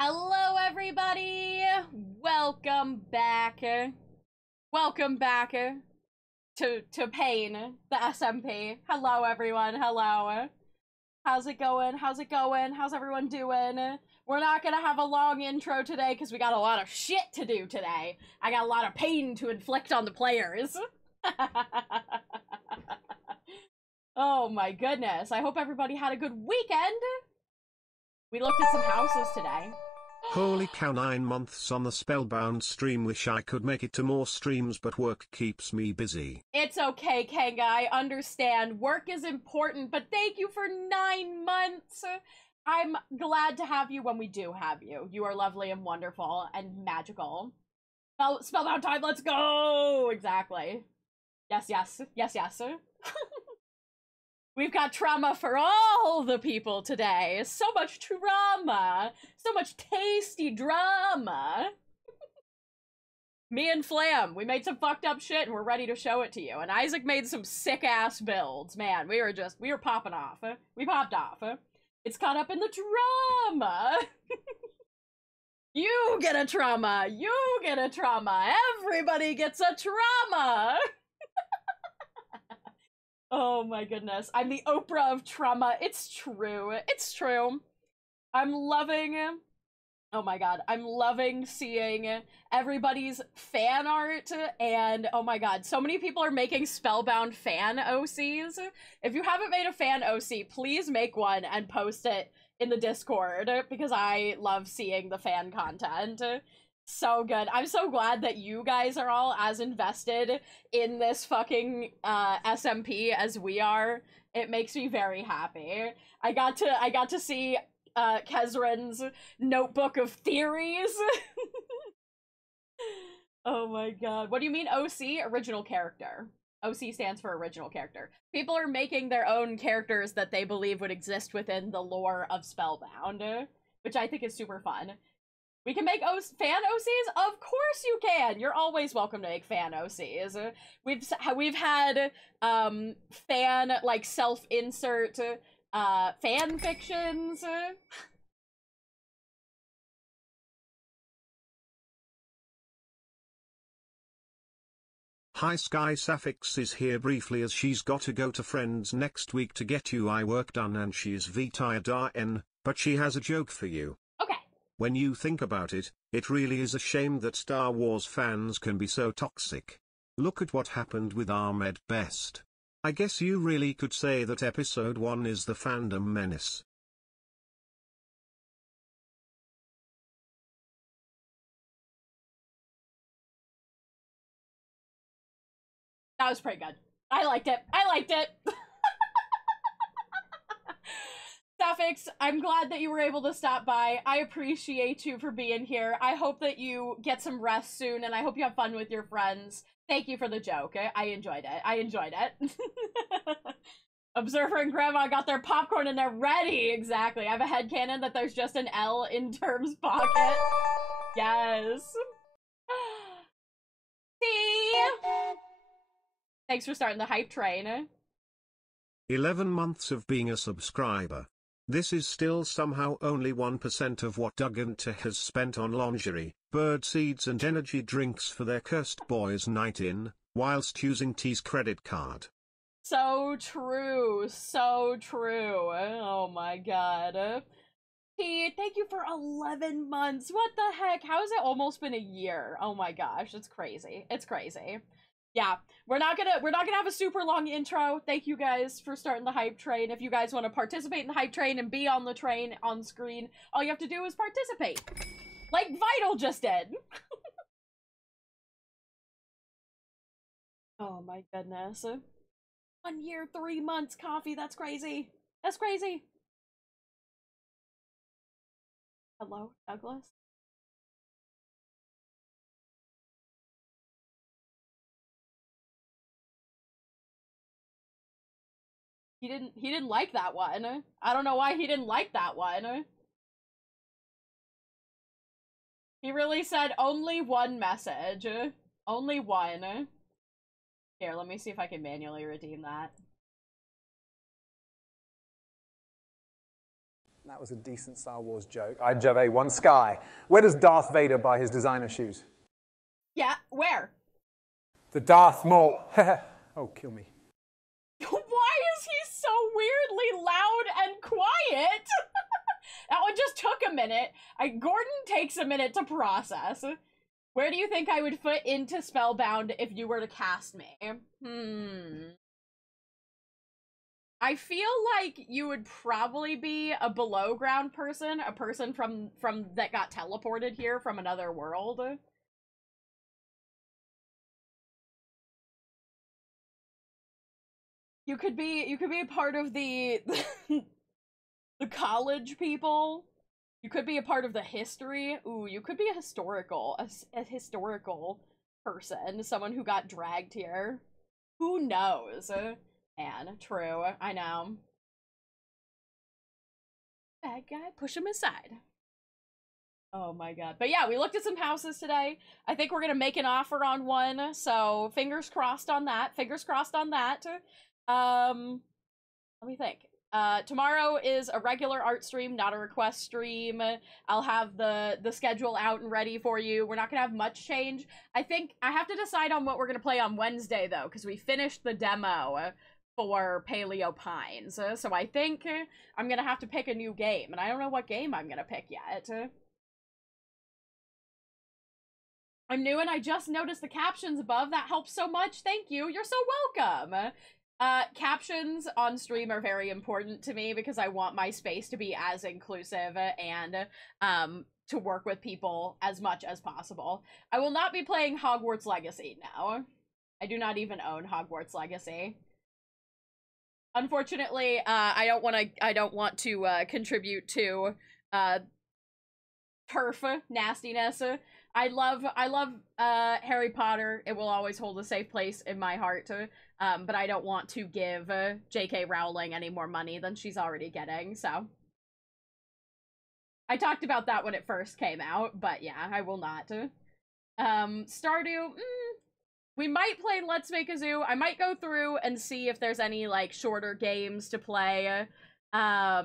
Hello, everybody! Welcome back. Welcome back to Pain, the SMP. Hello, everyone. Hello. How's it going? How's it going? How's everyone doing? We're not gonna have a long intro today because we got a lot of shit to do today. I got a lot of pain to inflict on the players. Oh my goodness. I hope everybody had a good weekend. We looked at some houses today. Holy cow, 9 months on the Spellbound stream. Wish I could make it to more streams, but work keeps me busy. It's okay, Kanga, I understand. Work is important, but thank you for 9 months. I'm glad to have you when we do have you. You are lovely and wonderful and magical. Well, Spellbound time, let's go! Exactly. Yes, yes, yes, yes. We've got trauma for all the people today. So much trauma. So much tasty drama. Me and Flam, we made some fucked up shit and we're ready to show it to you. And Isaac made some sick ass builds. Man, we were popping off. We popped off. It's caught up in the trauma. You get a trauma. You get a trauma. Everybody gets a trauma. Oh my goodness. I'm the Oprah of trauma. It's true. It's true. I'm loving... Oh my god. I'm loving seeing everybody's fan art, and oh my god, so many people are making Spellbound fan OCs. If you haven't made a fan OC, please make one and post it in the Discord, because I love seeing the fan content. So good. I'm so glad that you guys are all as invested in this fucking SMP as we are. It makes me very happy. I got to see Kezran's notebook of theories. Oh my god. What do you mean OC? Original character. OC stands for original character. People are making their own characters that they believe would exist within the lore of Spellbound, which I think is super fun. We can make fan OCs? Of course you can! You're always welcome to make fan OCs. We've had, fan, like, self-insert, fan fictions. Hi, Sky Sapphics is here briefly as she's got to go to friends next week to get UI work done and she's V-tired RN, but she has a joke for you. Okay. When you think about it, it really is a shame that Star Wars fans can be so toxic. Look at what happened with Ahmed Best. I guess you really could say that episode 1 is the fandom menace. That was pretty good. I liked it. I liked it. Suffix, I'm glad that you were able to stop by. I appreciate you for being here. I hope that you get some rest soon, and I hope you have fun with your friends. Thank you for the joke. I enjoyed it. I enjoyed it. Observer and Grandma got their popcorn and they're ready. Exactly. I have a headcanon that there's just an L in Term's pocket. Yes. See? Thanks for starting the hype train. 11 months of being a subscriber. This is still somehow only 1% of what Doug and Teh has spent on lingerie, bird seeds and energy drinks for their cursed boys' night in. whilst using T's credit card. So true, so true. Oh my god. T, thank you for 11 months. What the heck? How has it almost been a year? Oh my gosh, it's crazy. It's crazy. Yeah, we're not gonna have a super long intro. Thank you guys for starting the hype train. If you guys want to participate in the hype train and be on the train on screen, all you have to do is participate. Like Vital just did. Oh my goodness. 1 year, 3 months, coffee, that's crazy. That's crazy. Hello, Douglas? He didn't like that one. I don't know why he didn't like that one. He really said only one message. Only one. Here, let me see if I can manually redeem that. That was a decent Star Wars joke. I Jave One Sky. Where does Darth Vader buy his designer shoes? Yeah, where? The Darth Maul. Oh, kill me. Why is he so weirdly loud and quiet? That one just took a minute. Gordon takes a minute to process. Where do you think I would fit into Spellbound if you were to cast me? I feel like you would probably be a below ground person, a person from that got teleported here from another world. You could be a part of the the college people. You could be a part of the history. Ooh, you could be a historical person, someone who got dragged here. Who knows? Man, true. I know. Bad guy, push him aside. Oh my god. But yeah, we looked at some houses today. I think we're gonna make an offer on one, so fingers crossed on that. Fingers crossed on that. Let me think. Tomorrow is a regular art stream, not a request stream. I'll have the schedule out and ready for you. We're not gonna have much change. I think I have to decide on what we're gonna play on Wednesday, though, because we finished the demo for Paleo Pines. So I think I'm gonna have to pick a new game, and I don't know what game I'm gonna pick yet. I'm new and I just noticed the captions above. That helps so much. Thank you. You're so welcome. Captions on stream are very important to me because I want my space to be as inclusive and to work with people as much as possible. I will not be playing Hogwarts Legacy now. I do not even own Hogwarts Legacy. Unfortunately, I don't want to contribute to turf nastiness. I love Harry Potter. It will always hold a safe place in my heart. But I don't want to give J.K. Rowling any more money than she's already getting, so. I talked about that when it first came out, but yeah, I will not. Stardew, we might play Let's Make a Zoo. I might go through and see if there's any, like, shorter games to play. I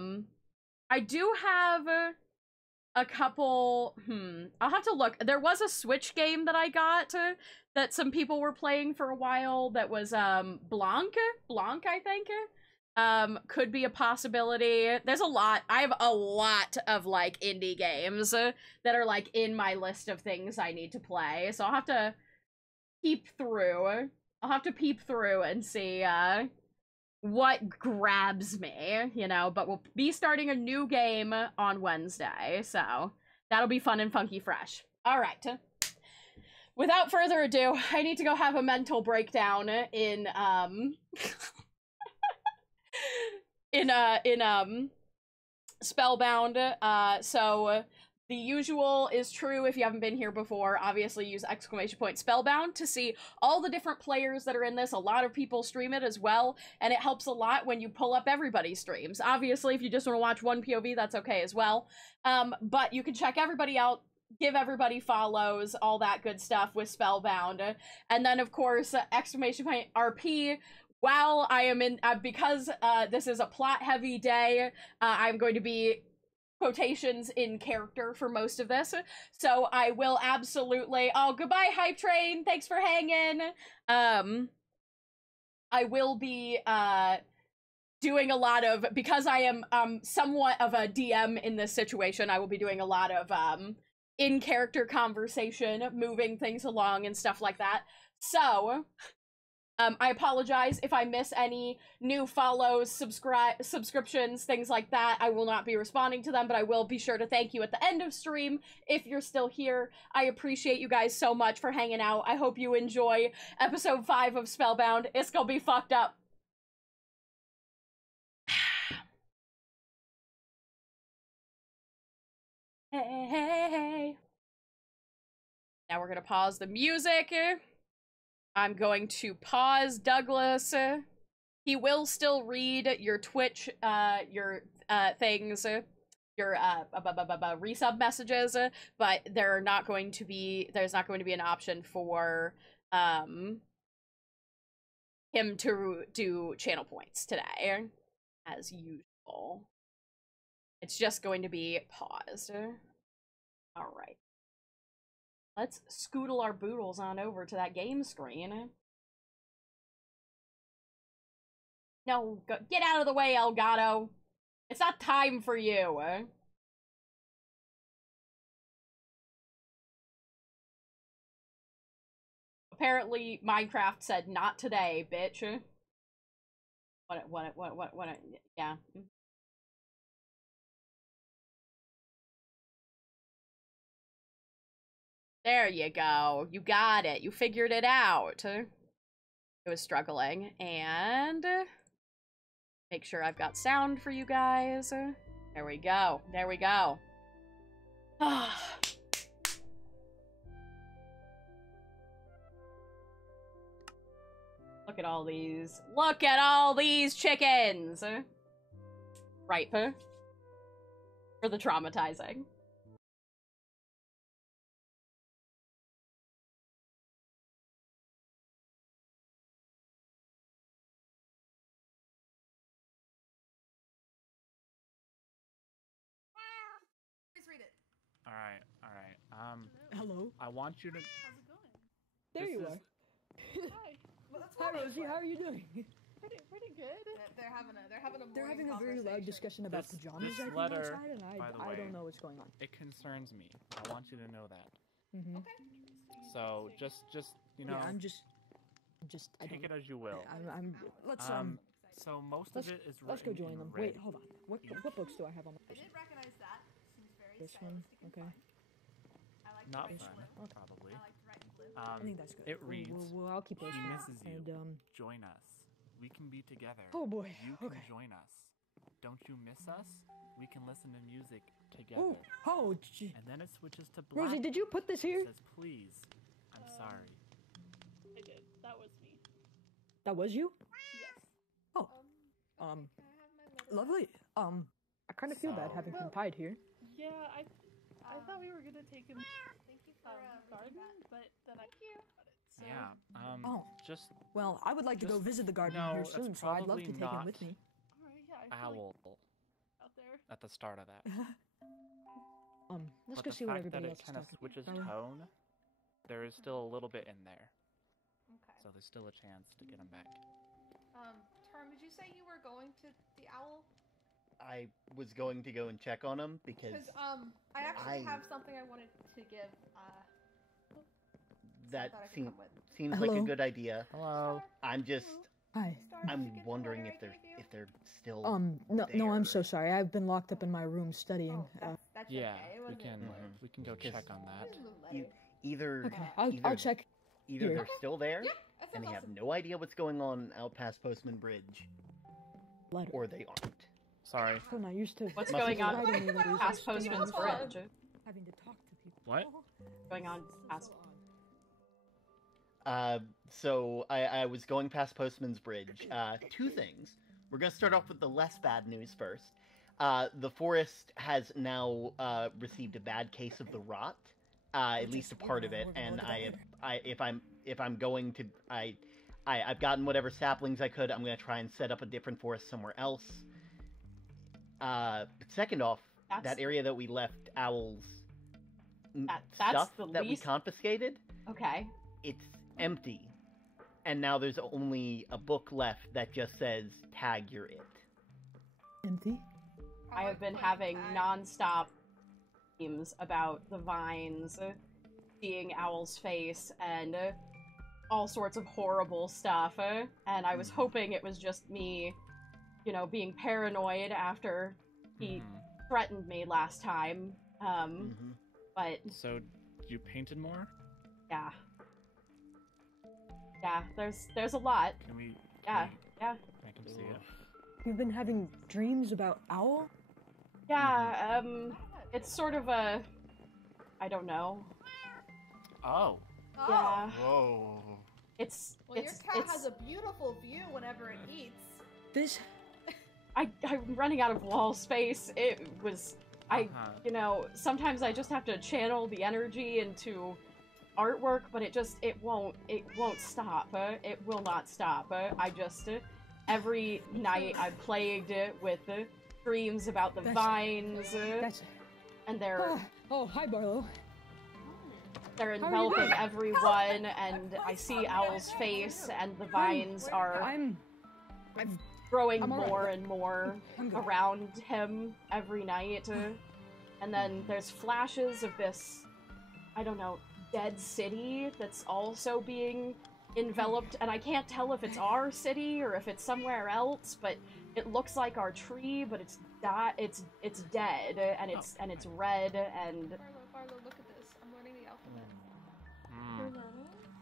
do have a couple, I'll have to look. There was a Switch game that I got that some people were playing for a while that was, Blanc, I think. Could be a possibility. There's a lot. I have a lot of, like, indie games that are, like, in my list of things I need to play. So I'll have to peep through. I'll have to peep through and see, what grabs me, you know, but we'll be starting a new game on Wednesday, so that'll be fun and funky fresh. All right. Without further ado, I need to go have a mental breakdown in Spellbound. So the usual is true if you haven't been here before. Obviously, use ! Spellbound to see all the different players that are in this. A lot of people stream it as well, and it helps a lot when you pull up everybody's streams. Obviously, if you just want to watch one POV, that's okay as well. But you can check everybody out, give everybody follows, all that good stuff with Spellbound. And then, of course, ! RP. While I am in, because this is a plot-heavy day, I'm going to be quotations in character for most of this. So I will absolutely, oh, goodbye, Hype Train. Thanks for hanging. I will be, doing a lot of, because I am somewhat of a DM in this situation, I will be doing a lot of in-character conversation, moving things along and stuff like that. So, I apologize if I miss any new follows, subscriptions, things like that. I will not be responding to them, but I will be sure to thank you at the end of stream if you're still here. I appreciate you guys so much for hanging out. I hope you enjoy episode 5 of Spellbound. It's gonna be fucked up. Hey. Now we're gonna pause the music. I'm going to pause Douglas. He will still read your Twitch, your things, your resub messages, but there's not going to be an option for him to do channel points today, as usual. It's just going to be paused. All right. Let's scoodle our boodles on over to that game screen. No, get out of the way, Elgato. It's not time for you. Apparently, Minecraft said not today, bitch. What, yeah. There you go. You got it. You figured it out. It was struggling. And make sure I've got sound for you guys. There we go. There we go. Look at all these. Look at all these chickens. Ripe for the traumatizing. Alright. Hello. I want you to. How's it going? There you are. Hi. Hi, Rosie. How are you doing? Pretty good. They're having a very loud discussion about pajamas. This I think letter, outside, and I don't know what's going on. It concerns me. I want you to know that. Okay. So just you know. Yeah, I'm just. I take don't. it as you will. Let's So most of it is written let's go join in them. red. Wait, hold on. What books do I have on my? I did recognize that. Seems very This one, stylistic and okay. fun. I like Not to write fun, blue. probably. I like to write blue. I think that's good. It reads. Well, I'll keep those. He for now. misses you. And Join us. We can be together. Oh boy. You can Okay. join us. Don't you miss us? We can listen to music together. Oh, gee. And then it switches to black. Rosie, did you put this here? It says, please. I'm sorry. I did. That was me. That was you? Yes. Oh. Can I have my letter Lovely. I kind of feel bad So- having him tied here. Yeah, I thought we were gonna take him Thank you for garden, reading that. but then I got it. So, Yeah. Oh. Just Well, I would like to go Just- visit the garden no, here it's soon, so I'd love probably to take him not. with me. alright, yeah, I feel owl like out there. at the start of that. Let's But go the see what fact that everybody it else is kind of talking switches about. tone, there is still a little bit in there. Okay. So there's still a chance to get him back. Term, did you say you were going to the owl? I was going to go and check on him because Because I actually I- have something I wanted to give. that thought I could seems come with. seems like a Hello? good idea. Hello. I'm just Hi. Star, did you I'm get the wondering letter if I they're gave you? if they're still No, I'm there. so sorry. I've been locked up in my room studying. Oh, that's Yeah, okay. It we wasn't can Mhm. we can go Because- check on that. It was a E- letter. either Okay, I'll either, check. either here. they're still there Yeah, that and sounds they have awesome. no idea what's going on out past Postman Bridge, Letter. or they aren't. Sorry. So not used to. What's Must going be on writing any letters. past It's been Postman's on Bridge? Having to talk to people. What? Going on past. So I was going past Postman's Bridge. Two things. We're gonna start off with the less bad news first. The forest has now received a bad case of the rot, at least a part of it, and if I'm going to I've gotten whatever saplings I could. I'm gonna try and set up a different forest somewhere else. But second off, that area that we left Owl's that's stuff the that we least... confiscated, Okay. it's empty. And now there's only a book left that just says, tag you're it. Empty? I have been having non-stop dreams about the vines, seeing Owl's face, and all sorts of horrible stuff, and I was hoping it was just me, you know, being paranoid after he threatened me last time, but... So, you painted more? Yeah. Yeah, there's a lot. Can we... Yeah. Make him see it. You've been having dreams about Owl? Yeah, it's sort of a... I don't know. Oh. Yeah. Whoa. Well, your cat has a beautiful view whenever it eats. This... I'm running out of wall space. It was... you know, sometimes I just have to channel the energy into artwork, but it won't stop. It will not stop. I just... every night I'm plagued with dreams about the vines, and they're... Oh, hi, Barlow. They're enveloping everyone, and I see Owl's face, and the vines are growing more and more around him every night. And then there's flashes of this, I don't know, dead city that's also being enveloped, and I can't tell if it's our city or if it's somewhere else, but it looks like our tree, but it's dead, and it's red, and... Barlow, look at this. I'm learning the alphabet.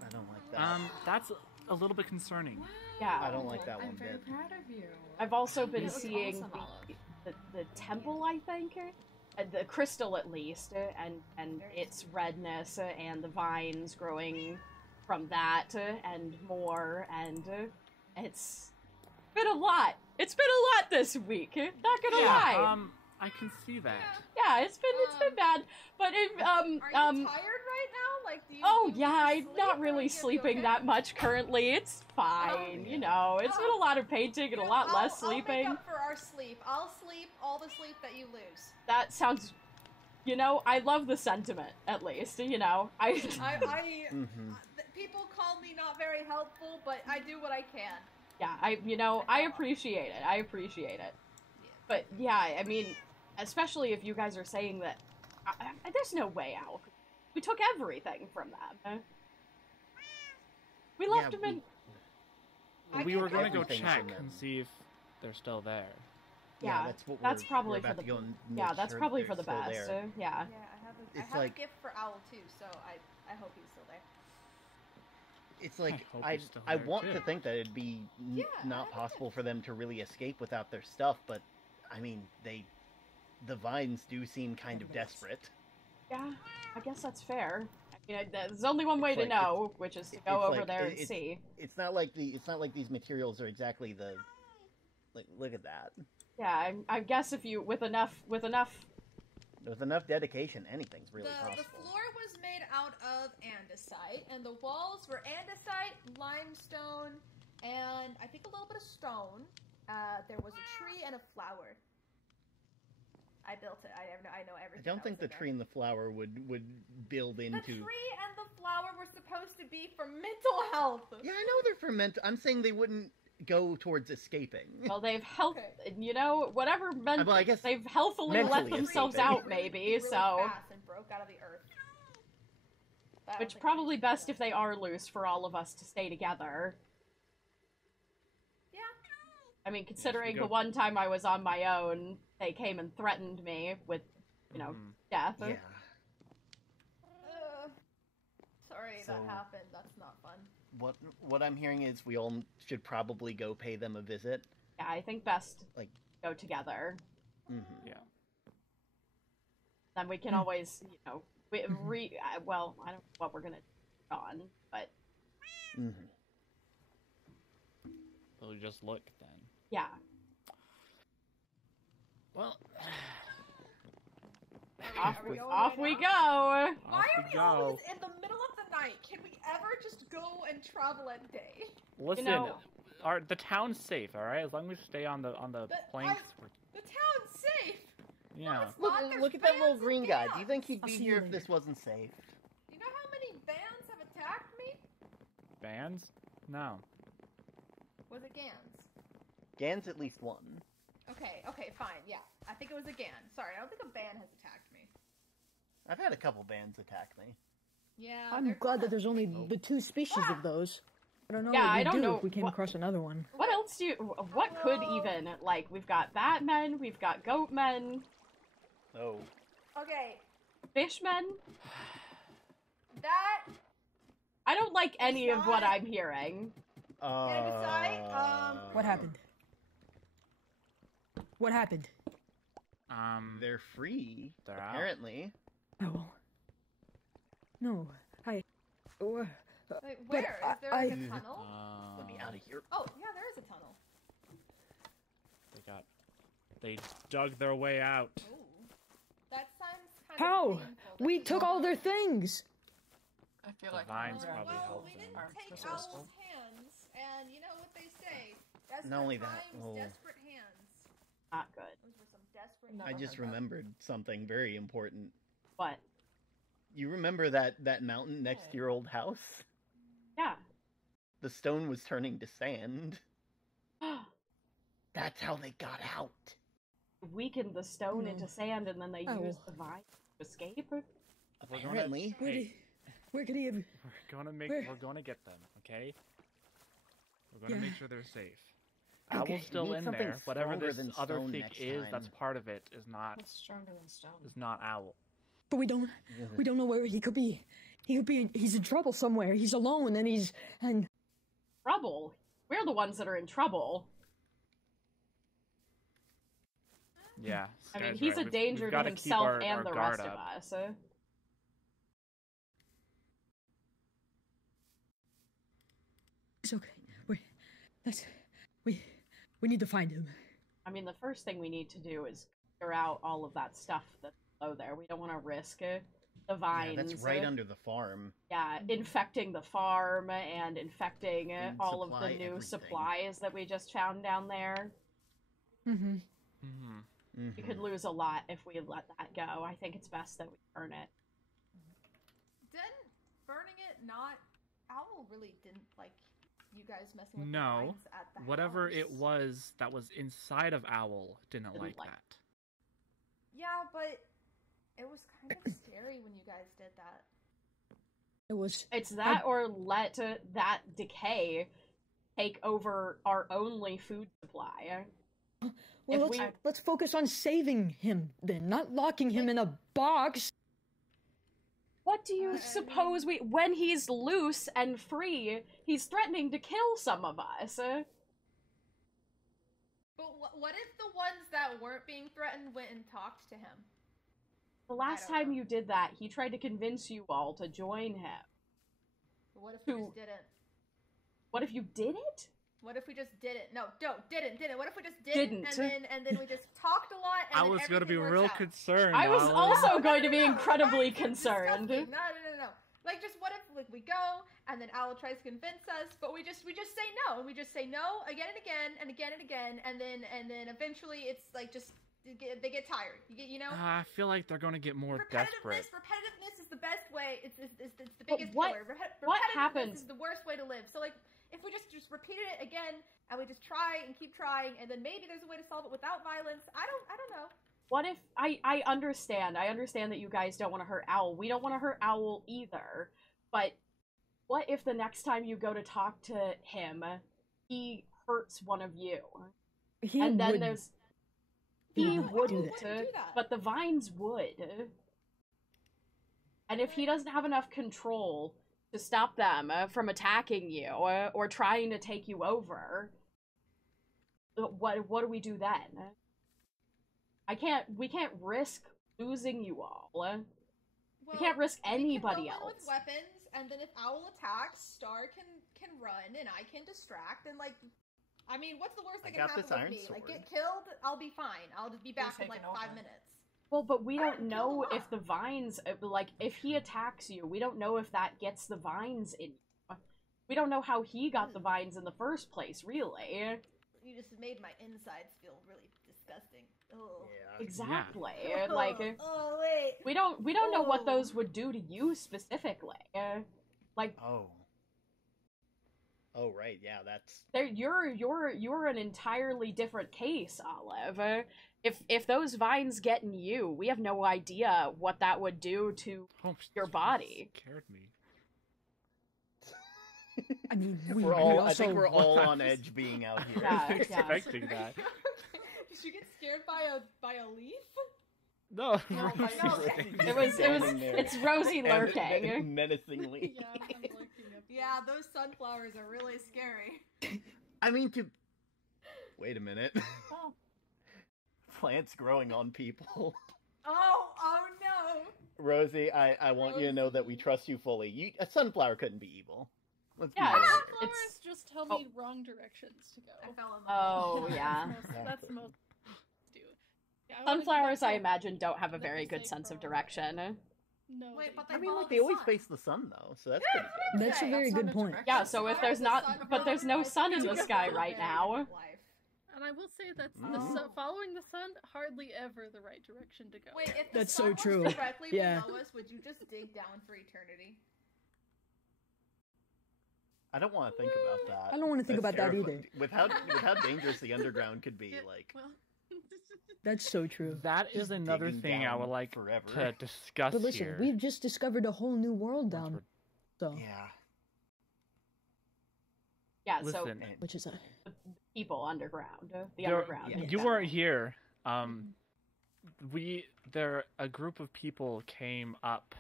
I don't like that. That's a little bit concerning. Wow. Yeah. I don't like that one bit. I'm very proud of you. I've also been That looks seeing awesome, the temple, I think, the crystal at least, and its redness, and the vines growing from that, and more, and it's been a lot. It's been a lot this week. Not gonna lie. I can see that. Yeah, it's been bad, but it, Are you tired right now? Like, do you? Oh do yeah, you I'm sleep, not or really are you sleeping okay? that much currently. It's fine, you know. It's been a lot of painting and a lot less sleeping. I'll make up for our sleep. I'll sleep all the sleep that you lose. That sounds, you know, I love the sentiment, at least, you know. People call me not very helpful, but I do what I can. Yeah, I appreciate it. I appreciate it. But yeah, I mean, especially if you guys are saying that, there's no way out. We took everything from them. We left them in... We were going to go everything check from them. and see if they're still there. Yeah, that's probably we're for about the... to go and make Yeah, that's sure probably they're for the still best. there. Yeah. I have a gift for Owl too, so I hope he's still there. It's like, hope I he's still I there, want too. to think that it'd be not possible for them to really escape without their stuff, but, I mean, the vines do seem kind of desperate. Yeah, I guess that's fair. I mean, there's only one way It's to like- know, which is to go over like, there and see. It's not like these materials are exactly the, like, look at that. Yeah, I guess if you, with enough... With enough dedication, anything's really possible. The floor was made out of andesite, and the walls were andesite, limestone, and I think a little bit of stone. There was a tree and a flower. I built it. I know everything. I don't think the tree and the flower would build into... The tree and the flower were supposed to be for mental health. Yeah, I know they're for mental... I'm saying they wouldn't go towards escaping. Well, they've you know, whatever meant... Well, I guess they've healthily let mentally themselves escaping. out, maybe, really so... fast and broke out of the earth. But I don't Which think probably we best should if they are loose for all of us to stay together. Yeah. I mean, considering go. the one time I was on my own, they came and threatened me with, you know, death. Yeah. Sorry So- that happened. That's not fun. What I'm hearing is we all should probably go pay them a visit. Yeah, I think best Like- go together. Yeah. Then we can always, you know, well, I don't know what we're gonna do on, but We'll just look then. yeah. Well, Off we go! Why off are we we go. always in the middle of the night? Can we ever just go and travel at day? Listen, know- the town's safe, all right? As long as we stay on the But planks. The town's safe. Yeah. it's not. There's Look at that little bands green and guy. Do you bands. think he'd I'll be see you here if later. this wasn't safe? Do you know how many bands have attacked me? Bands? No. Was it Gans? Gan's at least one. Okay, fine, yeah. I think it was a Gan. Sorry, I don't think a ban has attacked me. I've had a couple bands attack me. Yeah, I'm they're glad kinda- that there's only the 2 species of those. I don't know Yeah, what I we'd don't do know if we came what- across another one. What else do you... What could even... Like, we've got Batmen, we've got Goatmen, Oh. Okay, Fishmen. that... I don't like any of what not- I'm hearing. What happened? What happened? They're free, They're out. apparently. Oh. No. Hi. Wait, where? Is there like a tunnel? Let me out of here. Oh, yeah, there is a tunnel. They dug their way out. Ooh. That sounds kind How? of painful. We That's took all their things! I feel The like vines I'm probably well, helped we them. didn't Aren't take resourceful. Owl's hands, and you know what they say. Desperate Not only that, times, well- desperate hands. Not good. Those were some desperate No. I hands. just remembered something very important. What? You remember that mountain next to your old house? Yeah. The stone was turning to sand. That's how they got out. Weakened the stone No. into sand, and then they Oh. used the vine to escape? Apparently. Where could he have... Where? We're gonna get them, okay? We're gonna Yeah. make sure they're safe. Okay. Owl's still We need in something there. Whatever stronger this than other stone thing next is, time. that's part of it, is What's stronger than stone? not owl. But we don't know where he could be. He's in trouble somewhere. He's alone and Trouble? We're the ones that are in trouble. Yeah. I mean, Sky's he's right. a danger We've to gotta keep himself our and the guard rest of up. us. it's okay. We need to find him. I mean, the first thing we need to do is clear out all of that stuff that's below there. We don't want to risk the vines. Yeah, that's right under the farm. Yeah, infecting the farm and infecting Food all of the supply, new everything. supplies that we just found down there. Mm-hmm. Mm-hmm. We could lose a lot if we let that go. I think it's best that we burn it. Didn't burning it not... Owl really didn't like you guys messing with the No. vines at the Whatever house. it was that was inside of Owl didn't like like that. Yeah, but it was kind of scary when you guys did that. It was. It's that or let that decay take over our only food supply. Well, If let's focus on saving him then, not locking him in a box. What do you suppose when he's loose and free, he's threatening to kill some of us? But what if the ones that weren't being threatened went and talked to him? The last don't time know. you did that, he tried to convince you all to join him. But what if we Who- just didn't? What if you did it? What if we just didn't? No, didn't. What if we just didn't? Didn't. And then we just talked a lot. And I was going to be real concerned. I was Ollie. also No, going to be no, incredibly Ryan's concerned. disgusting. No. Like, just what if we go and then Owl tries to convince us, but we just say no, and we just say no again and again and again and again, and then eventually it's like just they get tired. You know. I feel like they're gonna get more desperate. Repetitiveness is the best way. It's the But biggest what- killer. what Repetitiveness happens- is the worst way to live. So like, if we just repeated it again and we just try and keep trying, and then maybe there's a way to solve it without violence. I don't know. What if I understand that you guys don't want to hurt Owl. We don't want to hurt Owl either. But what if the next time you go to talk to him, he hurts one of you? He and then would. there's he he would wouldn't, do that. Do that. but the vines would. And if he doesn't have enough control to stop them from attacking you or trying to take you over, what do we do then? We can't risk losing you all. We can't risk anybody we can go in else. with weapons, and then if Owl attacks, Star can run, and I can distract, and like, I mean, what's the worst that I can got happen this with iron me? sword. Like, get killed, I'll be fine. I'll just be back in like taken 5 over. minutes. Well, but we I don't don't know kill if the vines, like, if he attacks you, we don't know if that gets the vines in you. We don't know how he got the vines in the first place, really. just made my insides feel really disgusting. Ugh. Yeah. Exactly. Yeah. Like, oh wait. we don't know what those would do to you specifically. Like, Oh right, yeah, that's. you're an entirely different case, Olive. If those vines get in you, we have no idea what that would do to your body. Scared me. I mean, I think we're all on edge being out here. Yeah, Expecting that. Did you get scared by a leaf? No. Oh my It was it's Rosie lurking. Menacingly. Yeah, I'm looking up. Yeah, those sunflowers are really scary. I mean, wait a minute. Oh. Plants growing on people. Oh no. Rosie, I want you to know that we trust you fully. A sunflower couldn't be evil. Let's be Yeah, real. Sunflowers just tell me wrong directions to go. I fell in Oh yeah. That's the most. Yeah, Sunflowers, I imagine, don't have a very good sense of direction. No. Wait, but I mean, like, they always face the sun, though, so that's pretty good. That's a very good point. Yeah, so if there's there's no sun in the sky right now. And I will say that following the sun, hardly ever the right direction to go. Wait, if That's the so sun true. was directly Yeah. below us, would you just dig down for eternity? I don't want to think about that. I don't want to think That's about that terrifying. either. With how dangerous the underground could be, like. Well, That's so true. That is Just another digging thing I down would like forever. to discuss But listen, here. we've just discovered a whole new world down. So, Yeah. Yeah, Listen, which is a people underground, the There- underground. You weren't here. A group of people came up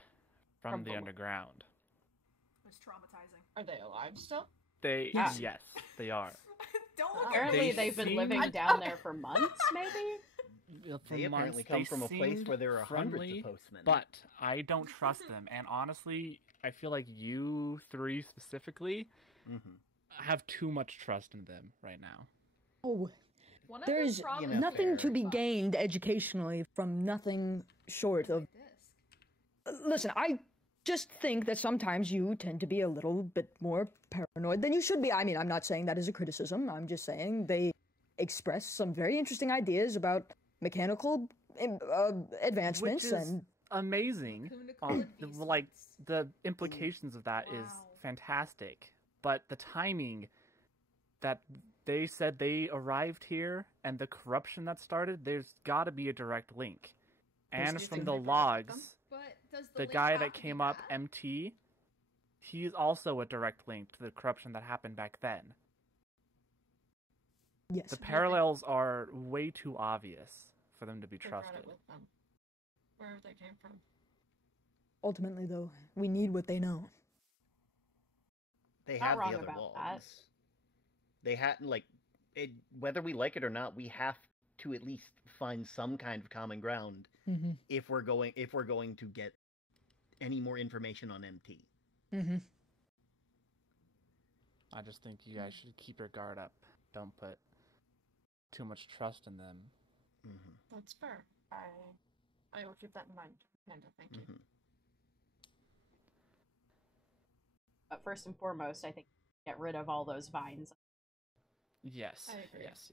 from the below. underground. It was traumatizing. Are they alive still? Yes, they are. Don't look at Apparently, They they've been seem- living down there for months, maybe? They apparently come from a place where there are hundreds of postmen. But I don't trust them, and honestly, I feel like you three specifically have too much trust in them right now. oh, One of there's the problems nothing fair. to be gained educationally from nothing short of. Listen, I just think that sometimes you tend to be a little bit more paranoid than you should be. I mean, I'm not saying that as a criticism. I'm just saying they express some very interesting ideas about mechanical advancements Which is and amazing. Like, the implications of that is fantastic. But the timing that they said they arrived here and the corruption that started, there's got to be a direct link. And from the logs, But does the link guy have that to be came up, bad? MT, he's also a direct link to the corruption that happened back then. yes, The parallels are way too obvious for them to be They brought trusted. it with them. Wherever they came from. ultimately though, we need what they know. They Not have wrong the other about walls. that. They had whether we like it or not, we have to at least find some kind of common ground Mm-hmm. if we're going to get any more information on MT. Mm-hmm. I just think you guys should keep your guard up. Don't put too much trust in them. That's fair. I will keep that in mind. Panda, thank you. But first and foremost, I think get rid of all those vines. Yes, I agree. yes.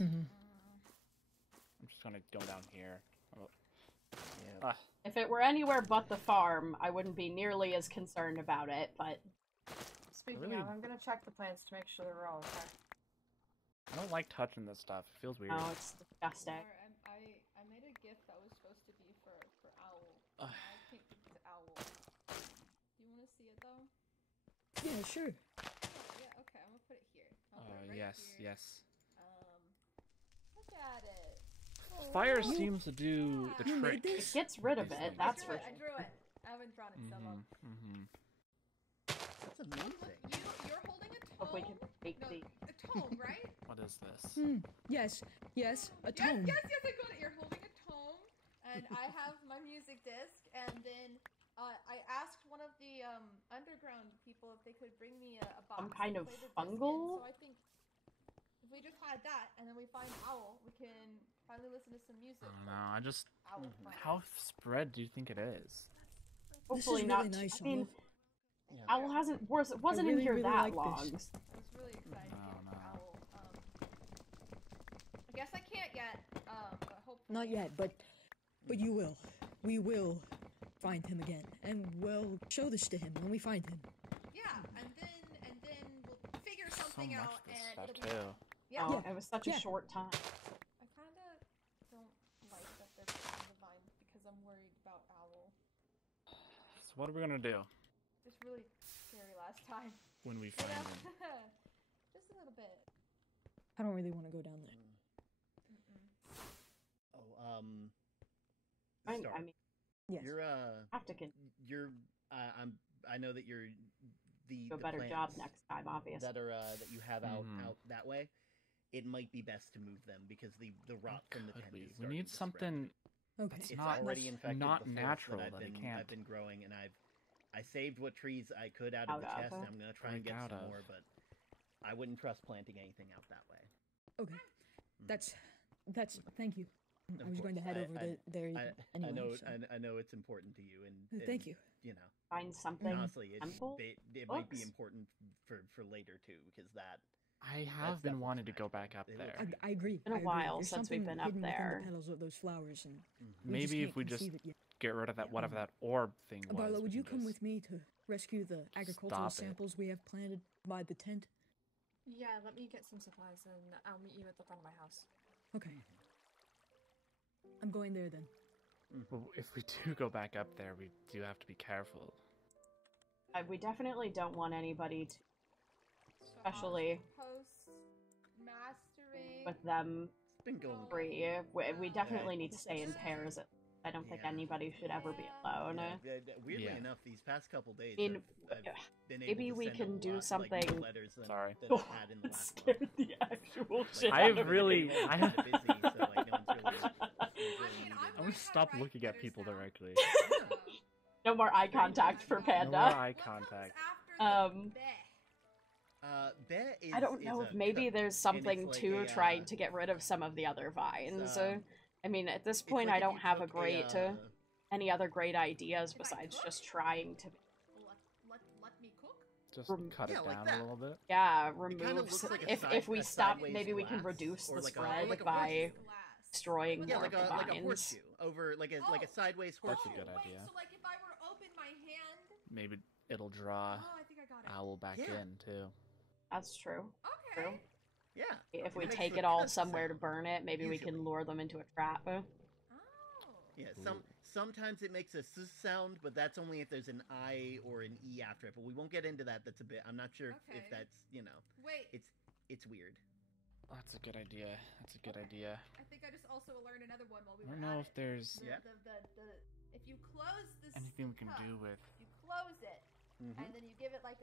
Mm-hmm. I'm just gonna go down here. Yeah. If it were anywhere but the farm, I wouldn't be nearly as concerned about it, but Speaking Really? of, I'm gonna check the plants to make sure they're all okay. I don't like touching this stuff. It feels weird. no, it's disgusting. I made a gift that was supposed to be for Owl. Ugh. I can't give it to Owl. Do you want to see it though? Yeah, sure. Yeah, okay, I'm gonna put it here. I'll put it right Yes, here. yes. Look at it. Fire seems to do the You made trick. this? It gets rid of These it, things. that's I for drew sure. it. I haven't drawn it so long. That's amazing. You're holding a tome. Hope we can take No, the... a tome, right? What is this? Yes, a tome. Yes, I got it. You're holding a tome, and I have my music disc, and then I asked one of the underground people if they could bring me a box. Some kind to of play the disc in. fungal? So I think if we just had that, and then we find Owl, we can finally listen to some music. I don't know. I just. Owl. How spread do you think it is? Hopefully really not. nice, I mean, Yeah. Owl wasn't in really, here really that like long. this. I was really excited No, for no. Owl. not yet, but you will. We will find him again, and we'll show this to him when we find him. Yeah, and then we'll figure something So much out, of this and stuff it'll be too. yeah. Oh, it was such a short time. I kind of don't like that they're putting the vines because I'm worried about Owl. So what are we gonna do It's really scary last time. when we You find know? him? Just a little bit. I don't really want to go down there. Oh, I Star, mean, Yes. you're have to I know that you're do a the better job plants next time, obviously. that are that you have out Mhm. out that way. It might be best to move them because the rot from the Could tent we? is We starting need to spread. something. Okay. It's It's not already infected not the forest natural that that it I've can't. been growing, and I saved what trees I could out of the chest. And I'm gonna try and Break get out some of. more, but I wouldn't trust planting anything out that way. Okay. That's. Thank you. I was going to head over there anyway. I know so. I know it's important to you, and Thank you. You know, Find something. and honestly, simple. it might be Books? important for later too, because that. I have been wanting to go back up there. I agree. Been a I agree. while There's since we've something been up hidden within there. the petals of those flowers, and Maybe if we can't just conceive it yet. get rid of that whatever that orb thing was. Barlow, we would you can come just- with me to rescue the agricultural Stop it. samples we have planted by the tent? Yeah, let me get some supplies and I'll meet you at the front of my house. Okay. I'm going there then. Well, if we do go back up there, we do have to be careful. We definitely don't want anybody to, So especially post mastering. with them It's been going free. We definitely need to stay in pairs. I don't think Yeah. anybody should ever be alone. Weirdly Yeah. enough, these past couple days, In- I've been maybe able to we send can a do lot, something- like, more letters than, Sorry. than I've had in the It last scared month. the actual shit Like, I have out of me. really- everyone's I kinda have- busy, so like no one's really. I'm gonna stop looking at people directly. No more eye contact for No Panda. more eye contact. Bet is. I don't know is if a maybe cook, there's and something it's like to a, trying to get rid of some of the other vines. um, I mean, at this it's point, like I if don't you have a took great any other great ideas besides just trying to Let me cook. Just Rem- cut Yeah, it like down that. a little bit. yeah kinda remove. looks like a If we a stop, sideways maybe we can glass, reduce or the like spread like a by horseshoe. destroying Yeah, more like of the a vines. horseshoe over like a sideways That's a horseshoe. good idea. So like if I were to open my hand. Maybe it'll draw Oh, I think I got it. Owl back Yeah. in too. That's true. Okay. True. Yeah. If we makes take the it all cuss somewhere to sound, burn it, maybe we can usually. lure them into a trap. Oh. Yeah, sometimes it makes a s sound, but that's only if there's an I or an E after it. But we won't get into that. That's a bit. I'm not sure Okay. if that's Wait. it's weird. That's a good idea. That's a good idea. I think I just also learned another one while we I were don't know at if there's it. If you close this anything we can cup, do with you close it, Mhm. and then you give it like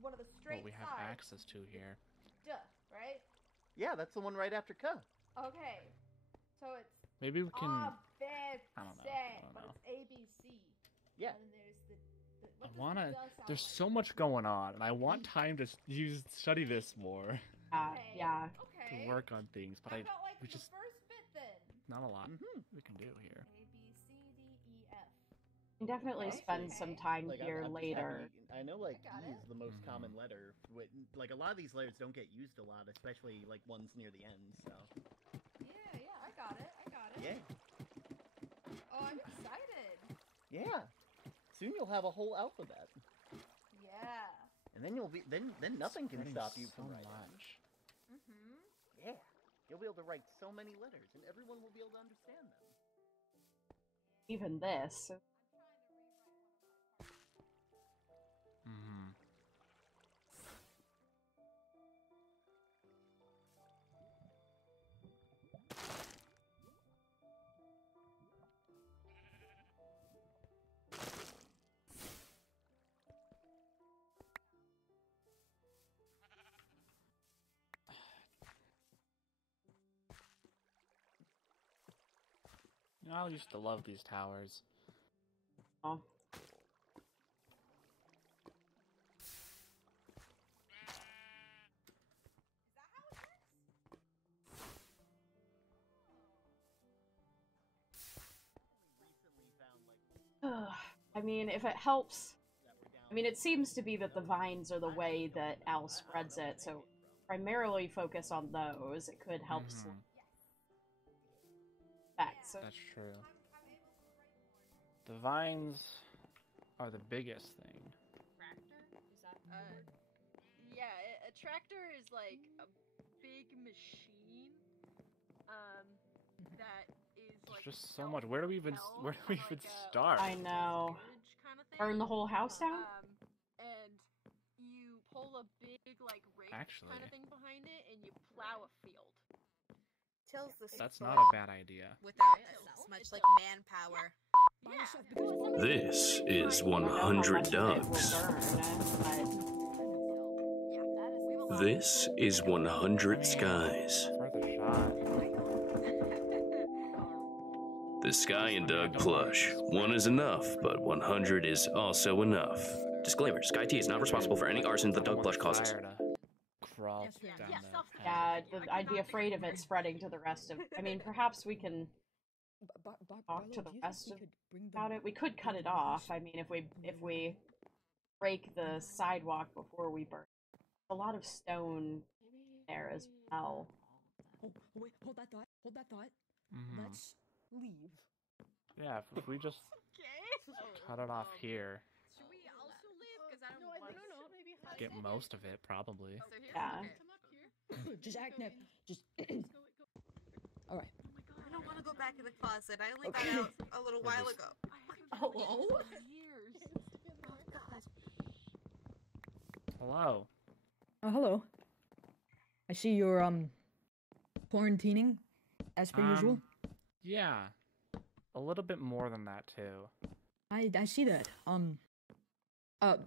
one of the straight what we have sides. access to here. Duh, right? Yeah, that's the one right after K. Okay. So it's Maybe we can. I I don't know. but it's ABC. Yeah. And then there's the I what does wanna. the sound There's like? so much going on, and I want time to study this more, Okay. Yeah. Okay. to work on things. But I felt like we the just first bit then. not a lot Mhm. we can do here. A B C D E F. We can definitely Okay. spend some time Like, here I'm just later. happy- I know like I got E it. is the most Mhm. common letter. Like a lot of these letters don't get used a lot, especially like ones near the end. So Yeah, I got it. yeah, Oh, I'm excited. yeah. Soon you'll have a whole alphabet, Yeah. and then you'll be then nothing can Spreading stop you so from writing. much. Mhm. Yeah, you'll be able to write so many letters, and everyone will be able to understand them. Even this. Mm-hmm. You know, I used to love these towers. Oh. I mean, if it helps. I mean, it seems to be that the vines are the way that Al spreads it, so primarily focus on those. It could help. Mhm. So That's true. The vines are the biggest thing. Yeah, a tractor is like a big machine. That is like There's just so much. Where do we even start? I know. Burn the whole house down? And you pull a big like rake kind of thing behind it, and you plow a field. Tells the That's story not a bad idea. without as much like manpower. This is 100 Dogs. This is 100 Skies. The Sky and Doug Plush. One is enough, but 100 is also enough. Disclaimer, Sky T is not responsible for any arson that Doug Plush causes. Crawl down yeah, I'd be afraid of it spreading to the rest of... I mean, perhaps we can talk to the rest of about it. We could cut it off. I mean, if we break the sidewalk before we burn. A lot of stone there as well. Oh, wait, hold that thought. Hold that thought. Let's leave. Yeah, if we just cut it off here. Should we also leave? Because I don't know. Maybe Get most of it, probably. Yeah. Come up here. Just act now. Just. All right. I don't want to go back in the closet. I only got out a little while ago. Hello? Years. Hello. Oh, hello. I see you're quarantining, as per usual. Yeah. A little bit more than that too. I see that.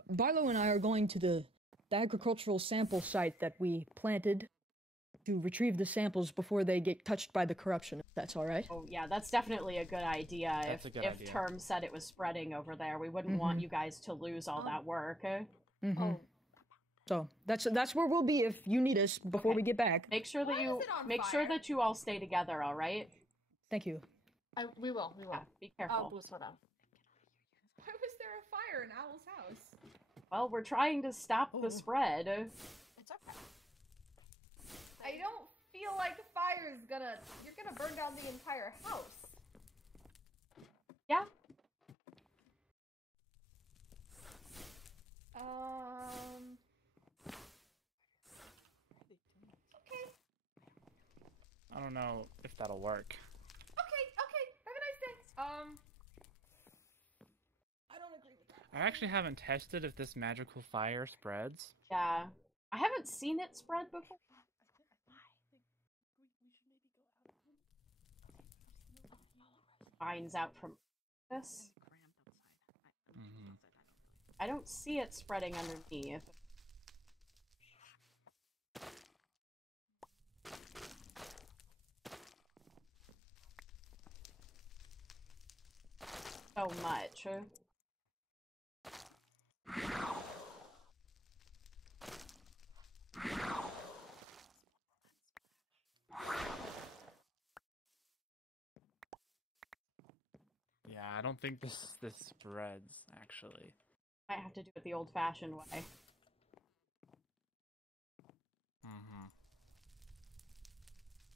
Barlow and I are going to the agricultural sample site that we planted to retrieve the samples before they get touched by the corruption, if that's alright. Oh yeah, that's definitely a good idea. That's a good idea. If Term said it was spreading over there, we wouldn't want you guys to lose all that work. So that's where we'll be if you need us before we get back. Make sure that you all stay together, all right? Thank you. We will. Yeah, be careful. I'll boost for them. Why was there a fire in Owl's house? Well, we're trying to stop the spread. It's okay. I don't feel like fire's you're gonna burn down the entire house. Yeah. Okay. I don't know if that'll work. Okay. Have a nice day. I don't agree with that. I actually haven't tested if this magical fire spreads. Yeah. I haven't seen it spread before. Finds out from this. I don't see it spreading underneath. So much. Yeah, I don't think this spreads, actually. Might have to do it the old-fashioned way.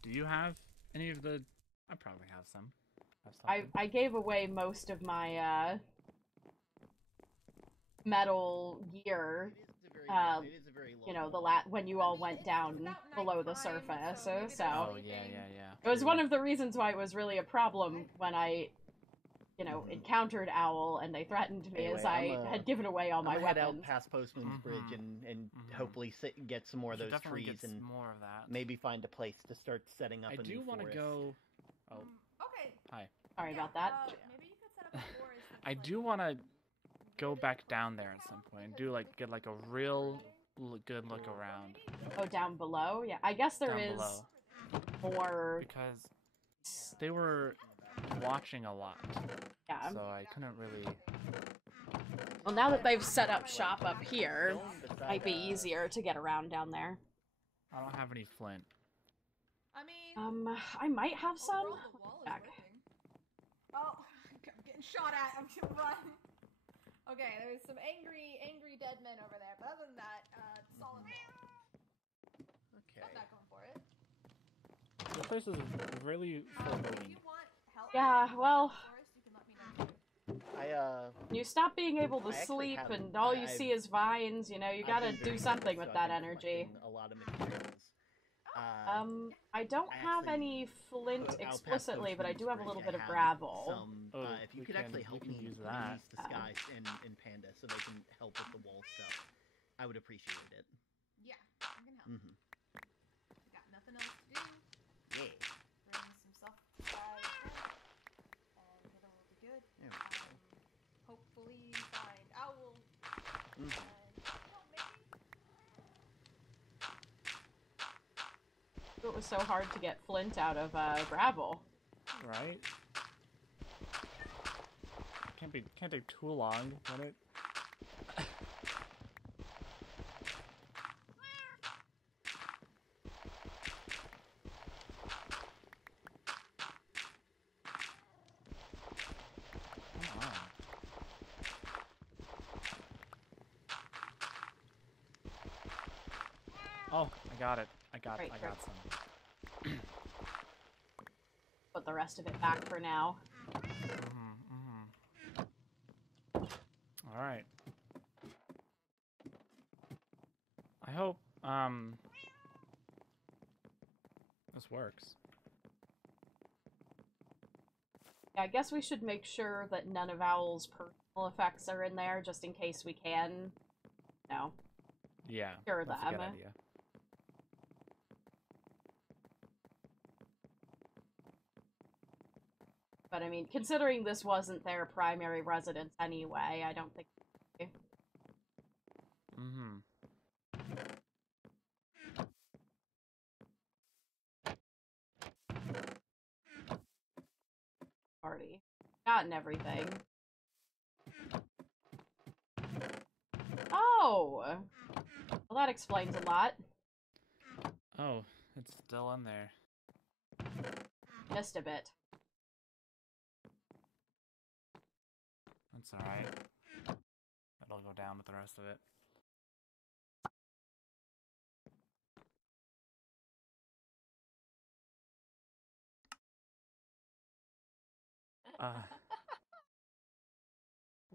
Do you have any of the... I probably have some. I gave away most of my metal gear. You know, when you all went down below the surface. So Oh yeah. it was one of the reasons why it was really a problem when I, encountered Owl and they threatened me, Anyway, as I had given away all my head out weapons. past Postman's Bridge and hopefully get some more of those trees and more of that. maybe find a place to start setting up a new forest. I do want to go... Oh. Okay. Hi. Sorry about that. Maybe you could set up a forest. I do want to go back down there at some point and do get a real good look around. Oh, down below? Yeah, I guess there is more... Because they were watching a lot. Yeah. So I couldn't really... Well, now that they've set up shop up here, it might be easier to get around down there. I don't have any flint. I mean... I might have some. Back. Oh, I'm getting shot at. I'm gonna run. Okay, there's some angry dead men over there, but other than that, solid wall. Okay. I'm not going for it. This place is really Do foreboding. you want help? Yeah, well, I you stop being able to I actually sleep haven't. and all you I've- see is vines, you know, you I've gotta been do very something busy, with so that I've been energy. collecting a lot of materials. I don't have actually, any flint out past explicitly, but I do have a Postman's little Bridge, bit I of have gravel. Some, Oh, if you we could can- actually we help can me use that. release this guy in Panda so they can help with the wall stuff, I would appreciate it. Yeah, I can help. Mm-hmm. I got nothing else to do. Yeah. Bring some stuff to buy, and everything will be good. There we go. Hopefully find owl. Mm-hmm. And, maybe. It was so hard to get flint out of gravel. Right? Can't take too long, can it? Come on. Oh, I got it. I got some. Put the rest of it back for now. Alright. I hope, this works. Yeah, I guess we should make sure that none of Owl's personal effects are in there, just in case we can, Yeah, cure that's them. a good idea. But I mean, considering this wasn't their primary residence anyway, I don't think... Already gotten everything. Oh! Well, that explains a lot. Oh, it's still in there. Just a bit. That's alright. It'll go down with the rest of it.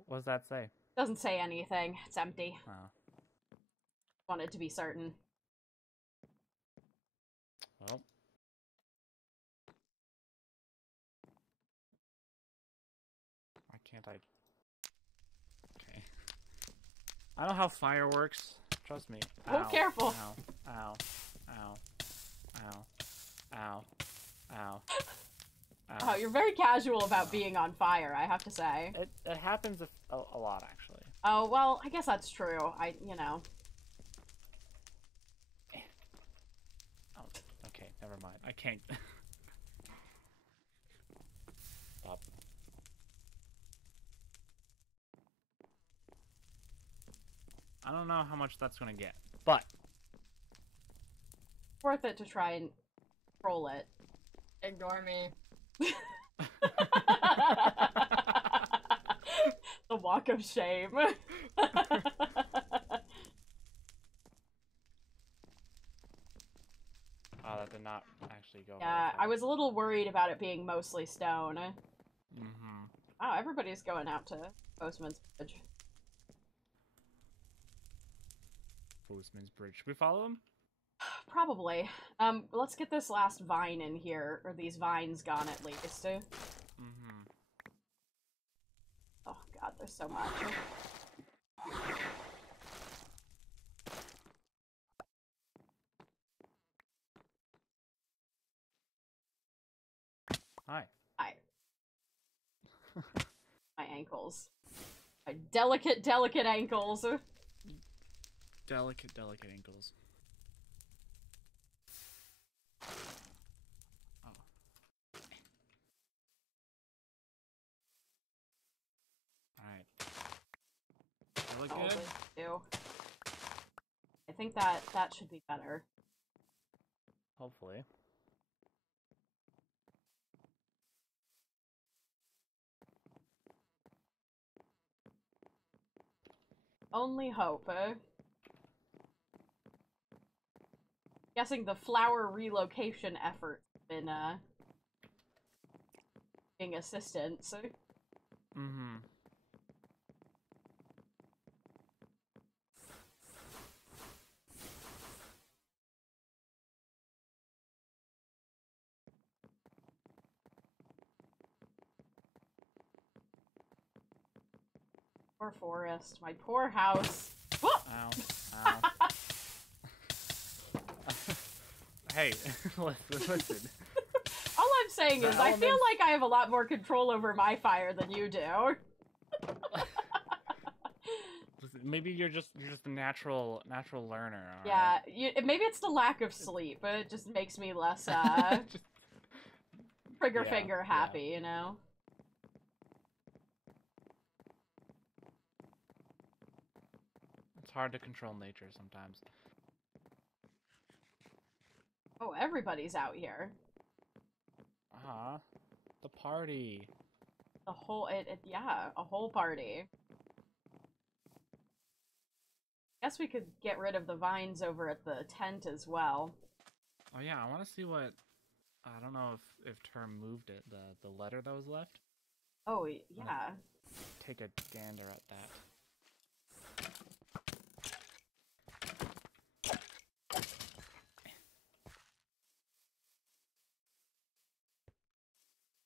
What does that say? Doesn't say anything. It's empty. Oh. Wanted to be certain. Well. Why can't I? Okay. I know how fire works. Trust me. Oh, Ow, careful. Ow. Ow. Ow. Ow. Ow. Ow. Oh, you're very casual about being on fire, I have to say. It happens a lot, actually. Oh, well, I guess that's true. You know. Oh, okay, never mind. I can't. Stop. I don't know how much that's gonna get, but Worth it to try and roll it. Ignore me. The walk of shame. Oh, that did not actually go. Yeah, I was a little worried about it being mostly stone. Mm-hmm. Oh, everybody's going out to Postman's Bridge. Postman's Bridge. Should we follow him? Probably. Let's get this last vine in here, or these vines gone at least. Mm-hmm. Oh god, there's so much. Hi. Hi. My ankles. My delicate, delicate ankles. Delicate ankles. Oh. Alright. They look good? Do. I think that should be better. Hopefully. Only hope, Guessing the flower relocation effort has been being assistants. Mm-hmm. Poor forest. My poor house. Whoa! Ow. Ow. Hey, listen. All I'm saying is, I feel like I have a lot more control over my fire than you do. Maybe you're just a natural learner. Yeah, maybe it's the lack of sleep. It just makes me less trigger finger happy, you know. It's hard to control nature sometimes. Oh, everybody's out here. The party. The whole, yeah, a whole party. Guess we could get rid of the vines over at the tent as well. Oh yeah, I want to see what, I don't know if Term moved it, the letter that was left. Oh, yeah. Take a gander at that.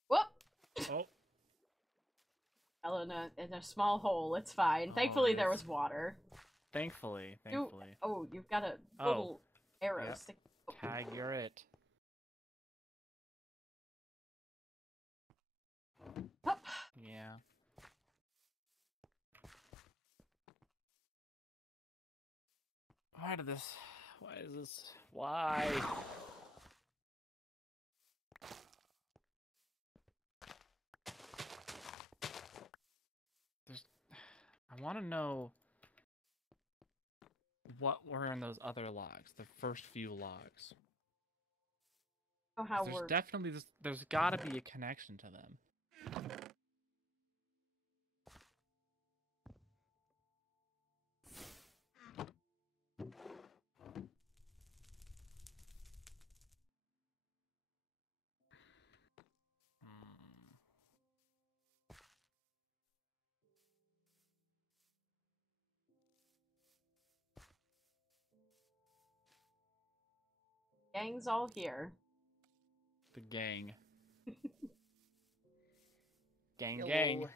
Whoop! Oh. Fell in a small hole, it's fine. Thankfully there was water. Thankfully. You've got a little arrow Yep. stick. Tag, you're it. Up. Yeah. Why is this? Why? I want to know what were in those other logs, the first few logs. Oh, how there's we're... definitely there's got to be a connection to them. Gang's all here. The gang. Gang. Oh, they're over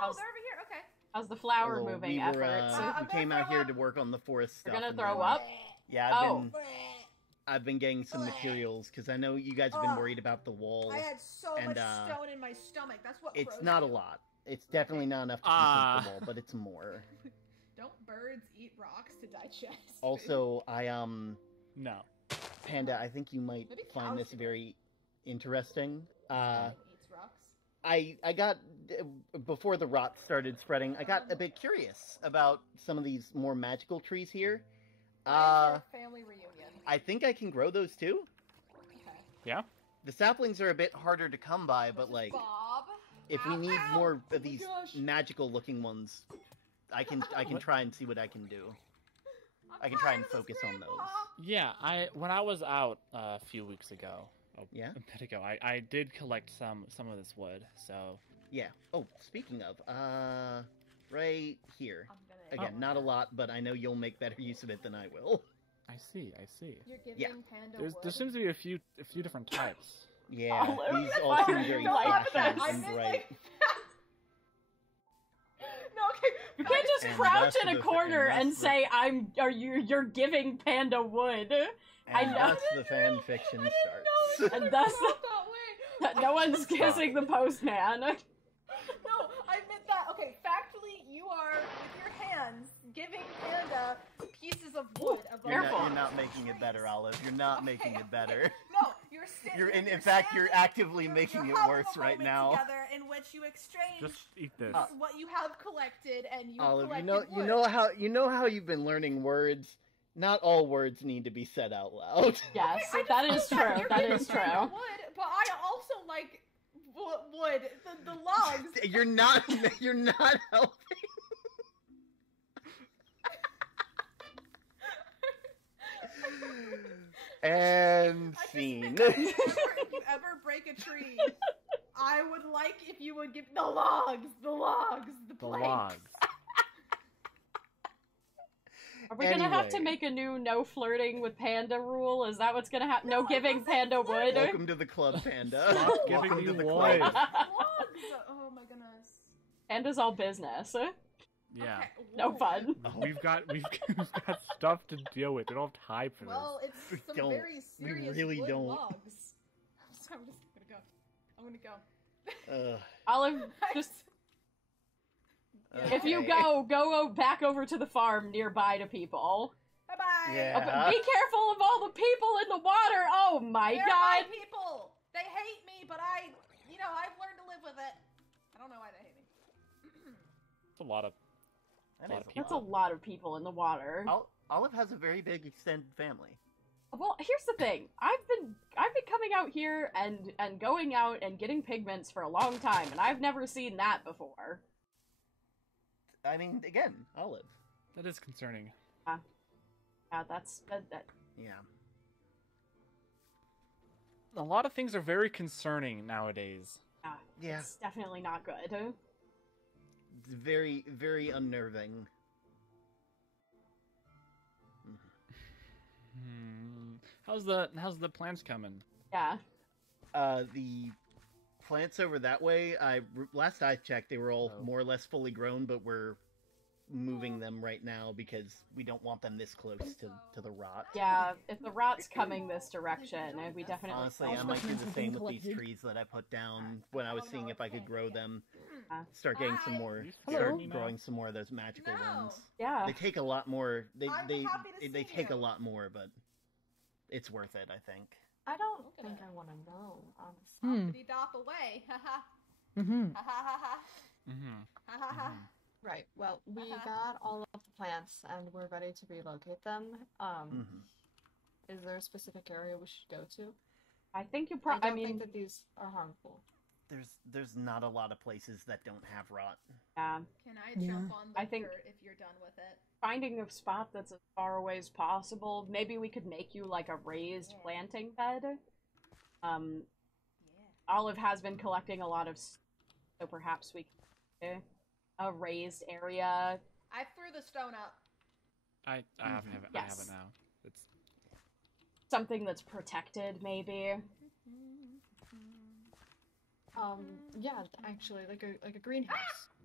here. Okay. How's the flower moving efforts? We came out here to work on the forest stuff. You're gonna throw up? Yeah, I've been getting some materials because I know you guys have been worried about the wall. I had so much stone in my stomach. That's what. It's not a lot. It's definitely not enough to complete the wall, but it's more. Don't birds eat rocks to digest? Also, no. Panda, I think you might find this very interesting. Eats rocks. I got, before the rot started spreading, I got a bit curious about some of these more magical trees here. Family reunion. I think I can grow those too. Okay. Yeah? The saplings are a bit harder to come by, but like, Bob. if we need more of these magical looking ones, I can try and see what I can do. I can try and focus on those. Yeah, when I was out a few weeks ago, a bit ago, I did collect some of this wood, so... Yeah. Oh, speaking of, right here. Again, not a lot, but I know you'll make better use of it than I will. I see. You're giving Panda wood? There seems to be a few different types. Yeah, these all seem very flashy and bright. No, okay. You can't just crouch in a corner and say, you're giving Panda wood. I know. That's the fan fiction starts. And thus no one's kissing the postman. No, I meant that. Okay, factually, you are, with your hands, giving Panda pieces of wood. You're not making it better, Olive. You're not making it better. No, you're sitting. In fact, you're actively making it worse right now. Together in which you exchange Just eat this. what you have collected, and you Olive, collected you know how you've been learning words. Not all words need to be said out loud. Yes, that is true. That is true. Wood, but I also like wood, the logs. You're not helping. And scene. If you ever break a tree, I would like if you would give the logs, the planks. logs. Are we gonna have to make a new no flirting with Panda rule? Is that what's gonna happen? No giving Panda wood? Welcome to the club, Panda. Stop giving Welcome me to the wood. club. Logs! Oh my goodness. Panda's all business. Yeah. Okay, No whoa. fun. We've got stuff to deal with. We don't have time for Well, this. it's some don't. very We serious really wood don't. logs. So I'm just gonna go. Olive, just if you go back over to the farm nearby to people. Bye bye. Yeah. Oh, but be careful of all the people in the water. Oh my They're god. my people. They hate me, but I've learned to live with it. I don't know why they hate me. It's a lot of That's people. a lot of people in the water. Olive has a very big extended family. Well, here's the thing. I've been coming out here and going out and getting pigments for a long time, and I've never seen that before. I mean, again, Olive. That is concerning. Yeah, that's that. Yeah. A lot of things are very concerning nowadays. Yeah. It's definitely not good. It's very, very unnerving. How's the plants coming? Yeah. The plants over that way, last I checked, they were all more or less fully grown, but we're moving them right now because we don't want them this close to the rot. Yeah, if the rot's coming this direction, we definitely... Honestly, I might do the same with these trees that I put down when I was seeing if I could grow them. Start getting some more, start growing some more of those magical ones. Yeah. They take a lot more, they see take you. a lot more, but it's worth it, I think. I don't think I want to know, honestly. Uppity dop away. Ha ha. Mm-hmm. Ha ha ha ha. Ha ha ha. Right. Well, we got all of the plants and we're ready to relocate them. Is there a specific area we should go to? I think you I probably... don't think that these are harmful. There's not a lot of places that don't have rot. Yeah. Can I jump on the dirt if you're done with it? Finding a spot that's as far away as possible. Maybe we could make you like a raised planting bed. Olive has been collecting a lot of, so perhaps we can a raised area. I threw the stone up. I have it now. It's something that's protected, maybe. Yeah, actually, like a greenhouse.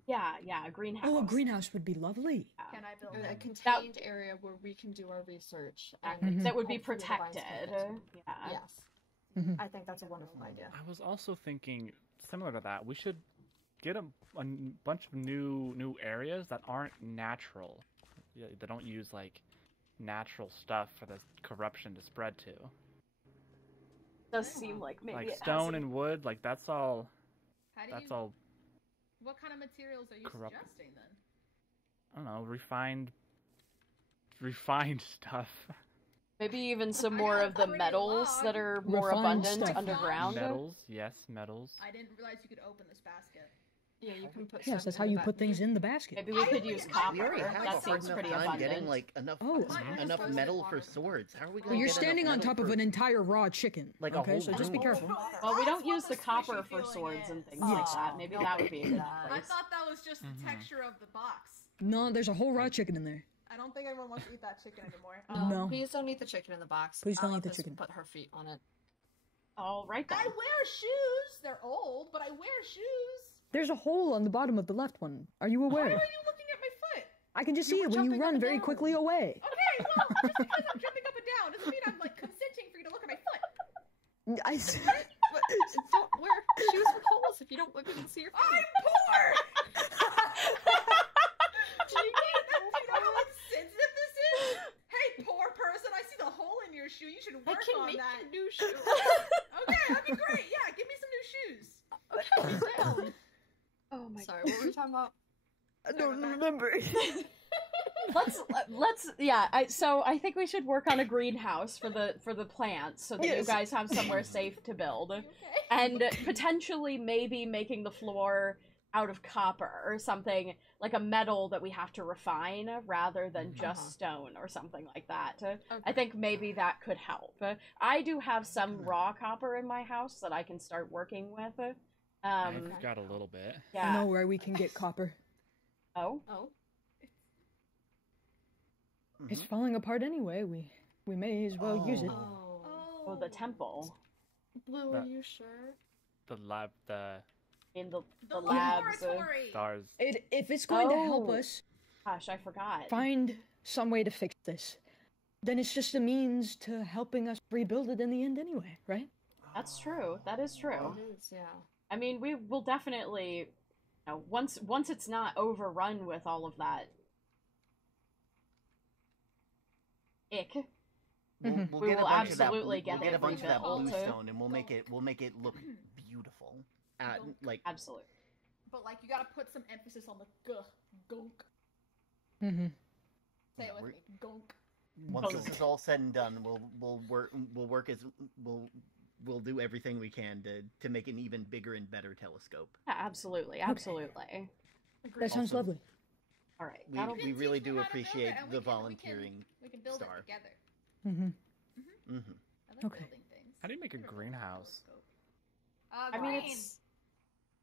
Yeah, a greenhouse. Oh, a greenhouse would be lovely. Can I build A it? contained area where we can do our research. And that would be hopefully the vines protected. can fit. Yeah. Yes. I think that's a wonderful idea. I was also thinking, similar to that, we should get a bunch of new areas that aren't natural. Yeah, they don't use like natural stuff for the corruption to spread to. Does seem like maybe like it stone has and wood, like that's all. How do that's you, all. What kind of materials are you corrupt. suggesting then? I don't know, refined stuff. Maybe even some more of the metals that are more Refined abundant stuff. underground. Metals, yes, metals. I didn't realize you could open this basket. Yeah, you can put. Yes, that's how you put things in the basket. Maybe we could use copper. We already have That a hard seems enough pretty time abundant. getting like enough Mhm. metal for swords. How are we going? Well, you're standing on top of an entire raw chicken. Like a okay, whole so just be room. careful. Well, we don't use the copper for swords and things like that. Maybe that would be a good I place. thought that was just the texture of the box. No, there's a whole raw chicken in there. I don't think anyone wants to eat that chicken anymore. No. Please don't eat the chicken in the box. Please don't eat the Just chicken. Put her feet on it. All right then. I wear shoes. They're old, but I wear shoes. There's a hole on the bottom of the left one. Are you aware? Why are you looking at my foot? I can just see it when you run very quickly away. Okay, well, just because I'm jumping up and down doesn't mean I'm like consenting for you to look at my foot. I But don't wear shoes with holes if you don't want people to see your feet. I'm poor. Do you know how like sensitive this is? Hey, poor person, I see the hole in your shoe. You should work can on make that. you new shoes. Okay, that'd be great. Yeah, give me some new shoes. Okay, down. Oh my Sorry, what were we talking about? I don't remember. So I think we should work on a greenhouse for the plants so that you Yes. guys have somewhere safe to build. And potentially maybe making the floor out of copper or something, like a metal that we have to refine rather than just stone or something like that. I think maybe that could help. I do have some raw copper in my house that I can start working with. I've got a little bit. I know where we can get copper. Oh? Oh? It's falling apart anyway. We may as well use it. Oh, the temple. Blue, are you sure? The lab, In the labs. Stars. If it's going to help us... Gosh, I forgot. Find some way to fix this. Then it's just a means to helping us rebuild it in the end anyway, right? That's true. That is true. It is, yeah. I mean, we will definitely, you know, once it's not overrun with all of that ick, We'll we get will a bunch of that absolutely get we'll get a bunch of that rebuilt. bluestone, and we'll make it look beautiful. Like absolutely. But like, you gotta put some emphasis on the gunk. Mm-hmm. Say it with me, gunk. Once this is all said and done, we'll do everything we can to make an even bigger and better telescope. Yeah, absolutely, absolutely. That sounds lovely. All right, we really do appreciate the volunteering. We can build Star. it together. Mm-hmm. Mm-hmm. I like building things. How do you make a greenhouse? I mean, it's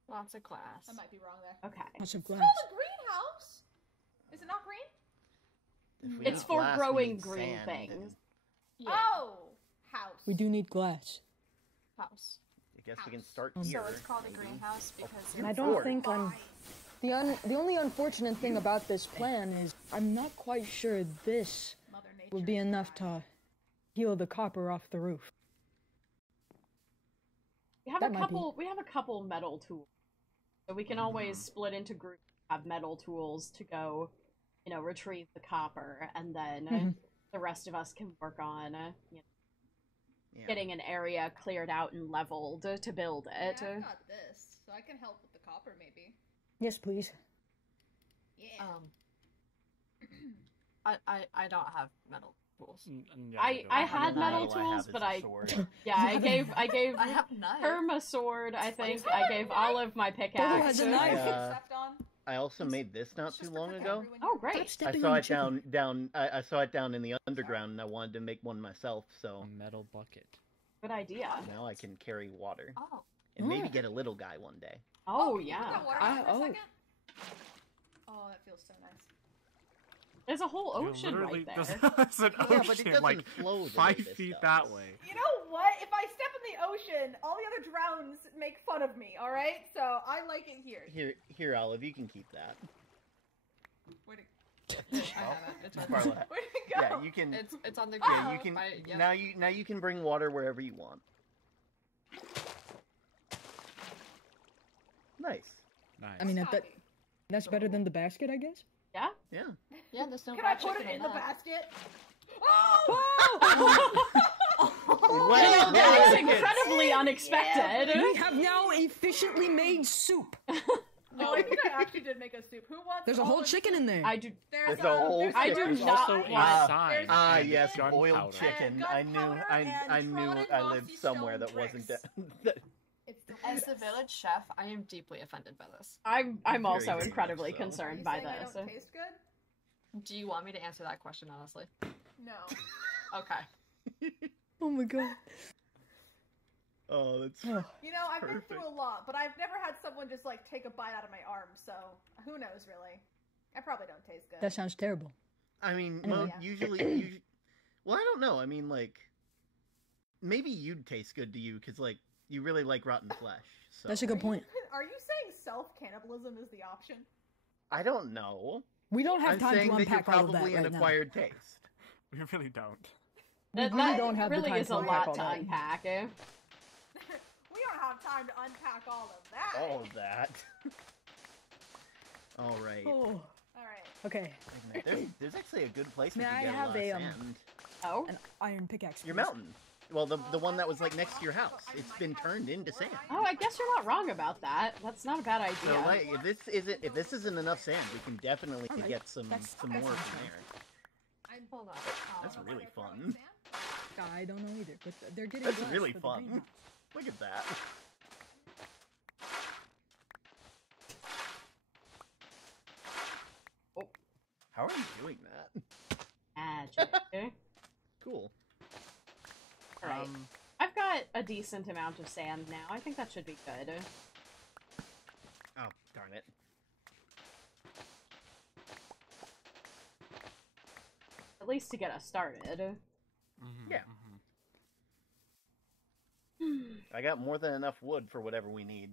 lots of glass. I might be wrong there. Okay. Lots of It's glass. called a greenhouse. Is it not green? It's for growing green things. Yeah. Oh, house. We do need glass. House. I guess we can start So here. it's called a greenhouse because And I don't think the only unfortunate thing about this plan is I'm not quite sure this will be enough to heal the copper off the roof. We have That a might couple. We have a couple metal tools, so we can always split into groups. Have metal tools to go, you know, retrieve the copper, and then the rest of us can work on, you know, getting an area cleared out and leveled to build it. Yeah, I got this, so I can help with the copper, maybe. Yes, please. Yeah. I don't have metal tools. Yeah, I had metal tools, but I gave I have knife. Herm a sword. I think I gave Olive my pickaxe. has a knife. I also made this not too long ago. Oh, great! I saw it down. I saw it down in the underground, and I wanted to make one myself. So a metal bucket. Good idea. Now I can carry water. Oh. And maybe get a little guy one day. Oh Can you yeah. put that water on for a oh. second? Oh, that feels so nice. There's a whole ocean right there. There's an Yeah, but it ocean doesn't like flow the way 5 this feet does. that way. You know what? If I step in the ocean, all the other drowns make fun of me, alright? So I like it here. Here, Olive, you can keep that. Where'd it I have it. It's on Barla. Where'd it go? Yeah, you can. It's on the Yeah, ground. you can. Yep. Now you can bring water wherever you want. Nice. I mean, that's better than the basket, I guess. Yeah. Yeah. Yeah, there's no Can I fried put it chicken in the that. basket? Oh! Well, that is incredibly unexpected. We have now efficiently made soup. No, I think I actually did make a soup. Who wants There's a whole chicken in there. I do. There's a whole. I do there's not also a want. sign. Ah, and yes, boiled gunpowder. chicken. I knew. gunpowder I and knew. trodden I lived mossy somewhere stone that wasn't. bricks. That, It's As the village chef, I am deeply offended by this. I'm also very incredibly much so. concerned Are by you saying I this. don't taste good? Do you want me to answer that question honestly? No. Okay. Oh my god. oh, that's. You know, I've been through a lot, but I've never had someone just like take a bite out of my arm, so who knows really? I probably don't taste good. That sounds terrible. I mean, Anyway. usually. Well, I don't know. I mean, like, maybe you'd taste good to you because, like, you really like rotten flesh. So That's a good point. Are you saying self-cannibalism is the option? I don't know. We don't have I'm time saying to that you're unpack all of that probably right an now. acquired taste. We really don't. We That really don't have the really time is to a unpack lot all to that. unpack. We don't have time to unpack all of that. All of that. All right. Oh. All right. Okay. There's actually a good place May we I can get have a lot a, of sand. Oh? An iron pickaxe. Your please? mountain. Well, the one that was like next to your house. It's been turned into sand. Oh, I guess you're not wrong about that. That's not a bad idea. So like, if this isn't enough sand, we can definitely get some more from there. Hold on. That's really fun. I don't know either, but they're getting That's glass really for the fun. greenhouse. Look at that. Oh. How are you doing that? Magic. Cool. Alright. I've got a decent amount of sand now. I think that should be good. Oh, darn it. At least to get us started. Yeah. I got more than enough wood for whatever we need.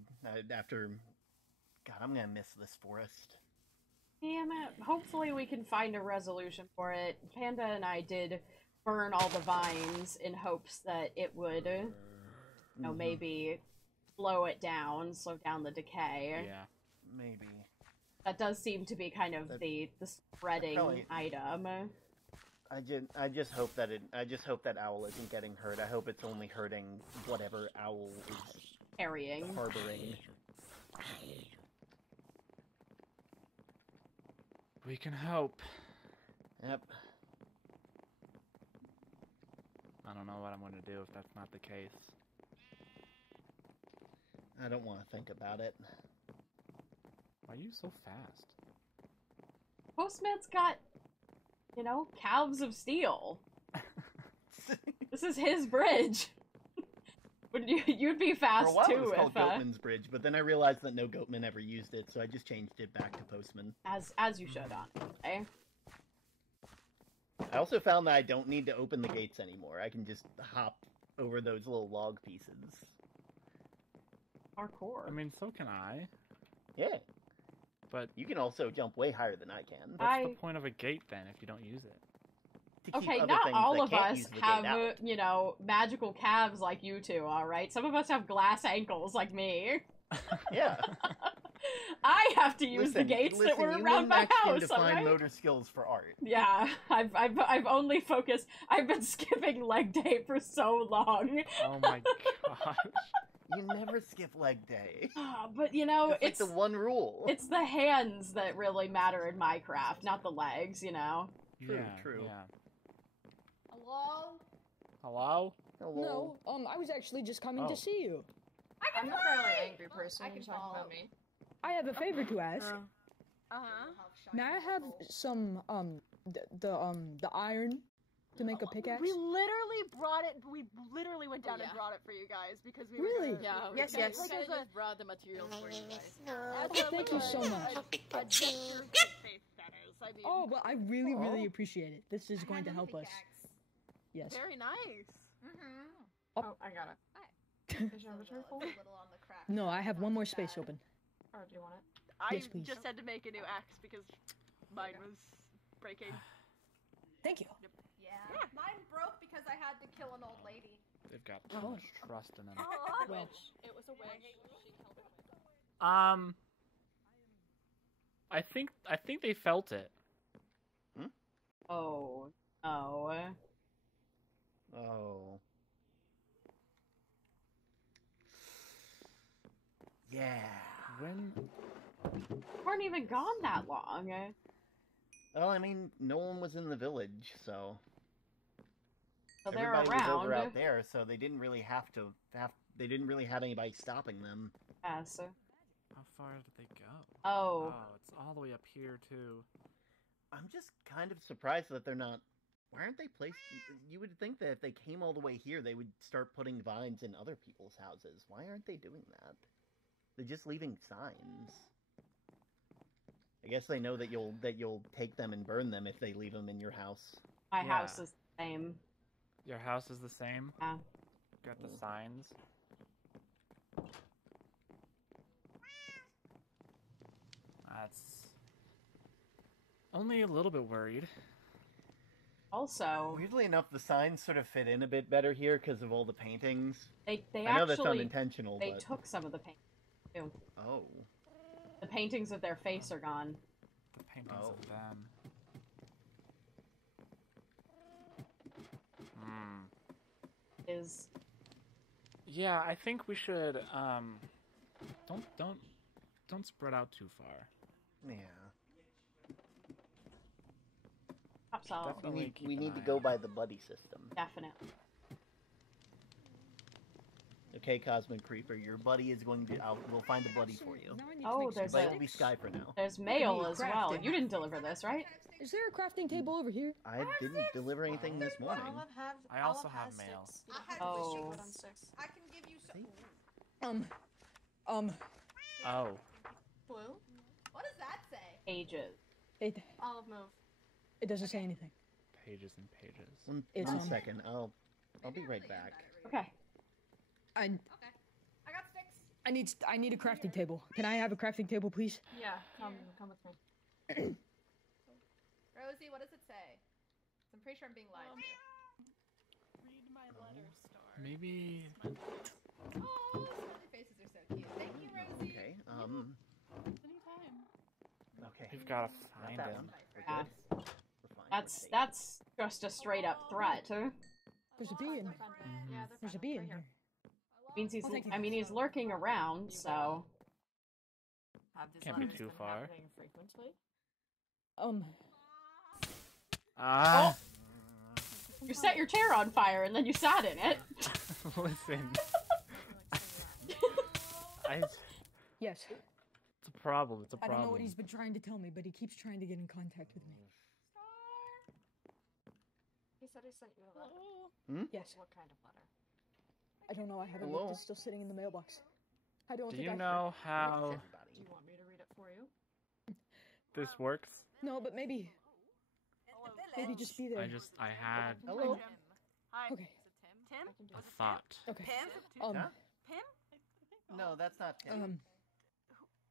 After... God, I'm gonna miss this forest. Damn it. Hopefully we can find a resolution for it. Panda and I did burn all the vines in hopes that it would, you know, maybe slow it down, slow down the decay. Yeah. Maybe. That does seem to be kind of the spreading item. I just hope that owl isn't getting hurt. I hope it's only hurting whatever owl is carrying, harboring. We can hope. Yep. I don't know what I'm going to do if that's not the case. I don't want to think about it. Why are you so fast? Postman's got, you know, calves of steel. This is his bridge. You'd be fast For a while too it was called if Goatman's Bridge, but then I realized that no Goatman ever used it, so I just changed it back to Postman. as you should, honestly. I also found that I don't need to open the gates anymore. I can just hop over those little log pieces. Parkour. I mean, so can I. Yeah. But you can also jump way higher than I can. What's the point of a gate then if you don't use it? Okay, not all of us have, you know, magical calves like you two, alright? Some of us have glass ankles like me. Yeah. I have to use the gates that were around my house, alright? motor skills for art. Yeah, I've only focused. I've been skipping leg day for so long. Oh my gosh. You never skip leg day. But you know, it's like the one rule. It's the hands that really matter in Minecraft, not the legs, you know? True. Yeah. Hello? Hello? No, I was actually just coming to see you. I'm a fairly angry person. You're talking about me. I have a favor to ask. May I have some, the iron to make a pickaxe? We literally brought it. We literally went down and brought it for you guys because we Really? were gonna, Yes. Like, I as a, just brought the materials for you guys. Thank you so much. A gesture of good faith, that is. I mean, Oh, well, I really, really appreciate it. This is going to help us. Yes. very nice. Oh, I got it. Is your inventory full? No, I have one more space open. Or do you want it? I Yes, please. just had to make a new axe because mine was breaking. Thank you. Yeah. Mine broke because I had to kill an old lady. They've got too much trust in them. Well, It was a witch. I think they felt it. Oh, no. Oh. Yeah. When? We weren't even gone that long. Well, I mean, no one was in the village, so... So they're Everybody was around. over out there, so they didn't really have they didn't really have anybody stopping them. Yes. How far did they go? Oh. It's all the way up here, too. I'm just kind of surprised that they're not... Why aren't they placed... You would think that if they came all the way here, they would start putting vines in other people's houses. Why aren't they doing that? They're just leaving signs. I guess they know that you'll take them and burn them if they leave them in your house. My house is the same. Your house is the same? Yeah. Got the signs. That's... only a little bit worried. Also... Weirdly enough, the signs sort of fit in a bit better here because of all the paintings. They I know actually... that's unintentional, They but... took some of the paintings, too. Oh. The paintings of their face are gone. The paintings of them. Is... Yeah, I think we should, don't spread out too far. Yeah. Absolutely. We need to go by the buddy system. Definitely. Okay, Cosmic Creeper, your buddy is going to... we'll find a buddy for you. Oh, there's But it'll be Sky for now. There's mail as well. You didn't deliver this, right? Is there a crafting table over here? I didn't deliver anything this morning. I also have mail. Oh. I can give you some. Oh. Oh. pages. Olive move. It doesn't say anything. Pages and pages. One second. I'll be right back. Okay. Okay. I got sticks. I need a crafting table. Can I have a crafting table, please? Yeah, come with me. Rosie, what does it say? I'm pretty sure I'm being lied to. Read my letter, Star. Maybe. Oh, smiley faces are so cute. Thank you, Rosie. Okay. Anytime. Okay. We've got to find that him. one. We're good. We're fine. That's just a straight up threat. There's a bee in. Yeah, There's a bee in here. Means he's. I mean, he's lurking around, so. Can't be too far. Frequently. Ah. You set your chair on fire and then you sat in it. Listen. Yes. It's a problem. It's a I problem. don't know what he's been trying to tell me, but he keeps trying to get in contact with me. He said he sent you a letter. Yes. What kind of letter? I don't know. I haven't Hello? looked. It's still sitting in the mailbox. I don't Do think you I know how Do you want me to read it for you? this works? No, but maybe just be there. I had Hello. Hi. Okay. Is it Tim? a thought. Okay. Pim? Huh? Pim? No, that's not Tim.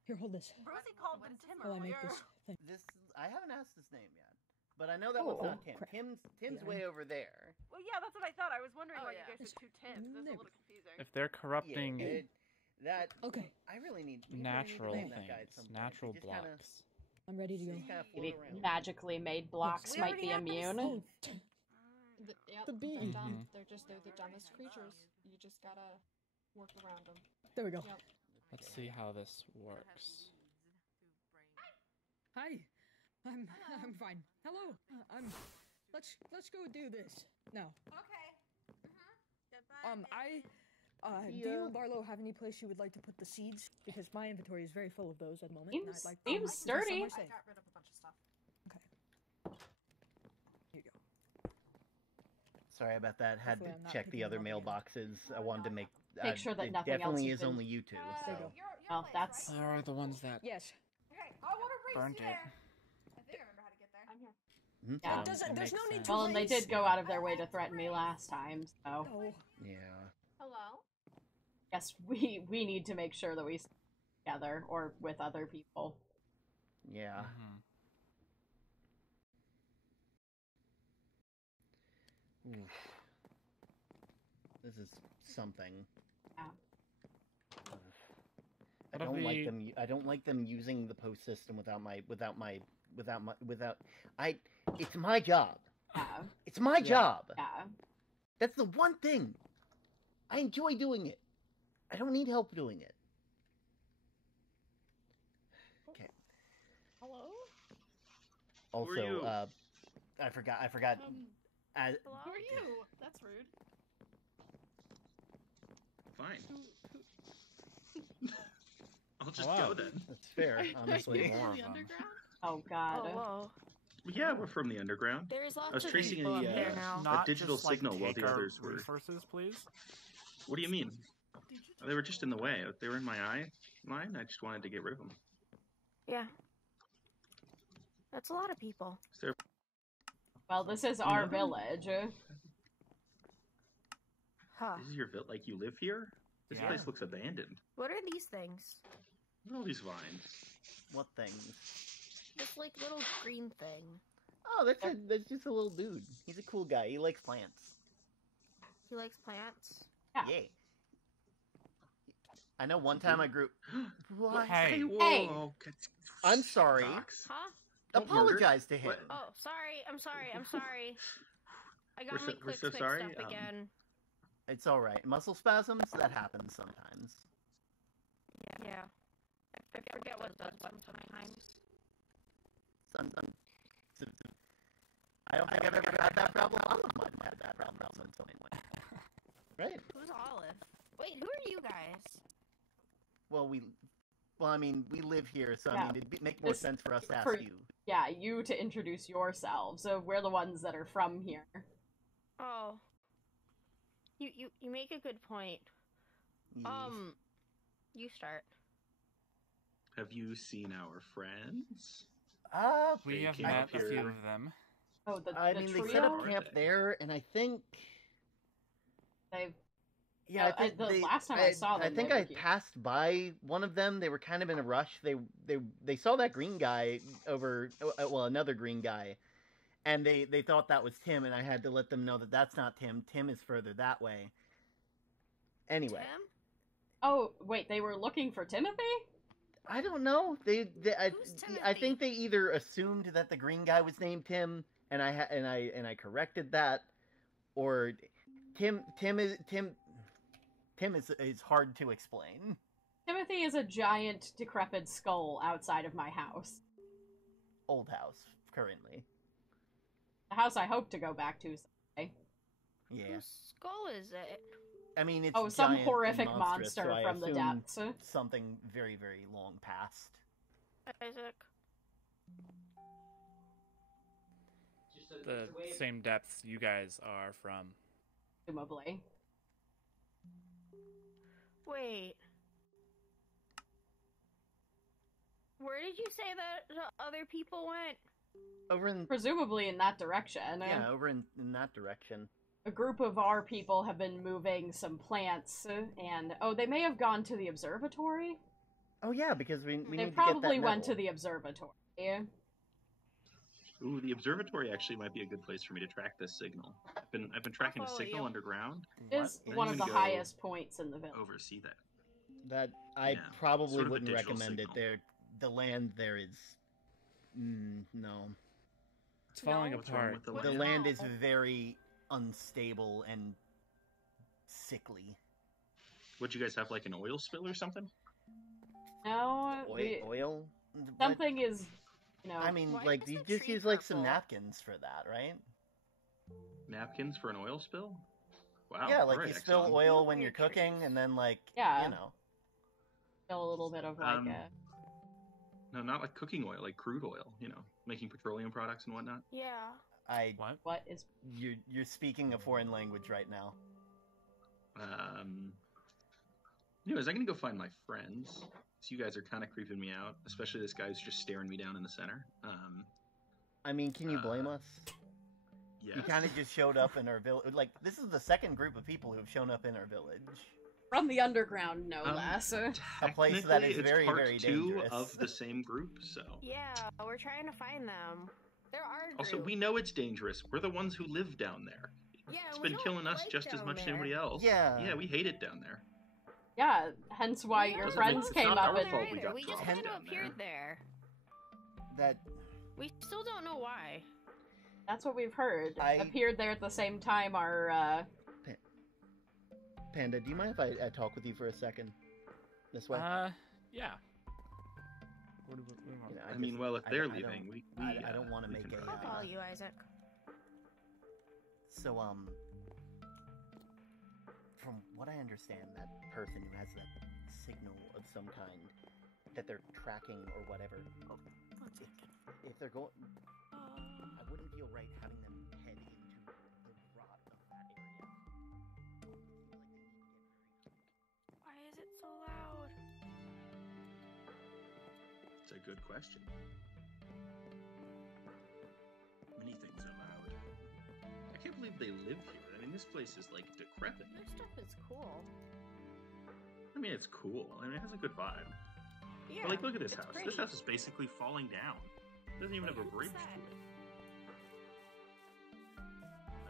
Here, hold this Rosie called him Tim while I make earlier. this thing. I haven't asked his name yet, but I know that one's not Tim. crap. Tim's Yeah. way over there. Well, yeah, that's what I thought. I was wondering Oh, why yeah. you guys are two Tims. That's a little confusing. If they're corrupting Okay. I really need natural name that guy at some things, point. natural They just kinda- blocks. I'm ready to go. they just kinda float Maybe around. magically made blocks We might already be have these. immune. The bee. They're dumb. They're the dumbest creatures. You just gotta work around them. There we go. Yep. Let's see how this works. Hi. I'm fine. Hello. Let's go do this now. Okay. Do you, Barlow, have any place you would like to put the seeds? Because my inventory is very full of those at the moment. And I'd like Seems to sturdy. somewhere I safe. got rid of a bunch of stuff. Here you go. Sorry about that. Had Hopefully to I'm not check the picking other them up again. mailboxes. I wanted to make sure that it nothing else definitely has is been- only you two. There you So go. Well, that's. Are the ones that Yes. Okay, I want to race burnt you it. there. I think I remember how to get there. I'm here. Yeah. It doesn't. There's makes no need sense. to Well, and they race. did go out of their way to threaten me last time, so Oh. Yeah. Hello. guess we need to make sure that we stay together or with other people. Yeah. Oof. This is something. Yeah. I don't like them. I don't like them using the post system without. It's my job. Yeah. It's my job. Yeah. That's the one thing. I enjoy doing it. I don't need help doing it. Okay. Hello. Also, I forgot. Who are you? That's rude. Fine. I'll just Wow. go then. That's fair, honestly. More of The them. underground? Oh God. whoa. Yeah, we're from the underground. There's I was lots of tracing people up a, there now. Not digital just, like, signal while take the our others were. resources, please. What do you mean? They were just in the way. They were in my eye line. I just wanted to get rid of them. Yeah. That's a lot of people. Is there... Well, this is our village. Huh. This is your village? Like you live here? This Yeah. place looks abandoned. What are these things? Look at all these vines. What things? This like little green thing. Oh, that's just a little dude. He's a cool guy. He likes plants. He likes plants. Yeah. Yay. I know one time I grew. What? Hey. Whoa. I'm sorry. Socks. Huh? Don't Apologize to him. What? Oh, sorry. I'm sorry. I'm sorry. I got We're my so clicks mixed sorry, up again. It's all right. Muscle spasms, that happens sometimes. Yeah. I forget what it does sometimes. I don't think I've ever had that problem. Olive might have had that problem at some point. Right? Who's Olive? Wait, who are you guys? Well, I mean, we live here, so Yeah. I mean, it'd make more sense for us to ask you. Yeah, you to introduce yourselves. So we're the ones that are from here. Oh. You make a good point. Yes. You start. Have you seen our friends? We have came met up a here. few of them. Oh, the I the mean, trio? they set up camp there, and I think... They've... Yeah, I think the last time I saw them, I think they were I here. passed by one of them. They were kind of in a rush. They saw that green guy over, well, another green guy, and they thought that was Tim, and I had to let them know that that's not Tim. Tim is further that way. Anyway. Tim? Oh, wait, they were looking for Timothy? I don't know. I think they either assumed that the green guy was named Tim, and I corrected that, or Tim is hard to explain. Timothy is a giant, decrepit skull outside of my house. Old house, currently. The house I hope to go back to someday. Yeah. Whose skull is it? I mean, it's some giant and horrific monstrous, monster so I from the assume depths. Something very, very long past. Isaac. The same depths you guys are from. Presumably. Wait. Where did you say that the other people went? Over in... Presumably in that direction. Yeah, over in that direction. A group of our people have been moving some plants, and they may have gone to the observatory. Oh yeah, because we They need to get probably that went metal. to the observatory. Ooh, the observatory actually might be a good place for me to track this signal. I've been tracking a signal underground. It is one of the highest points in the village. Oversee that. That I Yeah, probably sort of a wouldn't digital recommend signal. it there. The land there is no. It's falling What's wrong apart. with the The land? land is very unstable and sickly. What, you guys have like an oil spill or something? No, Oil? something is, I mean, like you just use like some napkins for that, right? Napkins for an oil spill? Wow. Yeah, like alright, you spill Exxon. oil when you're cooking, and then like Yeah. you know. Feel a little bit of like No, not like cooking oil, like crude oil. You know, making petroleum products and whatnot. Yeah. What is? You're speaking a foreign language right now. Anyways, I'm gonna go find my friends. So you guys are kind of creeping me out, especially this guy who's just staring me down in the center. I mean, can you blame us? Yes. You kind of just showed up in our village. Like, this is the second group of people who have shown up in our village. From the underground, no less. A place that is Technically, it's very, part very two dangerous. of the same group, so. Yeah, we're trying to find them. There are Also, we know it's dangerous. We're the ones who live down there. Yeah, It's we been don't killing us like just as down much as there. anybody else. Yeah. Yeah, we hate it down there. Yeah, hence why your It's friends not came our up and fault we got We just dropped kind of down appeared there. That We still don't know why. that's what we've heard. I- Appeared there at the same time our Panda, do you mind if I talk with you for a second? This way? Yeah. You know, I mean, well, if they're leaving, I don't want to make a. I'll follow you, Isaac. So, from what I understand, that person who has that signal of some kind that they're tracking or whatever, if they're going, I wouldn't feel right having them head into the rot of that area. Why is it so loud? It's a good question. Many things are loud. I can't believe they live here. I mean, this place is like decrepit. This stuff is cool. I mean, it's cool. I mean, it has a good vibe. Yeah, But like, look at this it's house. pretty. This house is basically falling down. It doesn't even have a bridge to it. I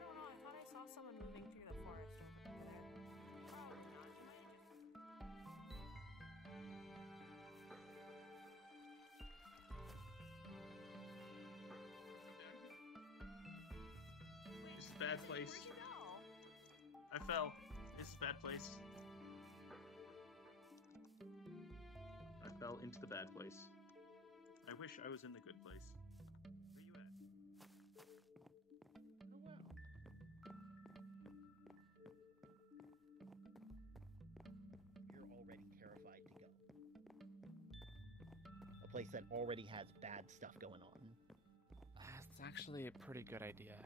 don't know. I thought I saw someone moving through the forest over there. Probably not. It might just... This is a bad place. I fell. This is a bad place. I fell into the bad place. I wish I was in the good place. Where you at? Oh wow. You're already terrified to go. A place that already has bad stuff going on. It's actually a pretty good idea.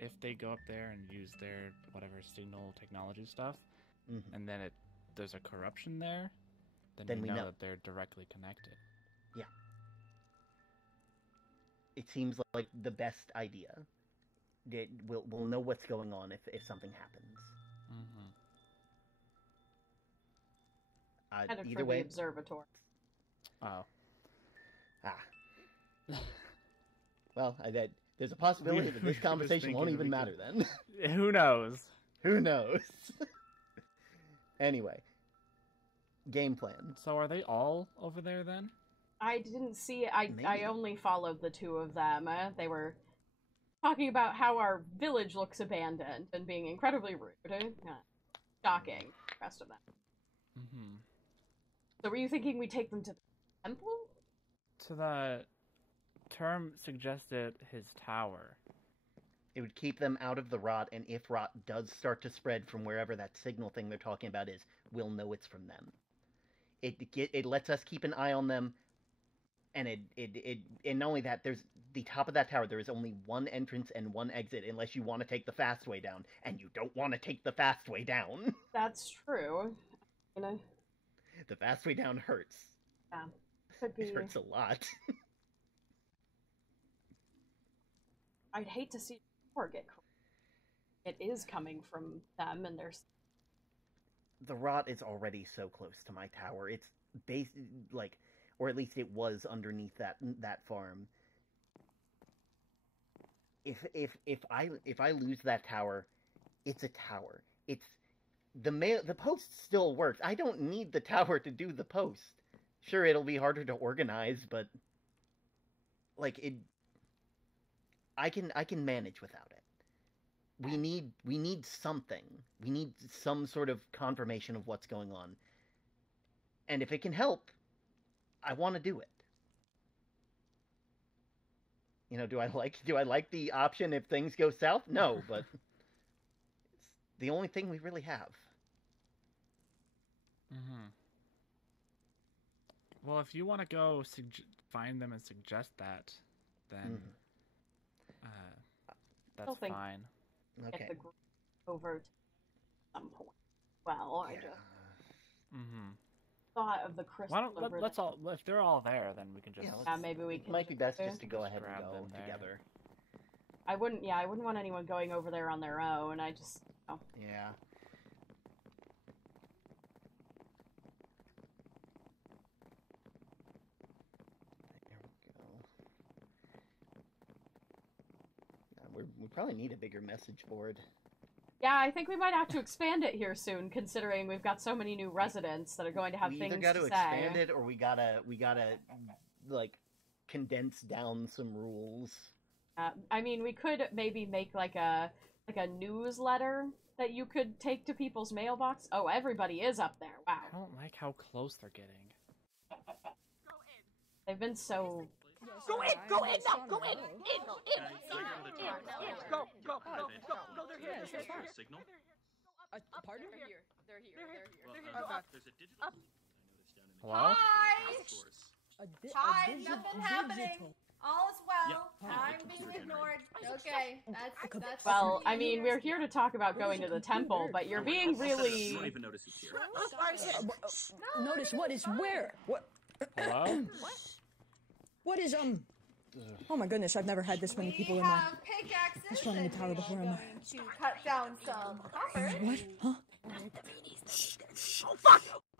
If they go up there and use their whatever signal technology stuff, and then there's a corruption there, then we know know that they're directly connected. Yeah. It seems like the best idea. We'll know what's going on if something happens. Headed Either for way. the observatory. Oh. Well, there's a possibility that this conversation won't even matter then. Who knows? Who knows? Anyway. Game plan. So are they all over there then? I didn't see it. I only followed the two of them. They were talking about how our village looks abandoned and being incredibly rude. Shocking. The rest of them. Mm-hmm. So were you thinking we take them to the temple? To the term suggested his tower. It would keep them out of the rot, and if rot does start to spread from wherever that signal thing they're talking about is, we'll know it's from them. It lets us keep an eye on them, and and not only that, there's the top of that tower. There is only one entrance and one exit, unless you want to take the fast way down, and you don't want to take the fast way down. That's true. You know. The fast way down hurts. Yeah, could be. It hurts a lot. I'd hate to see the get caught. It is coming from them, and there's. The rot is already so close to my tower. It's or at least it was underneath that farm. If I lose that tower, it's a tower. It's the post still works. I don't need the tower to do the post. Sure, it'll be harder to organize, but I can manage without it. We need something. We need some sort of confirmation of what's going on. And if it can help, I want to do it. You know, do I like the option if things go south? No, but it's the only thing we really have. Mm-hmm. Well, if you want to go find them and suggest that, then that's fine. Get the group over to some point. Well, I just thought of the crystal. Let's all. If they're all there, then we can just. Yeah, maybe we can. It might be best just to go ahead and go together. I wouldn't. Yeah, I wouldn't want anyone going over there on their own. I just. Oh. Yeah. We probably need a bigger message board. Yeah, I think we might have to expand it here soon, considering we've got so many new residents that are going to have things to say. We either got to expand it, or we gotta condense down some rules. I mean, we could maybe make like a newsletter that you could take to people's mailbox. Oh, everybody is up there. Wow. I don't like how close they're getting. They've been so. Go in now, go in, go, they're here, Signal? Pardon? They're here. There's a digital. Hello? Hi, nothing happening. All is well. I'm being ignored. Okay, that's. Well, I mean, we're here to talk about going to the temple, but you're being really. Don't even notice who's here. Notice what is where? What? Hello? What is Oh my goodness! I've never had this many people in my. Pickaxes. In the tower before. I'm going to cut down some copper. What? Huh?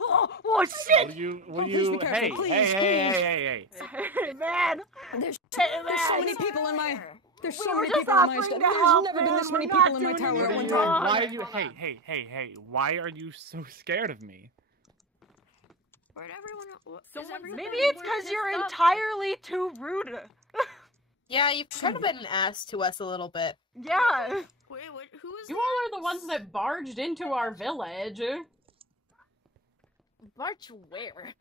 Oh shit! Will you? Hey, hey! Hey, man! There's so many people in my. There's so many people in my study. There's help, never been man. this many We're people in my not tower doing at one anything time. wrong. Why are you? Hey! Why are you so scared of me? Where'd everyone? Maybe it's because you're entirely too rude. Yeah, you've kind of been an ass to us a little bit. Yeah. Wait, who is You all are the ones that barged into our village. March where?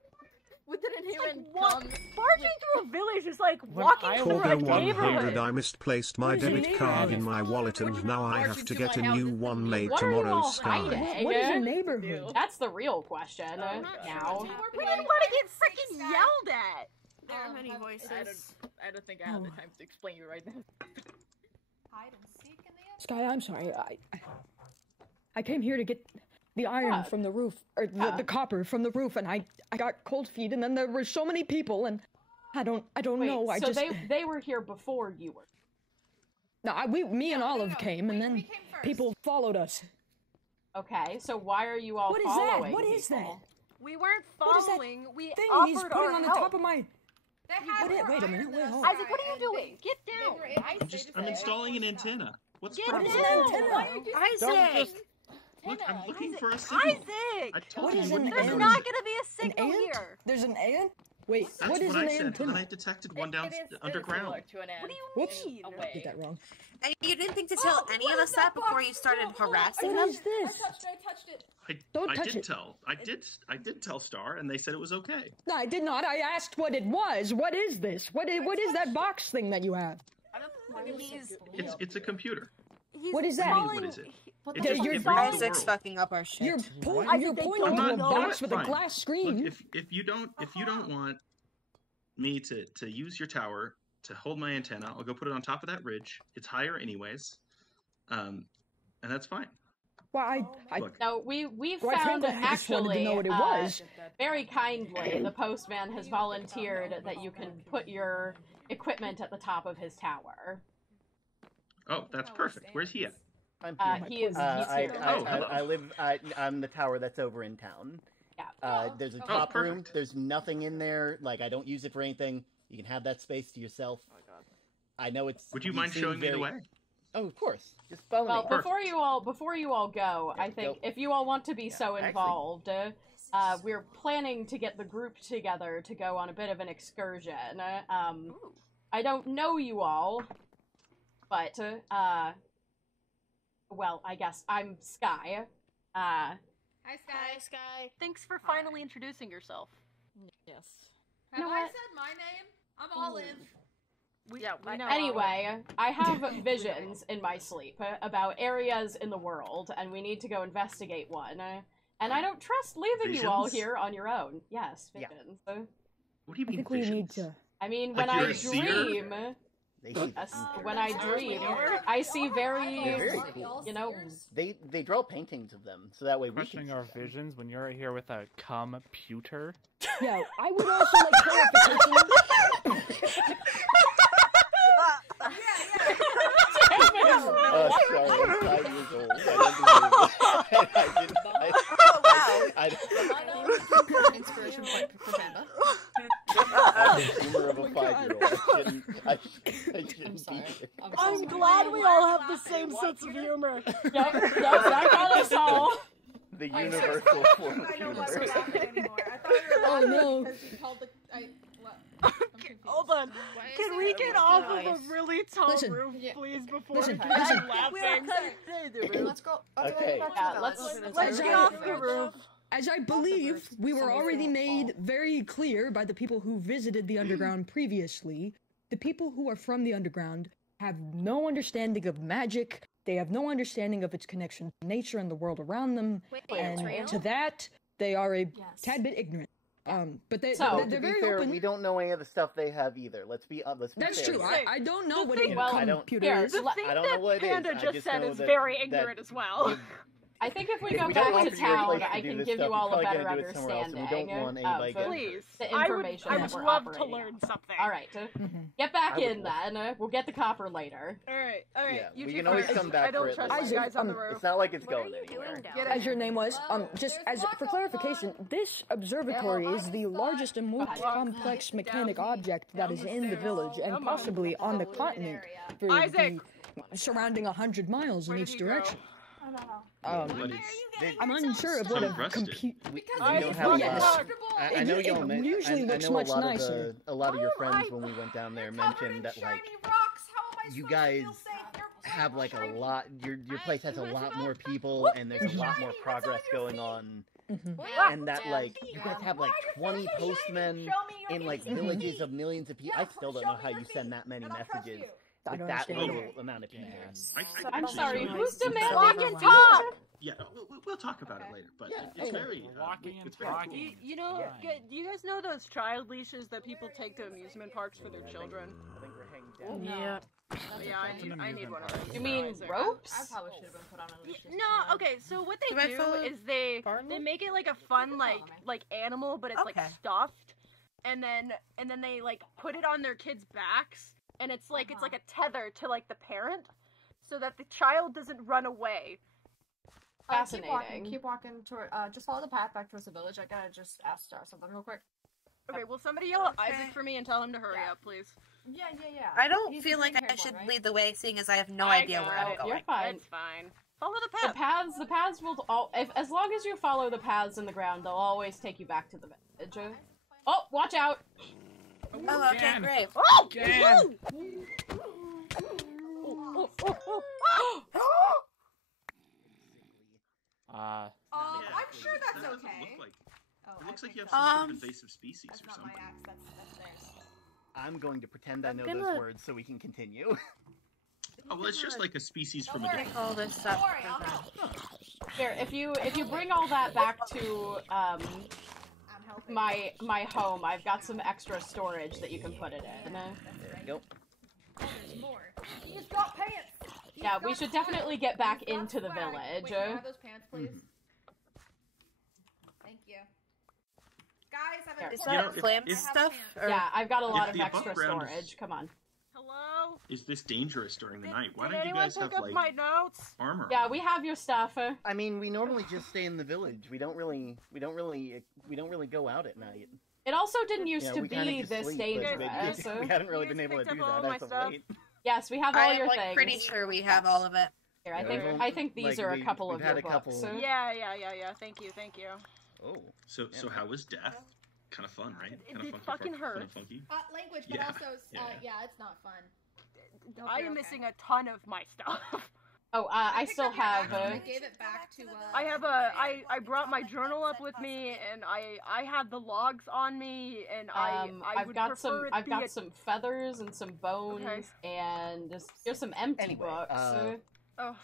We didn't even Barging through a village is like When walking I through a Corgo 100, neighborhood. I misplaced my debit card in my wallet and now I have to get a new one made tomorrow, Sky. What is a neighborhood? That's the real question. Now. We didn't want to get freaking yelled at. There are many voices. I don't think I have the time to explain you right now. Hide and seek in the Sky, I'm sorry. I came here to get the iron from the roof, or the copper from the roof, and I got cold feet, and then there were so many people, and I don't know. I so just they were here before you were. No, me and Olive came, and then people followed us. Okay, so why are you all What is following? that? What is that? We weren't What is that following. We thing offered he's our putting on the help. top of my. Wait a minute. Wait, hold on. Isaac, what are you doing? Get down. I'm installing an antenna. What's the Get problem? down. Why are you Isaac! Look, I'm looking for a signal. Isaac! I told What you is you an wouldn't ant? notice. There's not gonna be a signal ant? here. There's an ant? Wait, That's what is what an I said, antenna? and then I detected one down underground. What do you Whoops. mean? I did that wrong. And you didn't think to tell any of us that before you started harassing What them? is this? I touched it. I touch did it. tell. I did tell Star, and they said it was okay. No, I did not. I asked what it was. What is this? What is that box thing that you have? It's a computer. What is What do that? you mean, what is it? It just You're it reads the Isaac's world. fucking up our shit. You're pointing I'm to a not- box you with know a what? glass screen. Look, if you don't want me to use your tower to hold my antenna, I'll go put it on top of that ridge. It's higher anyways, and that's fine. Well, I Look. No, we Quite found frankly, I just wanted to actually know what it was. very kindly the postman has volunteered that you can put your equipment at the top of his tower. Oh, that's perfect. Where's he at? I'm he is he's here. I live. I'm the tower that's over in town. Yeah. There's a top room. There's nothing in there. Like I don't use it for anything. You can have that space to yourself. Oh my god. I know it's. Would you mind seem showing me the very- way? Oh, of course. Just follow Well, me. before you all go, I think if you all want to be so involved, we're planning to get the group together to go on a bit of an excursion. I don't know you all, but well, I guess I'm Sky. Hi, Sky. Sky. Thanks for finally introducing yourself. Yes. Have I said my name? I'm Olive. We know. Anyway, I have visions in my sleep about areas in the world, and we need to go investigate one. And I don't trust leaving you all Visions? here on your own. Yes, visions. What do you I mean think we need to. I mean, Like when you're I a seer? dream, when I dream, I see very, They're very cool. you know, They draw paintings of them, so that way we can. Questioning our visions when you're here with a computer. Yeah, I would also like clarification. Oh, sorry, I'm 5 years old. I don't deserve it. I didn't. Inspiration point for Panda. I'm the humor of a 5-year-old. I shouldn't be here. I'm glad we all have the same sense of humor. Yep, that got us all. The universal form of I know why humor. we're laughing anymore. I thought we were laughing no. because you called the. Hold on. Can we get off of a really tall Listen. roof, please, before Listen, we listen. start laughing? Let's go. Okay. Let's get off the roof. As I believe we were already made very clear by the people who visited the underground previously, the people who are from the underground have no understanding of magic. They have no understanding of its connection to nature and the world around them, and to that they are a tad bit ignorant. But they're To be very fair, open. we don't know any of the stuff they have either. Let's be That's fair. true. I don't know what a I don't- computer is. The thing I don't know that what it is. Panda I just just said know is that- very that ignorant as well. I think if we If go we don't back offer to you a town, place to I do can this give stuff, you all you're a probably better gonna do it somewhere else, and we don't understanding want anybody of getting- Please, the I information would that we're love to operating learn on. something. All right, get back in then. We'll get the copper later. All right. Yeah, You we two can always first. come back I don't for it trust later. you guys on the Isaac, roof. It's not like it's going anywhere. As your name was, just as for clarification, this observatory is the largest and most complex mechanic object that is in the village and possibly on the continent for Isaac! the surrounding 100 miles in each direction. But I'm unsure of what a rusted. computer. We don't have Yes. I know It y'all meant, usually I looks know much a lot nicer. Of a lot of your friends when we went down there mentioned that like you guys have like a lot. Your place has a lot more people and there's a lot more progress going on. And that like you guys have like 20 postmen in like villages of millions of people. I still don't know how you send that many messages with that little amount of people. I'm sorry, who's So demanding to talk? Yeah, we'll talk about it later. But Yeah, it's anyway. very Walking and it's very talking. cool. You know, do you guys know those child leashes that people take to amusement parks for their children? I think we're hanging down. Yeah. Yeah, I need one of those. You mean ropes? I probably should have been put on a leash. No, okay, so what they do is they make it like a fun like animal, but it's like stuffed, and then they like put it on their kids' backs, and it's like a tether to like the parent, so that the child doesn't run away. Fascinating. Keep walking toward. Just follow the path back towards the village. I gotta just ask Star something real quick. Okay, will somebody yell at Isaac for me and tell him to hurry up, please? Yeah. I don't feel like I should lead the way, seeing as I have no idea where I'm going. You're fine. It's fine. Follow the path. The paths will as long as you follow the paths in the ground, they'll always take you back to the village. Oh, watch out! Oh, okay, great. Oh! Jan! I'm sure that's okay. It looks like you have some sort of invasive species That's or not something. my axe, that's theirs. I'm going to pretend I know those words so we can continue. Oh, well, it's just like a species from a Don't different... all this stuff. Here, if you bring all that back to my home, I've got some extra storage that you can put it in. There you go. Oh, there's more. He's got pants! Yeah, we should definitely get back into the village. Wait, can I have those pants, please? Thank you. Guys, have a Is that clam stuff? Or... Yeah, I've got a lot of the above extra ground storage. Come on. Hello? Is this dangerous during the night? Why Did don't you anyone guys pick have, up like, my notes? armor? Yeah, we have your stuff. I mean, we normally just stay in the village. We don't really go out at night. It also didn't used to we kinda be just this sleep, dangerous. but we haven't really been able to do that as of late. Yes, we have all your I'm things. pretty sure we have all of it. Here, I think these are a couple of your books. Yeah. Thank you. Oh. So how was death? Kind of fun, right? It fucking hurts. Funky. Language, but Yeah. also, Yeah. it's not fun. I am missing a ton of my stuff. Oh, I still have. I gave it back to. I brought my journal up with me, and I had the logs on me, and I've got some feathers and some bones, and here's some empty books. I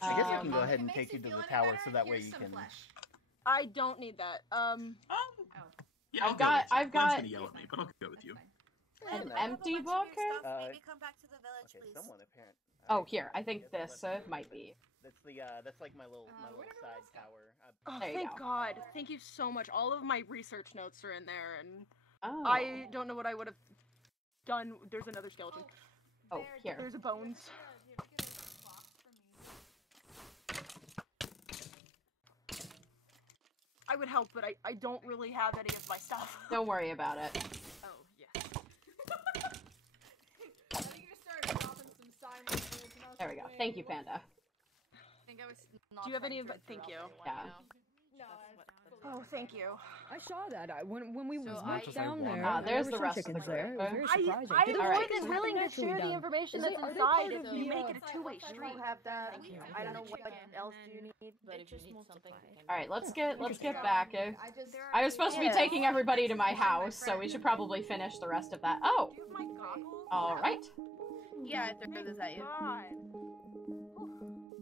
guess I can go ahead and take you to the tower, so that way you can. I don't need that. Yeah, I've got. Glenn's gonna yell at me, but I'll go with you. An empty book? Maybe come back to the village, please. Someone apparent. Oh, here. I think this might be. That's like my little side tower. Oh, there you thank go. God! Thank you so much. All of my research notes are in there, and Oh. I don't know what I would have done. There's another skeleton. Oh, here. There's a bones. I would help, but I don't really have any of my stuff. Don't worry about it. Oh, yeah. I think you started dropping some sign language, and I was There we go. like, Thank you, wait, Panda. Do you have any of it? Thank you. Yeah. No, Oh, thank you. I saw that. When we went as down I there, walked. There's there the were rest some of the chickens there. It was very group. surprising. I Did am it more work? than willing to Naturally share the done. information Is that's it- are they inside part if of you the, make it a two-way I street. don't have that. Thank you. I don't know what Chicken, else and you need, but if you need something, All right, let's get back. I I was supposed to be Yeah. taking everybody to my house, so we should probably finish the rest of that. Oh, Do you have my goggles? all right. Yeah, I threw this at you. God.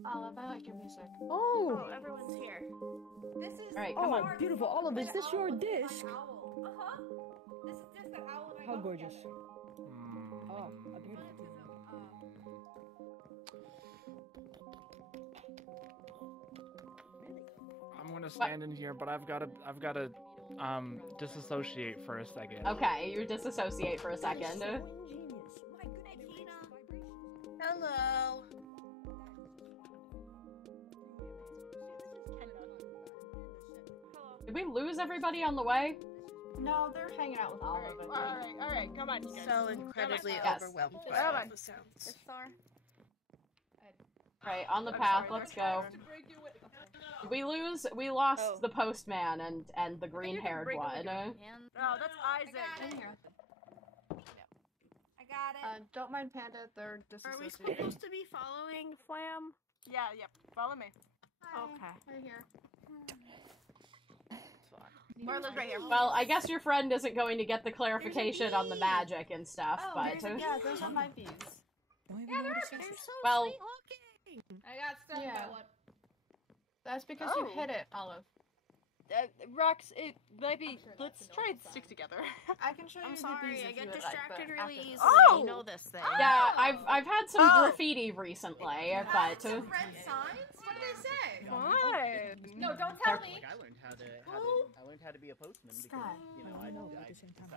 Olive, I like your music. Oh, Everyone's here. This is. All right, come on. beautiful Olive. Is this your disc? Uh-huh. This is just the owl and I How got gorgeous. together. Oh, a beautiful. I'm gonna stand in here, but I've gotta disassociate for a second. Okay, you disassociate for a second. Hello. Did we lose everybody on the way? No, they're hanging out with Olive. Alright, come on, you guys. So incredibly Yes. overwhelmed by Come all on. the sounds. Right, on the path. Let's go. We lost the postman and the green-haired one. Oh, that's Isaac. I got it. Don't mind Panda, they're Are we disassociated. supposed to be following Flam? Yeah, follow me. Okay. Right here. Marla's right here. Well, I guess your friend isn't going to get the clarification on the magic and stuff, Oh, but yeah, those are my bees. Yeah, they're so well, sweet looking. I got stuff Yeah. by what? That's because Oh. you hit it, Olive. Rox, it might be. Let's try and stick together. I can show you. I'm sorry, I get distracted really easily. Oh! You know this thing. Yeah, I've had some graffiti recently, but Some red signs? What do they say? Fine. No, don't tell me. I learned how to be a postman because you know I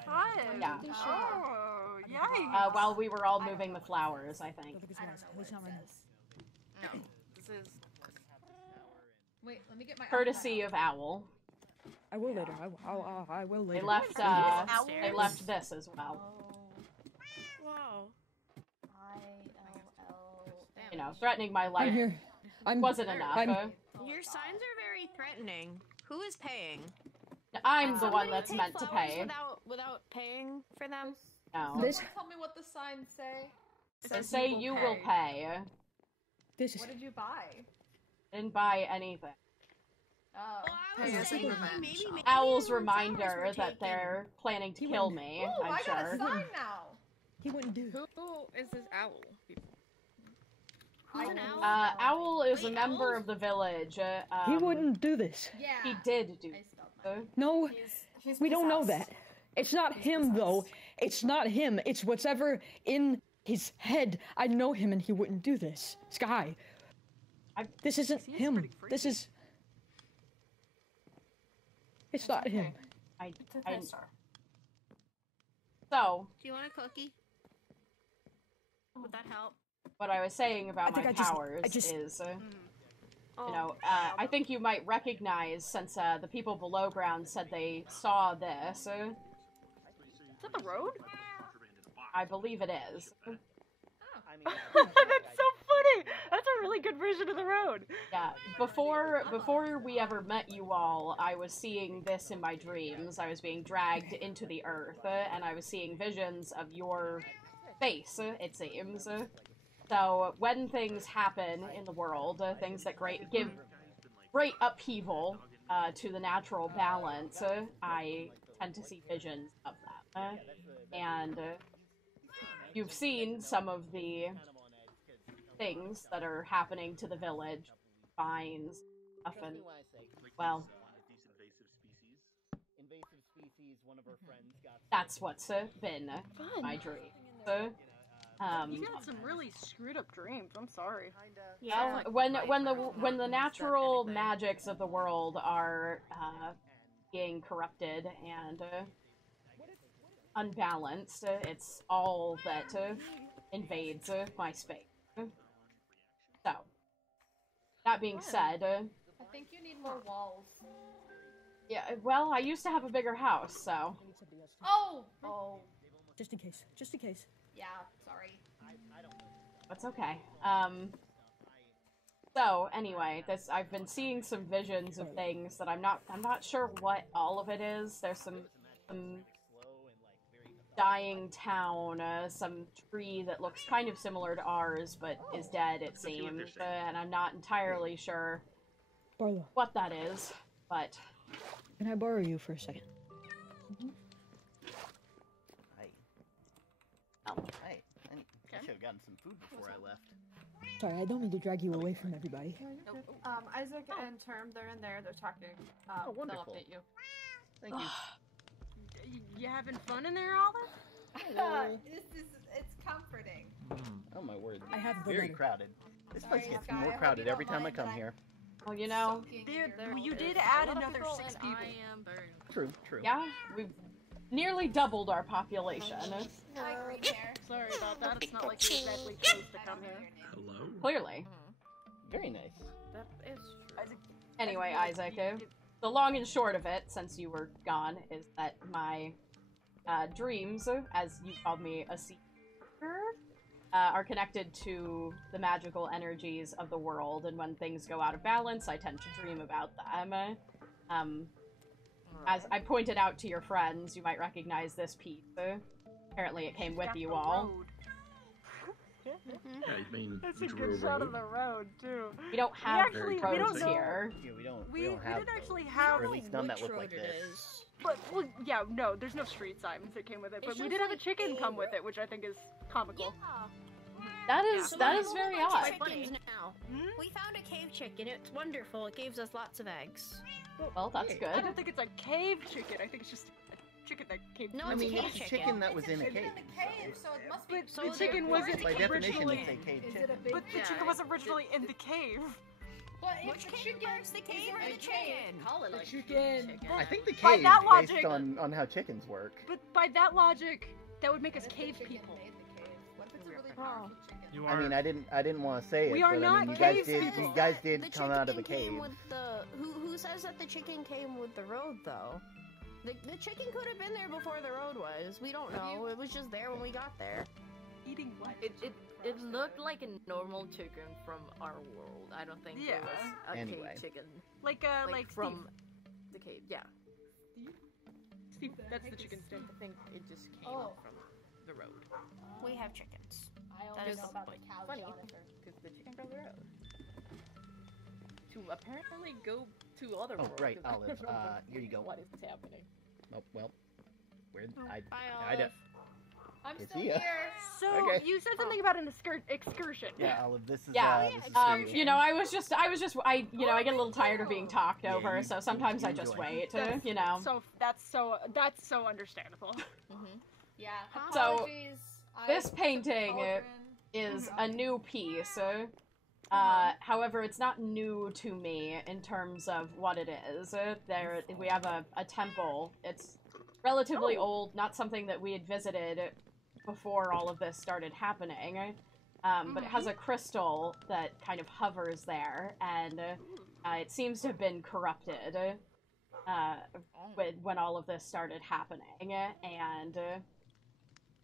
Fine. Yeah. Oh, yikes. while we were all moving the flowers, I think. No, this is. Wait, let me get my. Courtesy of Owl. I will later. I will later. They left this as well. Wow. You know, threatening my life I'm here. wasn't enough. Your signs are very threatening. Who is paying? I'm the one that's meant to flowers pay. Without paying for them? No. Tell me what the signs say. They say you will pay. This is. What did you buy? Didn't buy anything. Oh. I was thinking maybe Owl's reminder that they're planning to kill me, Ooh, I'm I got a sure. sign now. He wouldn't do. Who is this owl? Who's an owl? Owl is a member of the village. He wouldn't do this. Yeah. He did do No, we don't know that. It's not him, though. It's not him. It's whatever in his head. I know him, and he wouldn't do this. Sky. This isn't him. This is. It's not him. So. Do you want a cookie? Would that help? What I was saying about my powers is, you know, I think you might recognize, since the people below ground said they saw this. Is that the road? I believe it is. That's so funny! That's a really good version of the road! Yeah, before we ever met you all, I was seeing this in my dreams. I was being dragged into the earth, and I was seeing visions of your face, it seems. So, when things happen in the world, things that give great upheaval to the natural balance, I tend to see visions of that. And you've seen some of the things that are happening to the village. Vines, stuff, and, well, that's what's been my dream. You got some really screwed up dreams. I'm sorry. Yeah, when the natural magics of the world are being corrupted and unbalanced, it's all that invades my space. So, that being said, I think you need more walls. yeah. Well, I used to have a bigger house, so. Oh. Just in case. Just in case. Yeah, sorry. That's okay. So anyway, I've been seeing some visions of things that I'm not sure what all of it is. There's some dying town, some tree that looks kind of similar to ours, but is dead, it seems, and I'm not entirely sure what that is, but... Can I borrow you for a second? Hi. I should have gotten some food before I left. Sorry, I don't mean to drag you away from everybody. Isaac and Term, they're in there. They're talking. Oh, wonderful. They'll update you. Thank you. You having fun in there, Olive? It's comforting. Oh my word. I have the very letter. crowded. This place Sorry, gets Sky, I more hope crowded you every don't time I mind come that. here. Well, you know... You did add another 6 people. True. Yeah, we've nearly doubled our population. I agree there. Sorry about that. It's not like you exactly chose to come here. Hello? Clearly. Very nice. That is true. Anyway, Isaac, the long and short of it, since you were gone, is that my dreams, as you called me a seeker, are connected to the magical energies of the world, and when things go out of balance, I tend to dream about them. As I pointed out to your friends, you might recognize this piece. Apparently it came with you all. Yeah, I mean, That's a we good drove shot over. of the road too. We don't have we roads don't know. here. Yeah, we We don't have didn't actually those, have or at least none that look like this. But well, yeah, no, there's no street signs that came with it. But we did have a chicken come with it, which I think is comical. That is very odd. Chickens now. now. We found a cave chicken. It's wonderful. It gives us lots of eggs. Well, that's good. I don't think it's a cave chicken. I think it's just a chicken that came. No, I it's mean, a cave it's a chicken. chicken that was in a It's cave. in the cave, so it must be. But the chicken wasn't By definition, originally. it's a cave Is chicken. it a big But the chicken was originally in the cave. But if Which the cave chicken first, the cave or the chicken? Call it The like chicken. I think the By cave that is based logic- on how chickens work. But by that logic, that would make us What if cave the chicken people. made the cave? What if it's a really powerful chicken? You I are. mean, I didn't want to say it, We are but I not mean, you guys cave did. people. You guys The did come out of a chicken came cave. with the who says that the chicken came with the road though? The chicken could have been there before the road was. We don't know. It was just there when we got there. Eating what? It looked like a normal chicken from our world. I don't think Yeah. it was a Anyway. cave chicken. Like from the cave. Yeah. Steve, that's the chicken Steve. I think it just came Oh. from the road. We have chickens. I That only is know about the like, cow, funny. Jonathan. Because the chicken from the road. To apparently go to other Oh, world. right, 'cause I Olive, don't know here you go. What is happening? Oh well, where Bye, I don't. I'm It's still here. here. So Okay. you said something about an excursion. Yeah, Olive, this is Yeah, this is for you know, I was just, I get a little tired of being talked Yeah, over, you- so sometimes you I just enjoy. wait, That's- you know. So that's so understandable. Yeah. So, Apologies. This I- painting cauldron. is a new piece. However, it's not new to me in terms of what it is. There, we have a temple. It's relatively old, not something that we had visited before all of this started happening. But it has a crystal that kind of hovers there, and it seems to have been corrupted when all of this started happening, and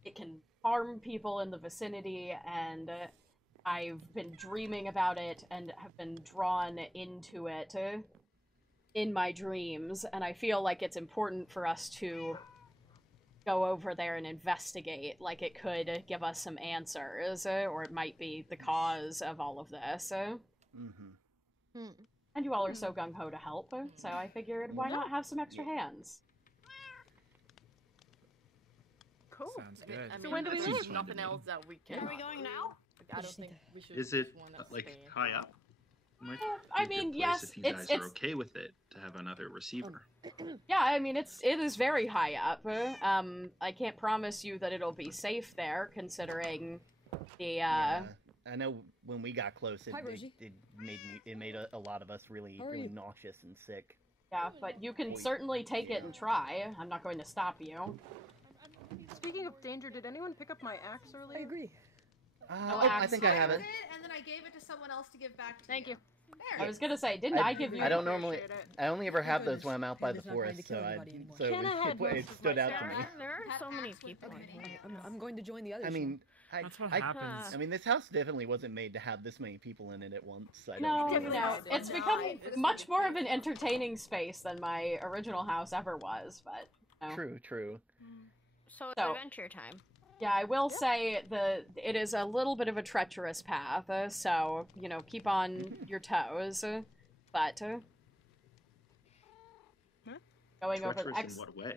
it can harm people in the vicinity, and I've been dreaming about it and have been drawn into it in my dreams, and I feel like it's important for us to go over there and investigate. Like, it could give us some answers, or it might be the cause of all of this. Mm-hmm. And you all are so gung-ho to help, so I figured, why not have some extra hands? Cool. Sounds good. I So mean, when do we there's leave? nothing else that we can. Are we going now? I don't think we should. Is it wanna like stay. high up? Might I be a good mean, place yes, if you it's- guys are it's- okay with it to have another receiver. Yeah, I mean, it is very high up. I can't promise you that it'll be safe there, considering the, Yeah, I know when we got close, Hi, Rosie. it made a lot of us really How are really you? nauseous and sick. Yeah, but you can certainly take it and try. I'm not going to stop you. Speaking of danger, did anyone pick up my axe earlier? I agree. I think I have it. And then I gave it to someone else to give back to Thank you. There. I was gonna say, didn't I give you... I don't normally. Appreciate it. I only ever have those when I'm out by the Hannah's not going to forest, kill so anybody anymore. Hannah had most it of stood my out to stuff. me. There are so many Axe with people. many I'm going to join the others. I mean, That's what happens. I mean, this house definitely wasn't made to have this many people in it at once. I No, don't no, it's become much more of an entertaining space than my original house ever was, but... no. True. So it's So- adventure time. Yeah, I will say it is a little bit of a treacherous path, so, you know, keep on your toes, but... going over the Treacherous in what way?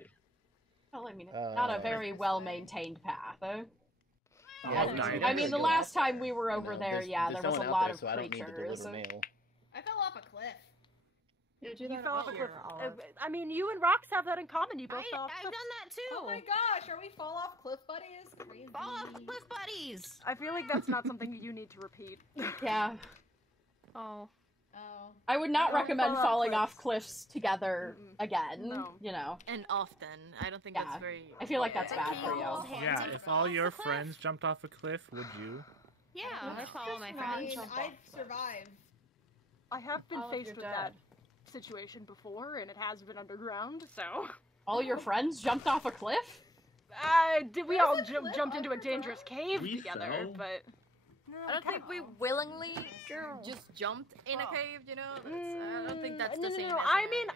Well, I mean, it's not a very well-maintained path. Yeah, And- dying I mean, to the go last time we were over No, there, there's- yeah, there's there was a someone out lot there, of so I don't need to creatures. deliver mail. I fell off a cliff. You fell off a cliff. I mean, you and Rox have that in common. You both fell off I've cliffs. done that too. Oh my gosh, are we fall off cliff buddies? Crazy. Fall off cliff buddies. I feel like that's not something you need to repeat. Yeah. Oh. Oh. I would not Don't recommend fall off falling cliffs. off cliffs together again, No. you know. And often, I don't think Yeah. that's very. I feel like that's bad Can for you you. hold hands Yeah, and if fall all off your the cliff? friends jumped off a cliff, would you? Yeah, I follow my I friends. mean, I'd survive. I have been All of faced your with dad. that situation before, and it has been underground, so... All your friends jumped off a cliff? We all jumped into a dangerous cave We together, fell. but... I don't think we willingly just jumped in a cave. You know, I don't think that's the same. No. as I mean,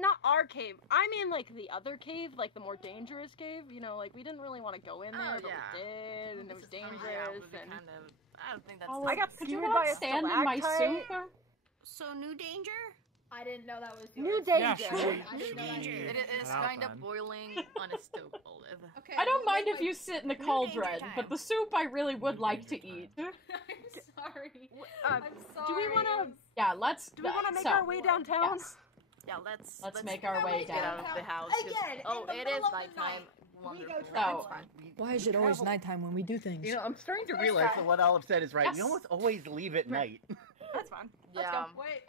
not our cave. I mean, like, the other cave, like, the more dangerous cave. You know, like, we didn't really want to go in there, but we did, and it was dangerous, and... I don't think that's. Oh, I got could you skewered by not a stand in my stalactite. soup? So new danger? I didn't know that was New yours. danger. Yeah, sure. I didn't know that was yours. It is Well kind done. of boiling on a stove, Olive. Okay. I don't we'll mind make if my- you sit in the cauldron, but the soup I really would like to eat. I'm sorry. I'm sorry. Do we want to? Yeah, let's. Do we want to make so, our way downtown? yes. Yeah, let's make our way get out down. of the house. 'Cause- Again, oh, in the it is middle of the nighttime. We Wonderful. go try. So, Why is it always nighttime when we do things? You know, I'm starting to realize that what Olive said is right. Yes. We almost always leave at night. That's fine. Yeah. Wait,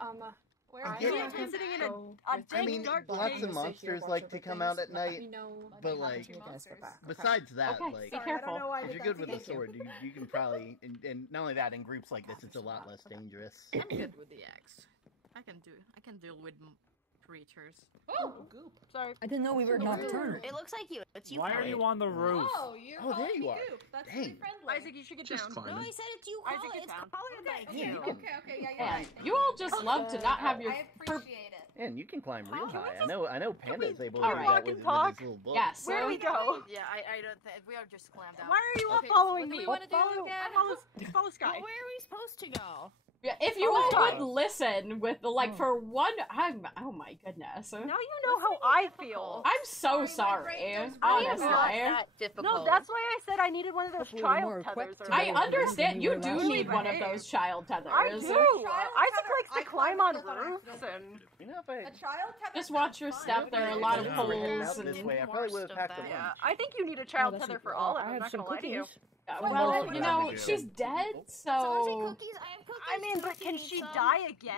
where I are get you? it. I'm sitting in a I dank, mean, dark lots cave. of monsters like to come out at night, but like, besides that, Okay, like, be careful. if you're good with a sword, you can probably, and not only that, in groups like this, it's a lot less dangerous. I'm good with the axe. I can deal with creatures. Oh, goop. Sorry. I didn't know we were nocturnal. It looks like you. It's you. Why are you on the roof? Oh, you're Oh, there calling you me are. goop. That's Dang. pretty friendly. Isaac, you should get Just down. climbing. No, I said it's you. Isaac, Call get it. It's down. colored by Okay, you. okay, yeah, Man, right. you all just love to not have your. I appreciate it. And you can climb real high. I know Panda's able to All do right. that with his little book. Yes. Where do we go? Yeah, I don't think we are just clammed down. Why are you all Okay, following what do me? we want to do again? Follow Sky. Well, where are we supposed to go? Yeah, if you all would listen with the for one, oh my goodness. Now you know how I feel. I'm so sorry. Honestly. No, that's why I said I needed one of those Hopefully child more tethers. equipped to I go understand you than we do were need last one time. of those child tethers. I do. Isaac likes to climb on roofs and. You know, if I A child tether Just watch your step. There are a lot of holes. out this way, I probably would have packed a lunch. Yeah, I think you need a child Oh, that's tether a- for oh, Olive. I I'm have not some gonna lie to you. cookies. Well, you know, she's dead, so. Cookies. I have cookies. I mean, but can she die again?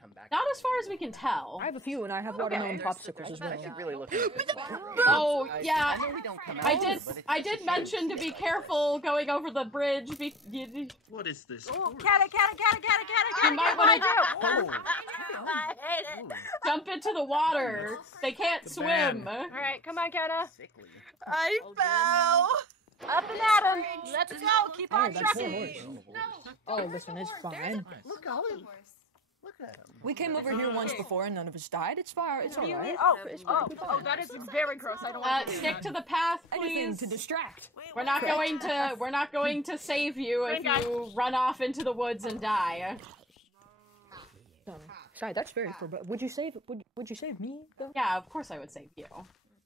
Come back. Not as far as we can tell. I have a few, and I have watermelon popsicles as well. I should really look at this. Oh, I yeah. know we don't come I out, did. but it's I just a did shame. mention to be careful going over the bridge. What is this? Oh, cat it. You might want to Oh, I hate it. jump into the water. They can't The swim. band. All right, come on, Kenna. sickly. I fell. Up and at him. Let's go. Keep on that's trucking. horse. Oh, this one is fine. Look, Olive. Look at him. We came over here once before, and none of us died. It's fine. It's all right. Oh, that is very gross. I don't want to do Stick that. to the path, Anything please. to distract. We're not going to save you if you run off into the woods and die. Sorry, that's very foreboding. Would you save? Would you save me though? Yeah, of course I would save you.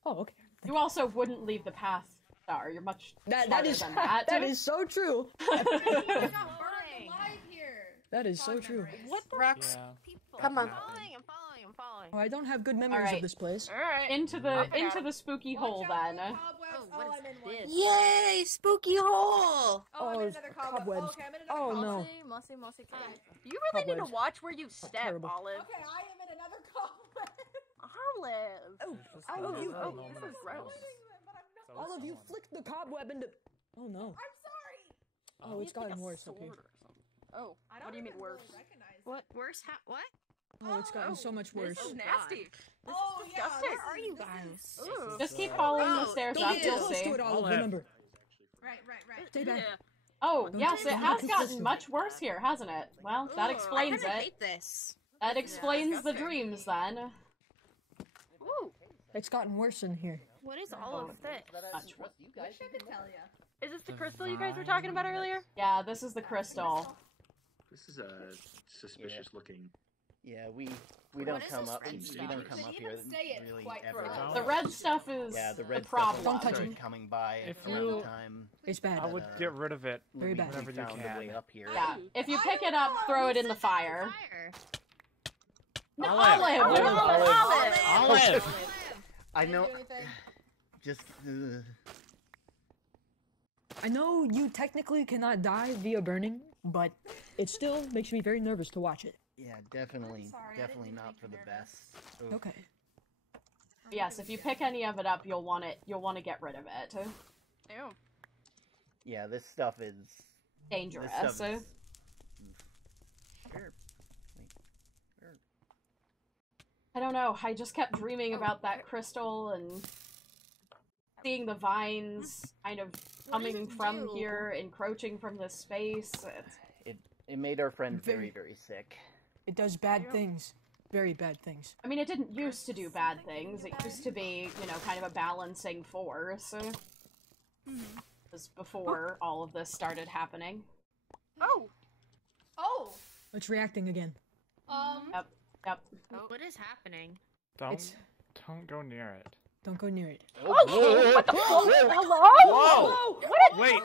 Oh, okay. You also wouldn't leave the path, Star. You're much That smarter is than that. that is so true. Alive here. That is so true. What the Rex, Come on. I'm I'm following. Oh, I don't have good memories Alright. of this place. All right. into the spooky hole then. I'm in one. Yay! Spooky hole. Oh, I'm in another cobwebs. Okay, I'm in another Oh cobweb. no. Mossy cave. You really need to Cobwebs. watch where you step, Terrible. Olive. Okay, I am in another cobweb. Olive. Oh, all of you. Oh, this is gross. All of you flicked the cobweb into. Oh no. I'm sorry. Oh, it's gotten worse up here. Oh, what do you mean worse? What? Worse? What? Oh, it's gotten so much worse. This is nasty. This Oh, is yeah. disgusting. Where are you guys? Ooh. Just keep following the stairs Don't up, get too you'll close see. to it, Olive. Remember. Right. Stay back. Yeah. Oh, Don't yes, you it get has too gotten close to much worse here, hasn't it? Well, that explains I it. hate this. That explains the disgusting. dreams then. Ooh. It's gotten worse in here. What is all of this? Much worse. Wish I could tell you. Is this the crystal you guys were talking about earlier? Yeah, this is the crystal. This is a suspicious looking. Yeah, we don't is come this up. red We stuff? don't come They up even here say it really quite ever. thoroughly. The red stuff is Yeah, the red the stuff problem. Don't touch started it. coming by If around you- the time. It's bad. I would get rid of it Very bad. whenever you found a way can. up here. Yeah, if you pick it up, throw it in the fire. No, Olive. Olive! I know. Didn't do anything. Just. I know you technically cannot die via burning, but it still makes me very nervous to watch it. Yeah, definitely, sorry, I definitely didn't not make for you the nervous. best. Oof. Okay. Yes, if you pick any of it up, you'll want to get rid of it. Ew. Yeah, this stuff is Dangerous. This stuff is, sure. I don't know, I just kept dreaming about that crystal and seeing the vines kind of coming from here, encroaching from this space. It made our friend very, very sick. It does bad things. Very bad things. I mean, it didn't used to do bad things. It used to be, you know, kind of a balancing force. It was before all of this started happening. Oh! Oh! It's reacting again. Yep. Yep. What is happening? Don't go near it. Don't go near it. What the fuck? Hello? Whoa! What? Wait.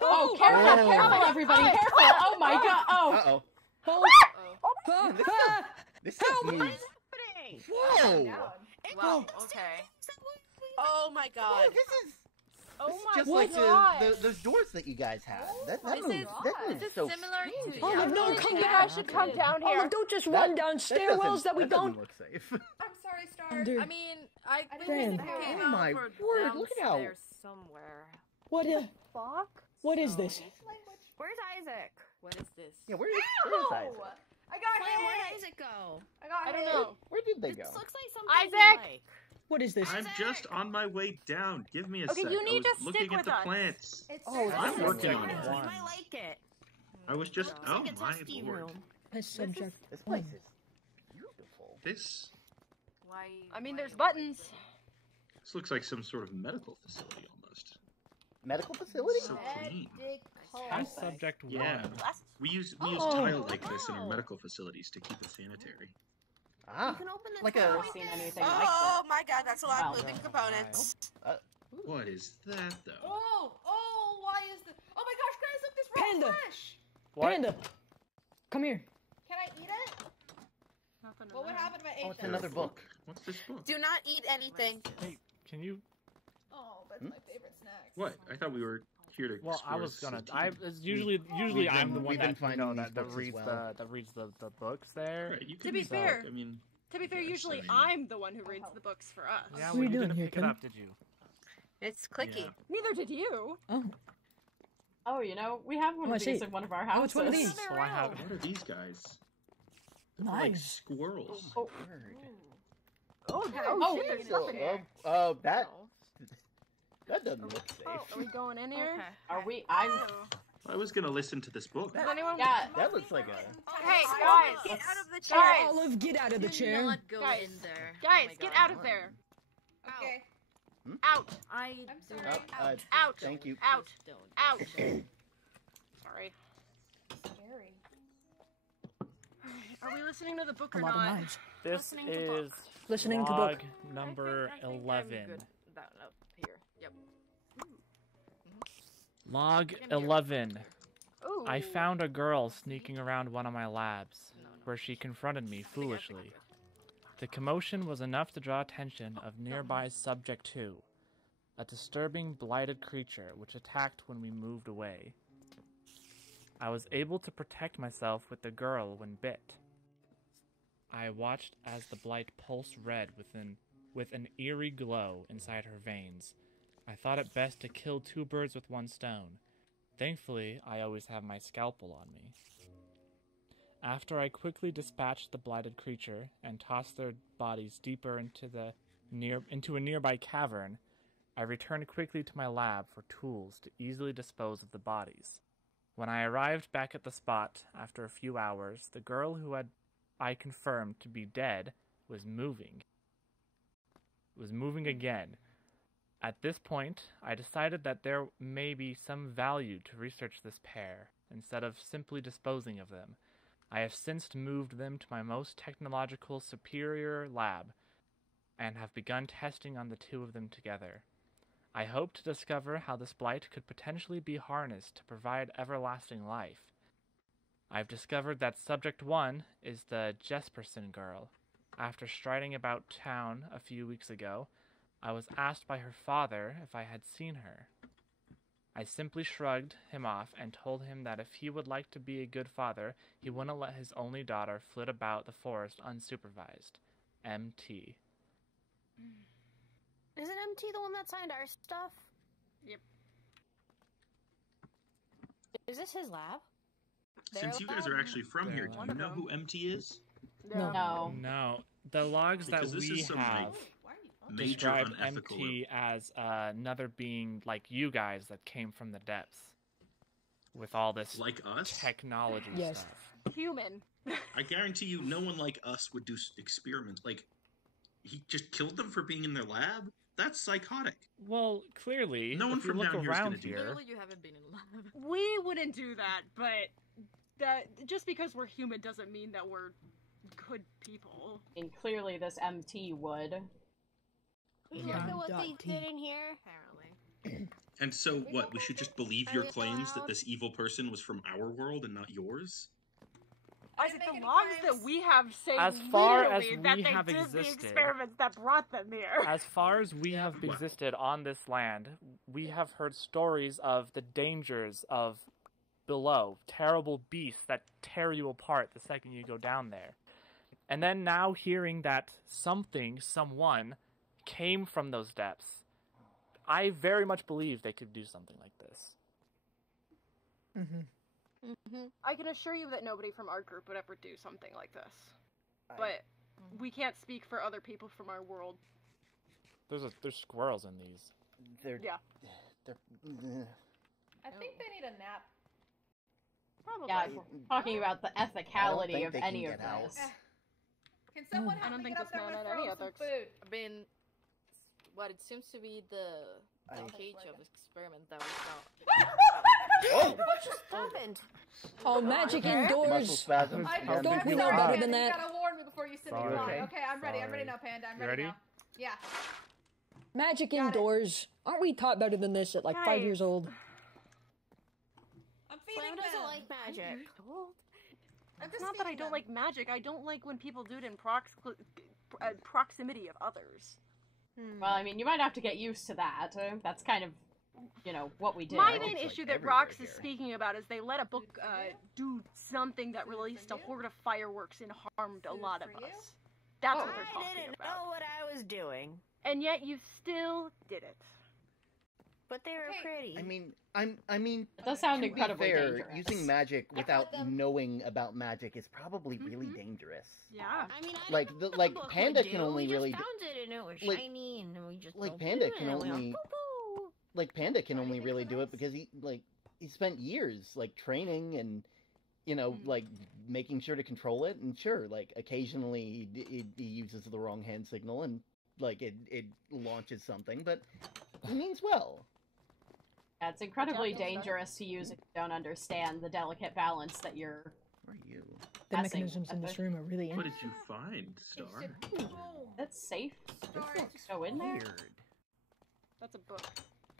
Oh, careful, everybody, careful! Oh my god! Oh. This is news. Whoa! Wow. Okay. Oh my god. This is. Oh This is my just like god. those doors that you guys had. That This moves, is- that this moves is so similar to strange. Olive, no, come You down. guys should come down here. Olive, don't just run down stairwells that we that don't. doesn't look safe. I'm sorry, Star. Dude. I mean, I Damn. came Oh out my for word, look at how- downstairs somewhere. What? Fuck. What is this? Where's Isaac? What is this? Yeah, where's Isaac? I got Flame, where'd hit. Isaac go? I don't know. Where did they go? This looks like something Isaac! like. What is this? I'm just on my way down. Give me a Okay, sec. you need I was to looking stick at with the us. plants. Oh, I'm working on it. We might like it. I was just. It's Oh like a my testy lord. room. That's subject. This place is beautiful. This I mean, there's buttons. looks like some sort of medical facility almost. Medical facility? So clean. Test subject 1. Yeah. We use tile like this in our medical facilities to keep it sanitary. Ah, You can open the like tile a. with this. Oh my god, that's a lot of moving components. What is that though? Oh, why is this? Oh my gosh, guys, look, this raw Panda. fresh. What? Panda, come here. Can I eat it? What would happen if I ate Oh, it's this? another book. What's this book? Do not eat anything. Hey, can you? Oh, that's my favorite snack. What? I thought we were here to. Well, I explore was gonna. Satine. I it's usually we've I'm been- the one we've been that finding these that books as reads well. the books there. Right, you To can be be fair, I mean, To be fair, Yes, usually I mean- I'm the one who reads the books for us. Yeah, What well, are you you doing didn't here, pick Kim? it up, did you? It's clicky. Yeah. Neither did you. Oh, Oh, you know, we have one Oh, I of these see. in one of our Oh, houses. it's one of these. So I have. what are these guys? They're like nice. squirrels. Oh, Oh, shit, there's stuff in here. Oh, that doesn't look safe. Oh, are we going in here? Are we? I'm. I was gonna listen to this book. Does anyone? Yeah. That looks like a. Hey, guys, Get out of the Guys. chair. Olive, get out of the Do chair. not go Guys. in there. Guys, Oh my get God. out of there. Okay. Out. I'm sorry. Out. Thank you. Out. Don't. Out. Sorry. Scary. Are we listening to the book A or lot of not? knives. This Listening to is Listening to log book. number I think I'm 11. good. That up here. Yep. Log Come here. 11. Ooh. I found a girl sneaking around one of my labs, where she confronted me foolishly. The commotion was enough to draw attention of nearby Subject 2, a disturbing blighted creature which attacked when we moved away. I was able to protect myself with the girl when bit. I watched as the blight pulsed red with an eerie glow inside her veins. I thought it best to kill 2 birds with 1 stone. Thankfully, I always have my scalpel on me. After I quickly dispatched the blighted creature and tossed their bodies deeper into a nearby cavern, I returned quickly to my lab for tools to easily dispose of the bodies. When I arrived back at the spot after a few hours, the girl who I confirmed to be dead was moving. Was moving again. At this point, I decided that there may be some value to research this pair, instead of simply disposing of them. I have since moved them to my most technological superior lab, and have begun testing on the 2 of them together. I hope to discover how this blight could potentially be harnessed to provide everlasting life. I've discovered that Subject 1 is the Jesperson girl. After striding about town a few weeks ago, I was asked by her father if I had seen her. I simply shrugged him off and told him that if he would like to be a good father, he wouldn't let his only daughter flit about the forest unsupervised. MT. Isn't MT the one that signed our stuff? Yep. Is this his lab? Since you guys are actually from here, do you know who MT is? No. No. The logs Because that this we is some, have major describe unethical. MT as another being like you guys that came from the depths. With all this Like us? technology Yes. stuff. Human. I guarantee you, no one like us would do experiments. Like, he just killed them for being in their lab? That's psychotic. Well, clearly, No one if you from look down here is around gonna do that. here, Clearly, you haven't been in lab. We wouldn't do that, but that just because we're human doesn't mean that we're good people. I mean, clearly this MT would. Look at what they did in here. Apparently. And so what? We should just believe your claims that this evil person was from our world and not yours? Isaac, the logs that we have say As far as literally that we they have did existed, the experiments that brought them here. as far as we have existed on this land, we have heard stories of the dangers of below, terrible beasts that tear you apart the second you go down there. And then now hearing that someone came from those depths, I very much believe they could do something like this. I can assure you that nobody from our group would ever do something like this. But we can't speak for other people from our world. There's squirrels in these. They're I think they need a nap. Probably. Yeah, if we're talking about the ethicality of any of this. Can someone help I don't me think get up this there man and had any throw some ethics. food? I mean, what it seems to be the cage of experiment that we found. Oh! What just happened? Oh, magic indoors. Muscle spasm. Don't we know better than You that? gotta warn me before you sit me Sorry. fly. Okay, I'm ready. I'm ready now, Panda. I'm You ready, ready? now. Yeah. Magic indoors. Aren't we taught better than this at like 5 years old? I'm feeding Slam them. doesn't like magic. It's not that I don't like magic. I don't like when people do it in proximity of others. Well, I mean, you might have to get used to that. That's kind of, what we did. My main issue that Rox is speaking about is they let a book do something that released a horde of fireworks and harmed a lot of us. That's what they're I talking didn't about. know what I was doing. And yet you still did it. But they were pretty. I mean, It does sound to be incredibly fair, dangerous. using magic without knowing about magic is probably really dangerous. Yeah. I mean, I Like didn't know what like the book Panda would can do. only we really just found it and it was like- shiny and we just like don't Panda do it, can and we only went, "Poo-poo." like Panda can only really do it because he spent years like training and like making sure to control it, and sure, like occasionally he uses the wrong hand signal and like it launches something, but he means well. Yeah, it's incredibly dangerous to use if you don't understand the delicate balance that you're. Where are you? The passing. mechanisms in this room are really What interesting. did you find, Star? That's safe. Go in there. Weird. That's a book.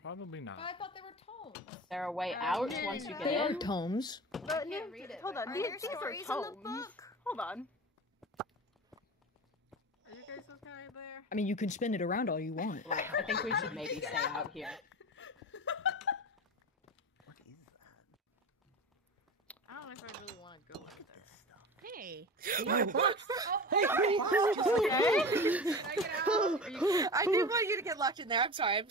Probably not. But I thought they were tomes. Is there a way out no, once you no, get They are in? tomes. But I can't read it. Hold on, Are these there are stories in tomes. the book? Hold on. Are you guys okay there? I mean, you can spin it around all you want. I think we should maybe stay out here. What is that? I don't know if I really want to go like this. Hey. I didn't want you to get locked in there. I'm sorry.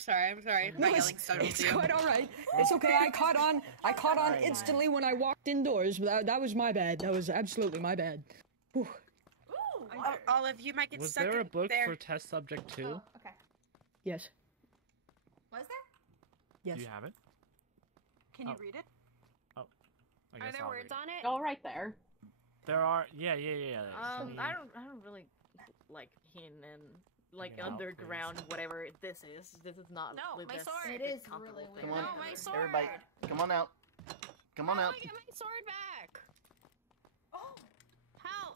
My yelling startled It's you. quite all right. It's okay. I caught on instantly when I walked indoors. That was my bad. That was absolutely my bad. Whew. Olive, you might get Was stuck there a in book there. for test subject 2? Oh, okay. Yes. Was there? Yes. Do you have it? Can you read it? I Are guess there I'll words read. on it? Go right there. There are. Yeah. I don't really like hidden and like Get out, underground whatever this is. This is not. No, with my this sword. It is comfortable really thing. Come on, No, my sword. everybody, come on out. Come on How out. do I get my sword back? Oh. How?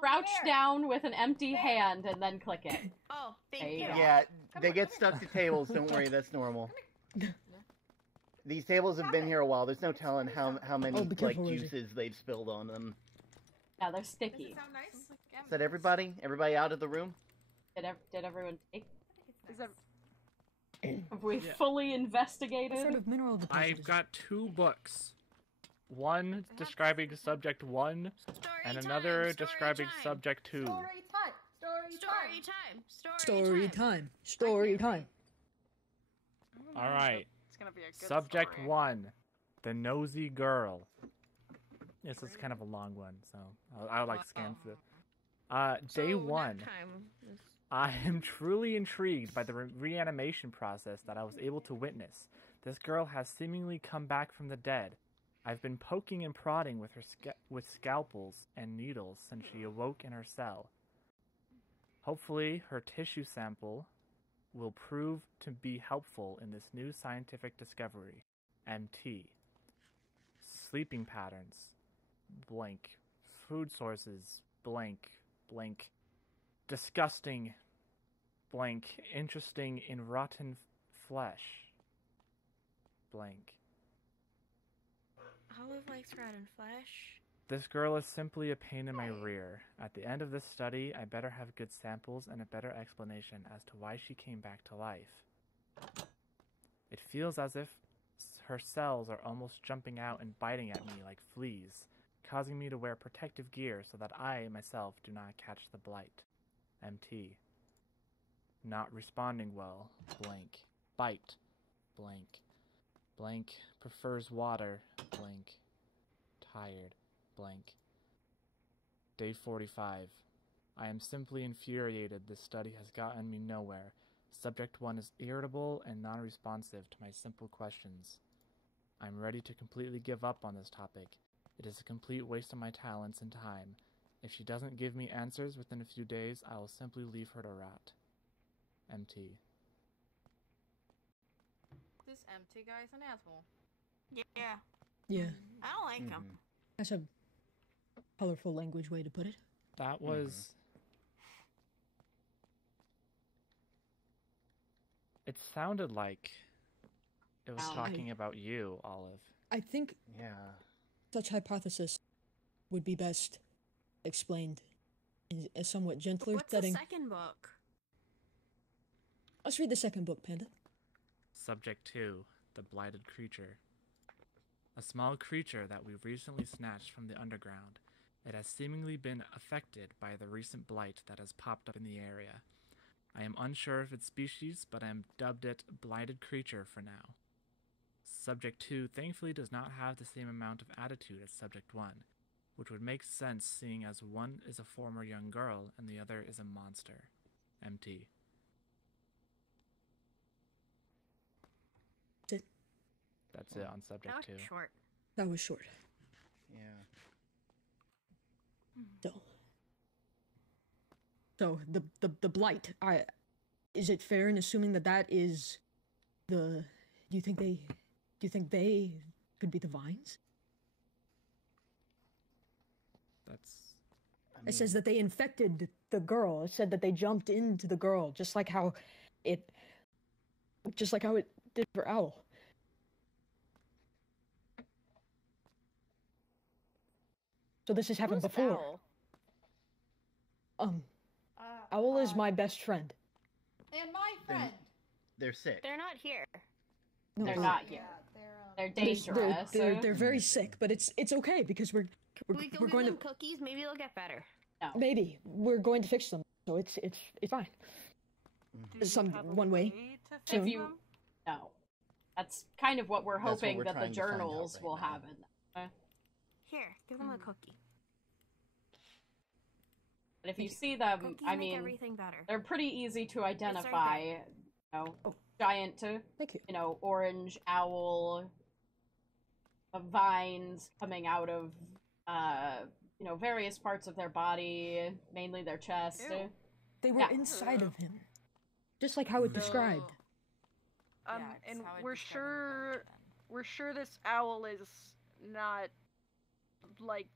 Crouch There. down with an empty hand and then click it. Oh, There thank you you. go. Yeah, they get stuck to tables. Don't worry, that's normal. These tables have been here a while. There's no telling how many Oh, be like careful, Rosie. juices they've spilled on them. Yeah, they're Does sticky. it sound nice? Is that everybody? Everybody out of the room? Did everyone take? Is that Have we Yeah. fully What investigated? sort of mineral deposit I've is got 2 books. One describing subject 1, Story and time, another story describing time. subject 2. Story time. Story Story time. time. Story, Story time. time. Story time. All right. it's gonna be a good Subject story. 1, the nosy girl. This is kind of a long one, so I'll like scan through it. Day So, 1. nap time. I am truly intrigued by the reanimation process that I was able to witness. This girl has seemingly come back from the dead. I've been poking and prodding with her with scalpels and needles since she awoke in her cell. Hopefully, her tissue sample will prove to be helpful in this new scientific discovery. MT. Sleeping patterns. Blank. Food sources. blank, blank, disgusting, blank, interesting in rotten flesh, blank. Olive likes rotten flesh. This girl is simply a pain in my rear. At the end of this study, I better have good samples and a better explanation as to why she came back to life. It feels as if her cells are almost jumping out and biting at me like fleas, causing me to wear protective gear so that I, myself, do not catch the blight. MT. Not responding well. Blank. Bite. Blank. Blank. Prefers water. Blank. Tired. Blank. Day 45. I am simply infuriated. This study has gotten me nowhere. Subject 1 is irritable and non-responsive to my simple questions. I'm ready to completely give up on this topic. It is a complete waste of my talents and time. If she doesn't give me answers within a few days, I will simply leave her to rot. MT. This empty guy's an asshole. Yeah. Yeah. I don't like him. That's a colorful language way to put it. That was... It sounded like it was talking about you, Olive. I think such hypothesis would be best explained in a somewhat gentler What's setting. the second book? Let's read the second book, Panda. Subject 2, the blighted creature. A small creature that we recently snatched from the underground. It has seemingly been affected by the recent blight that has popped up in the area. I am unsure of its species, but I am dubbed it blighted creature for now. Subject 2 thankfully does not have the same amount of attitude as Subject 1, which would make sense seeing as one is a former young girl and the other is a monster. MT. That's it on Subject 2. Short. That was short. Yeah. So the blight. Is it fair in assuming that that is the? Do you think they could be the vines? It says that they infected the girl. It said that they jumped into the girl, just like how it did for Owl. So this has happened before. Owl? Owl is my best friend. And my friend. They're sick. They're not here. No, They're not here. They're dangerous. They're very sick, but it's okay because we're We going give to them cookies. Maybe they'll get better. No. maybe we're going to fix them. So it's fine. One way. If you no, that's kind of what we're That's what hoping we're that the trying to find out journals right will now. have in them. Here, give them a cookie. But if you see them, Cookies I make mean, everything better. they're pretty easy to identify. You know, giant, orange owl, vines coming out of, various parts of their body, mainly their chest. Ew. They were inside of him, just like how it described. And we're sure this owl is not like.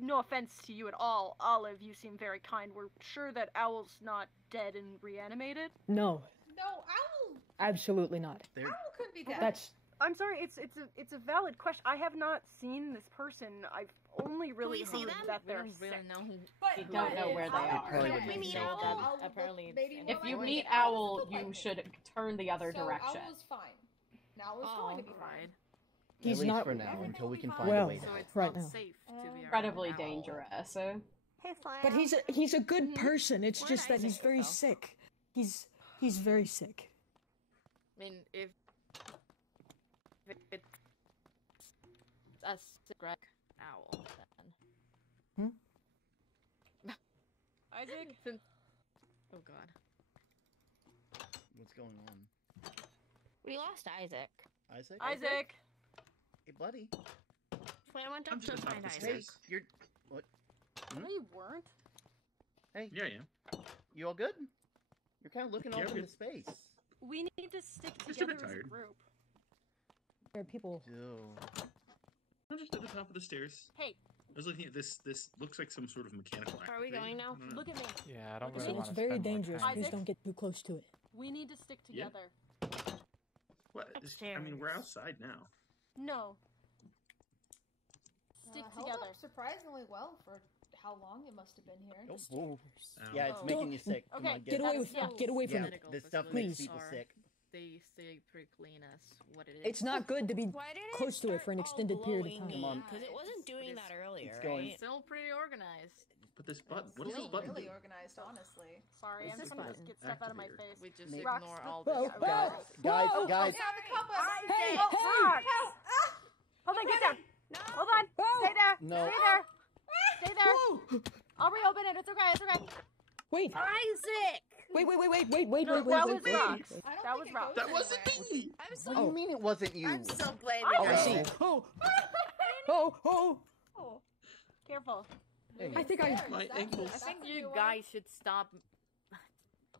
No offense to you at all, Olive. You seem very kind. We're sure that Owl's not dead and reanimated. No, No, Owl. Absolutely not. Owl could be dead. That's. I'm sorry. It's a valid question. I have not seen this person. I've only really we see heard them? that We they're don't really sick. know who. We don't know where they are. Can we meet Owl? Apparently, If you meet Owl, you should turn the other direction. Owl is fine. Now it's going to be fine. He's At least not for now, until we can find well, a way to help. right now. Incredibly dangerous. But he's a good person. It's just that he's very sick. He's very sick. I mean, if it's a Greg owl, then. Isaac? Oh god. What's going on? We lost Isaac. Isaac? Isaac! Hey, buddy. I went up to find Isaac. Hey, you're... What? No, you weren't. Hey. Yeah, yeah. You all good? You're kind of looking off into space. We need to stick Just a together bit as a tired. group. There are people. Ew. I'm just at the top of the stairs. Hey, was looking at this. This looks like some sort of mechanical. Are we going now? Look at me. Yeah, I don't Look at really me. want It's to very spend more dangerous. time. Please Isaac? don't get too close to it. We need to stick Yeah. together. What? I mean, we're outside now. No. Stick Held together. up surprisingly well for how long it must have been here. Oh, Just- whoa. Yeah, it's making you sick. Come Okay, on, Get away with Get away from yeah, it. this stuff Please. makes people sick. They stay pretty clean as what it is. It's not good to be Why did close to it for an extended period of time. Come on. Because it wasn't doing that earlier, It's going- right? Still pretty organized. But this button. What does this Still button really do? organized, honestly. Sorry, I'm This just gonna button get stuff out of my activated. face. We just Maybe- ignore all Whoa, this. whoa, Guys, whoa. guys. Hey, Oh, hey! Rox! Hold on, get down. Hold on. Whoa. Stay there. No. Stay there. Stay there. I'll reopen it. It's okay. It's okay. Wait, Isaac! wait. No, that was Rox. I don't That think was it Rox. goes That wasn't anywhere. me. I'm so What do you mean it wasn't you? I'm so blaming I Oh. see. Oh. Oh. Careful. I think I. My ankles. I think you guys should stop.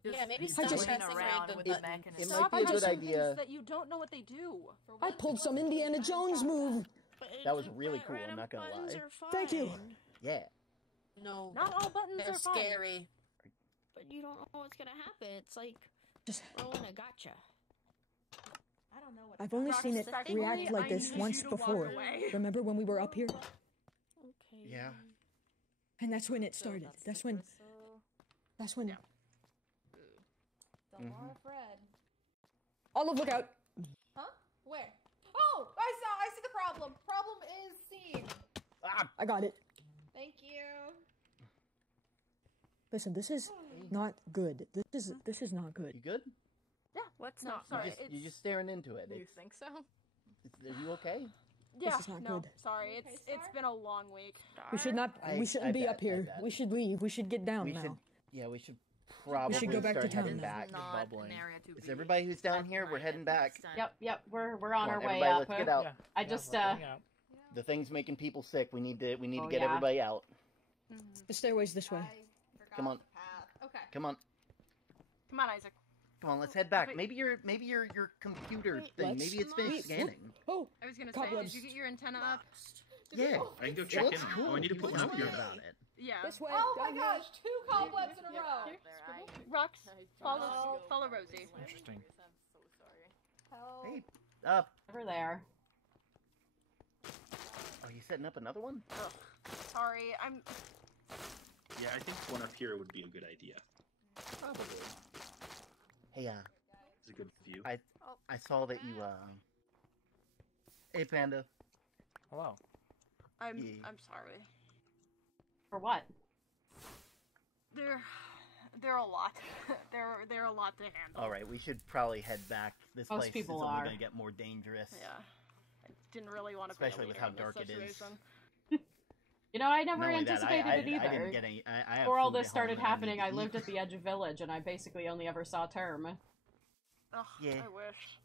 Yeah, maybe I stop just- messing around with the It mechanism. might Stop be a good doing idea. things that you don't know what they do. I pulled some Indiana Jones move. That was really cool, I'm not gonna lie. Thank you. Yeah. No, Not all buttons they're are fine. scary. But you don't know what's gonna happen. It's like Just- rolling a gotcha. I don't know what. I've only seen it Respectfully, react like I this need once you to walk before. away. Remember when we were up here? Okay. Yeah. And that's when it started. That's when. Delmar Fred. Olive, look out! Huh? Where? Oh, I see the problem. Problem is seen. I got it. Thank you. Listen, this is not good. This is not good. You good? Yeah, what's not Sorry, You're just staring into it. You It's- think so? Are you okay? Yeah, is not no, good. sorry. It's been a long week. We should not. I- We shouldn't I be bet, up here. I bet. We should leave. We should get down We now. should. Yeah, we should probably go back to start town heading now. back. Not an Bubbling. area to Is be everybody who's down here? We're heading back. Yep, we're on Come our on, way everybody, up. let's get out. I just The thing's making people sick. We need to Oh, get yeah. everybody out. The stairway's this way. I forgot Come on. the path. Okay. Come on. Come on, Isaac. Come on, let's head back. Wait. Maybe your computer thing. let's- Maybe it's finished scanning. Oh, I was gonna say, Cobwebs. did you get your antenna up? Yeah. I can go It check looks in. cool. Oh, I need to He put was one up talking here. about it. Yeah. this way. Oh my down here. gosh, 2 cobwebs in a row. Rox, follow Rosie. Interesting. Help. Hey, up. over there. Are you setting up another one? Ugh. Sorry, I'm. Yeah, I think one up here would be a good idea. Probably. Hey, It's a good view. I saw that you Hey, Panda. Hello. I'm Yeah. I'm sorry. For what? They're a lot. they're a lot to handle. All right, we should probably head back. This Most place people is only are. going to get more dangerous. Yeah. I didn't really want to Especially be a with leader how in this dark it is. situation. I never Not only that, anticipated it either. I didn't get any. I have Before all food this at started home and happening, need I to lived eat. at the edge of village, and I basically only ever saw Term. Ugh, Yeah. I wish.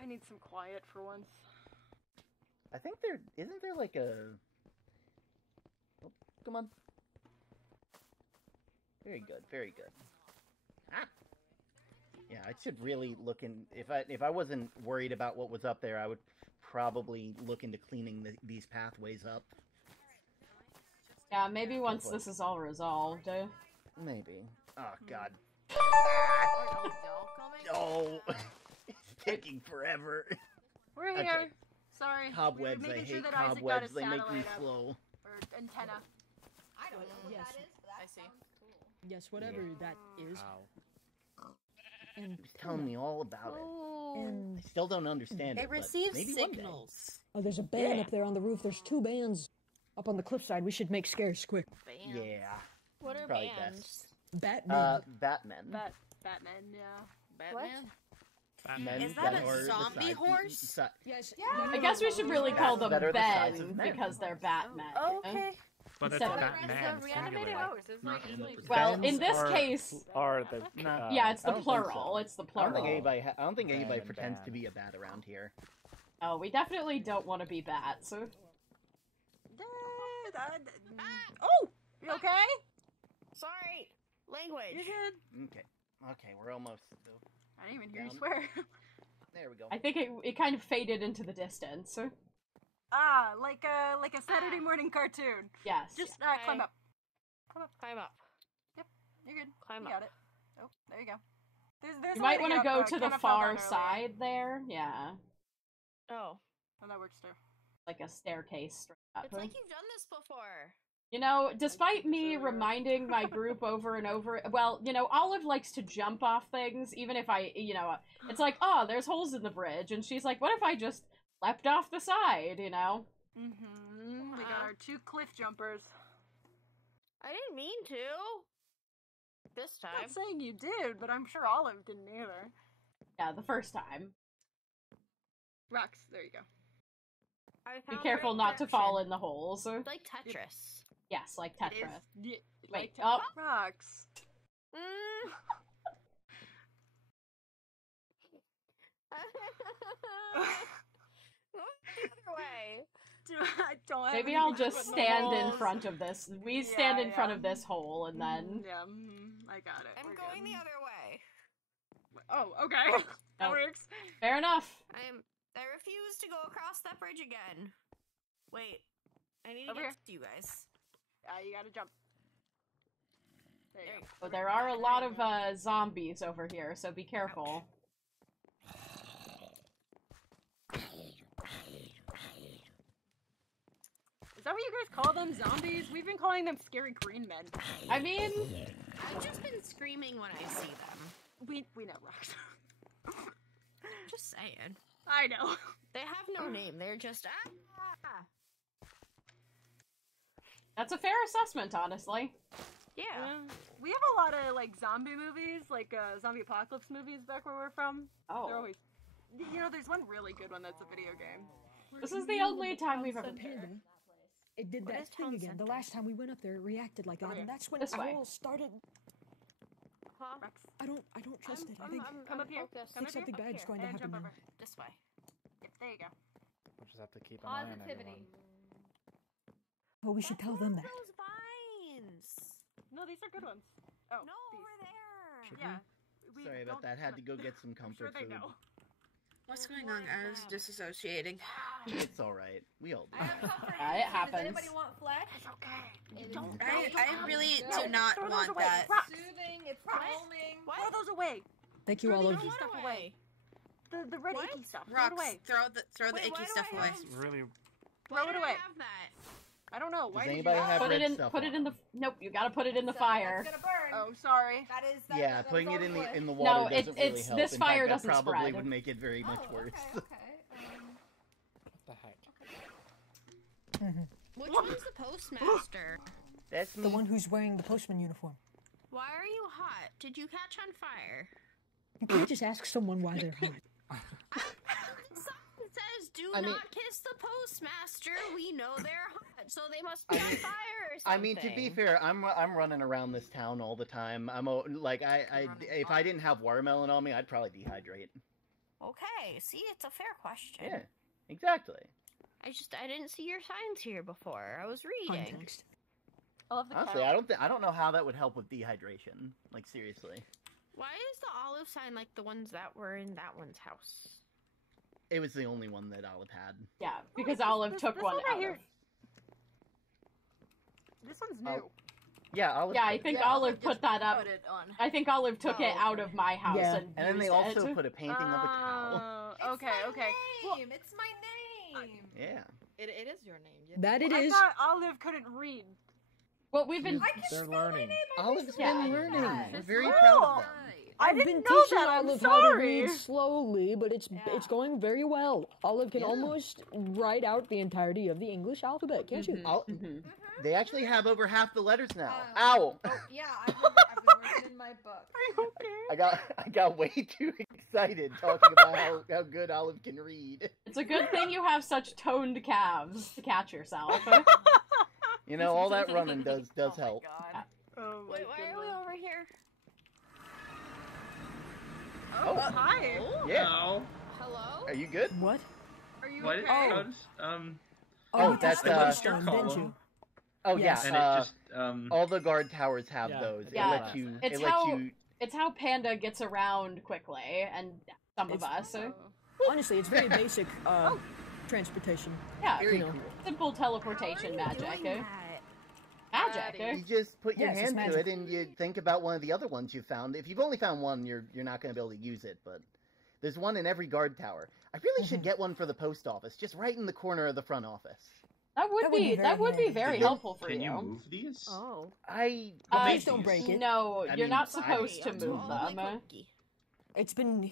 I need some quiet for once. I think isn't there like a. Oh, come on. Very good, very good. Ah. Yeah, I should really look in. If I wasn't worried about what was up there, I would probably look into cleaning these pathways up. Yeah, maybe once this is all resolved. Maybe. Oh God. Are you all coming? No, it's taking forever. We're Okay. here. Sorry. Cobwebs. We were I making sure hate that Isaac got his cobwebs. They make me satellite up. slow. Or antenna. I don't know what Yes. that is, but that I see. sounds cool. Yes, whatever that is. And He was telling me all about it. And I still don't understand it. It but receives maybe one day. signals. oh, there's a band Yeah. up there on the roof. There's 2 bands up on the cliffside. We should make scares quick. Yeah. What are Probably bands? Batman. Batman. Batman, yeah. Batman? Men Is that a are the zombie size- horse? Yes. I guess we should really call them that are the size Ben of men. because they're Batman. Okay. But it's Instead of- Batman Reanimated singular. horse. It's like Well, in Bens this are- case, are the yeah, it's I the don't think plural. so. It's the I don't plural. think anybody Ben, pretends to Ben. be a bat around here. Oh, we definitely don't want to be bats. Oh! You okay? Sorry. Language. You good? Okay, we're almost. I didn't even hear you Down. swear. There we go. I think it kind of faded into the distance. Like a Saturday morning cartoon. Yes. Just climb up. Climb up. Yep, you're good. Climb you up. got it. Oh, there you go. There's You a way might want to get up, go though. to I the kinda fell down far earlier. side there. Yeah. Oh. Well, that works too. Like a staircase straight up. It's like you've done this before. You know, despite me reminding my group over and over, well, you know, Olive likes to jump off things, even if I, you know, it's like, oh, there's holes in the bridge, and she's like, what if I just leapt off the side, you know? Mm-hmm. We got our 2 cliff jumpers. I didn't mean to. This time. I'm not saying you did, but I'm sure Olive didn't either. Yeah, the first time. Rocks, there you go. Be careful not to fall in the holes. Like Tetris. Yes, like Tetris. Wait, Wait, oh. Rocks. Go the other way. I don't have Maybe anything I'll to just put in the stand in holes. front of this. We stand in front of this hole, and then... Yeah, I got it. I'm going the other way. Oh, okay. That works. Fair enough. I refuse to go across that bridge again. Wait. I need to Over get here. to you guys. You gotta jump. There you go. But there are a lot of zombies over here, so be careful. Is that what you guys call them? Zombies? We've been calling them scary green men. I mean... I've just been screaming when I see them. We know, Rocks. Just saying. I know. They have no name. They're just That's a fair assessment, honestly. Yeah. We have a lot of, like, zombie movies, like, zombie apocalypse movies back where we're from. Oh. They're always... You know, there's one really good one that's a video game. This is the only time we've ever... It did that thing again. The last time we went up there, it reacted like that, and that's when This way. Owl started. I don't trust it. I think Come up here. Come up something here. bad's going to And happen jump now. over. This way. Yep, there you go. We'll just have to keep an eye on everyone. Oh, we should tell them that. Those vines. No, these are good ones. Oh, no, over there. Should yeah. Sorry about that. Had to go get some comfort they food. know. What's going on, guys? Disassociating. It's all right. We all do. It happens. Does anybody want flesh? It's okay. I really do not want that. Soothing, it's calming. Throw those away. Thank you, Throw Olive. the icky stuff away. The red icky stuff. Throw it Rocks, away. throw the icky stuff away. It's really... Throw it away. Have that. I don't know. Why Does did anybody you have Put red it in. stuff Put it on? in the. Nope. You gotta put it in the fire. It's gonna burn. Oh, sorry. That is. Yeah, that putting is it in all the wood. water No, doesn't really it's- help. this In fire fact, doesn't that probably spread. would make it very much worse. Okay. What the heck? Which one's the postmaster? That's The one who's wearing the postman uniform. Why are you hot? Did you catch on fire? You can't just ask someone why they're hot. Someone says, "Do not kiss the postmaster." We know they're hot, so they must be on fire or something. I mean, to be fair, I'm running around this town all the time. If I didn't have watermelon on me, I'd probably dehydrate. Okay, see, it's a fair question. Yeah, exactly. I didn't see your signs here before. I was reading. Context. Honestly, I don't know how that would help with dehydration. Like, seriously. Why is the olive sign like the ones that were in that one's house? It was the only one that Olive had. Yeah, because Olive took this one one out right of. This one's new. Yeah, Olive. Yeah, I think Olive put that up. Put it on. I think Olive took it out of my house Yeah. and And then they used also it. put a painting of a cow. Okay, okay. Name. It's my name. Yeah. It is your name. Yeah. That it I is. thought Olive couldn't read. Well, we've been. They're learning. Olive's Yeah. been learning. We're very Cool. proud of them. I I've didn't been know teaching that. I'm Olive how to sorry. read slowly, but it's going very well. Olive can almost write out the entirety of the English alphabet, can't you? They actually have over half the letters now. Ow! Oh yeah, I've been working in my book. Are you okay? I got way too excited talking about how good Olive can read. It's a good thing you have such toned calves to catch yourself. You know, all that running does help. Oh my Wait, why are we over here? Oh, hi. Yeah. Hello? Are you good? What? Are you What? okay? Oh, that's the Bloodstone, your didn't column. you? Oh Yes. yeah. And it just all the guard towers have Yeah. those. Yeah. It lets you. It's it lets how you. it's how Panda gets around quickly, and some of us. Honestly, it's very basic. transportation. Yeah, Very you know. cool. Simple teleportation magic. Magic. You just put your Yes, it's hand to magic. it, and you think about one of the other ones you found. If you've only found one, you're not going to be able to use it, but there's one in every guard tower. I really should get one for the post office, just right in the corner of the front office. That would be very helpful for Can you you. move these? Oh. Please don't break it. No, I you're mean, not fine. supposed to move them. It's been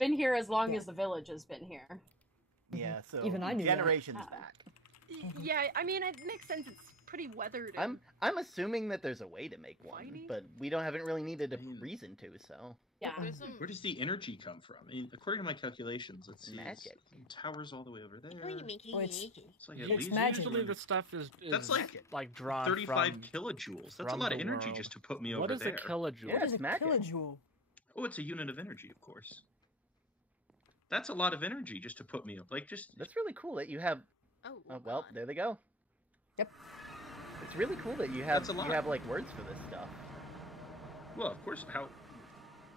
Been here as long as the village has been here. Yeah, so Even I knew that. generations back. Yeah, I mean, it makes sense. It's pretty weathered. I'm assuming that there's a way to make one, but we haven't really needed a reason to, so. Yeah. Where does the energy come from? I mean, according to my calculations, let's see. Magic. Towers all the way over there. It's like at it's least magic. Usually the stuff is that's like drawn 35 from kilojoules. That's a from lot of the energy world. just to put me What over is there. a kilojoule? What is a kilojoule? Oh, it's a unit of energy, of course. That's a lot of energy just to put me up. Like, just That's really cool that you have. Oh, well, there they go. Yep. It's really cool that you have That's a lot. like words for this stuff. well, of course. How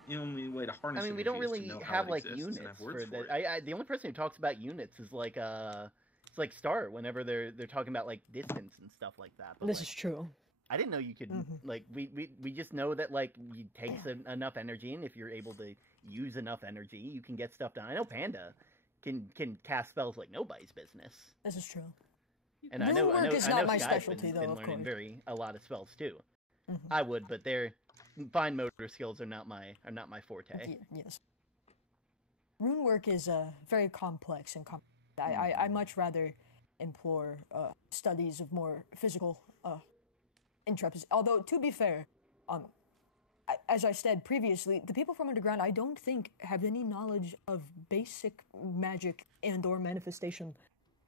the only way to harness. I mean, we energy don't is to really know how have it like exists and units have words for for that. it. The only person who talks about units is like it's like Star whenever they're talking about like distance and stuff like that. But, This like, is true. I didn't know you could Mhm. like we just know that like it takes enough energy, and if you're able to use enough energy, you can get stuff done. I know Panda can cast spells like nobody's business, This is true. and I know Moonwork is not my Sky's specialty, though, been of learning course. a lot of spells too. Mhm. I would, but their fine motor skills are not my forte. Yes. Rune work is very complex and I much rather implore studies of more physical intrepidity. Although, to be fair, as I said previously, the people from underground I don't think have any knowledge of basic magic and/or manifestation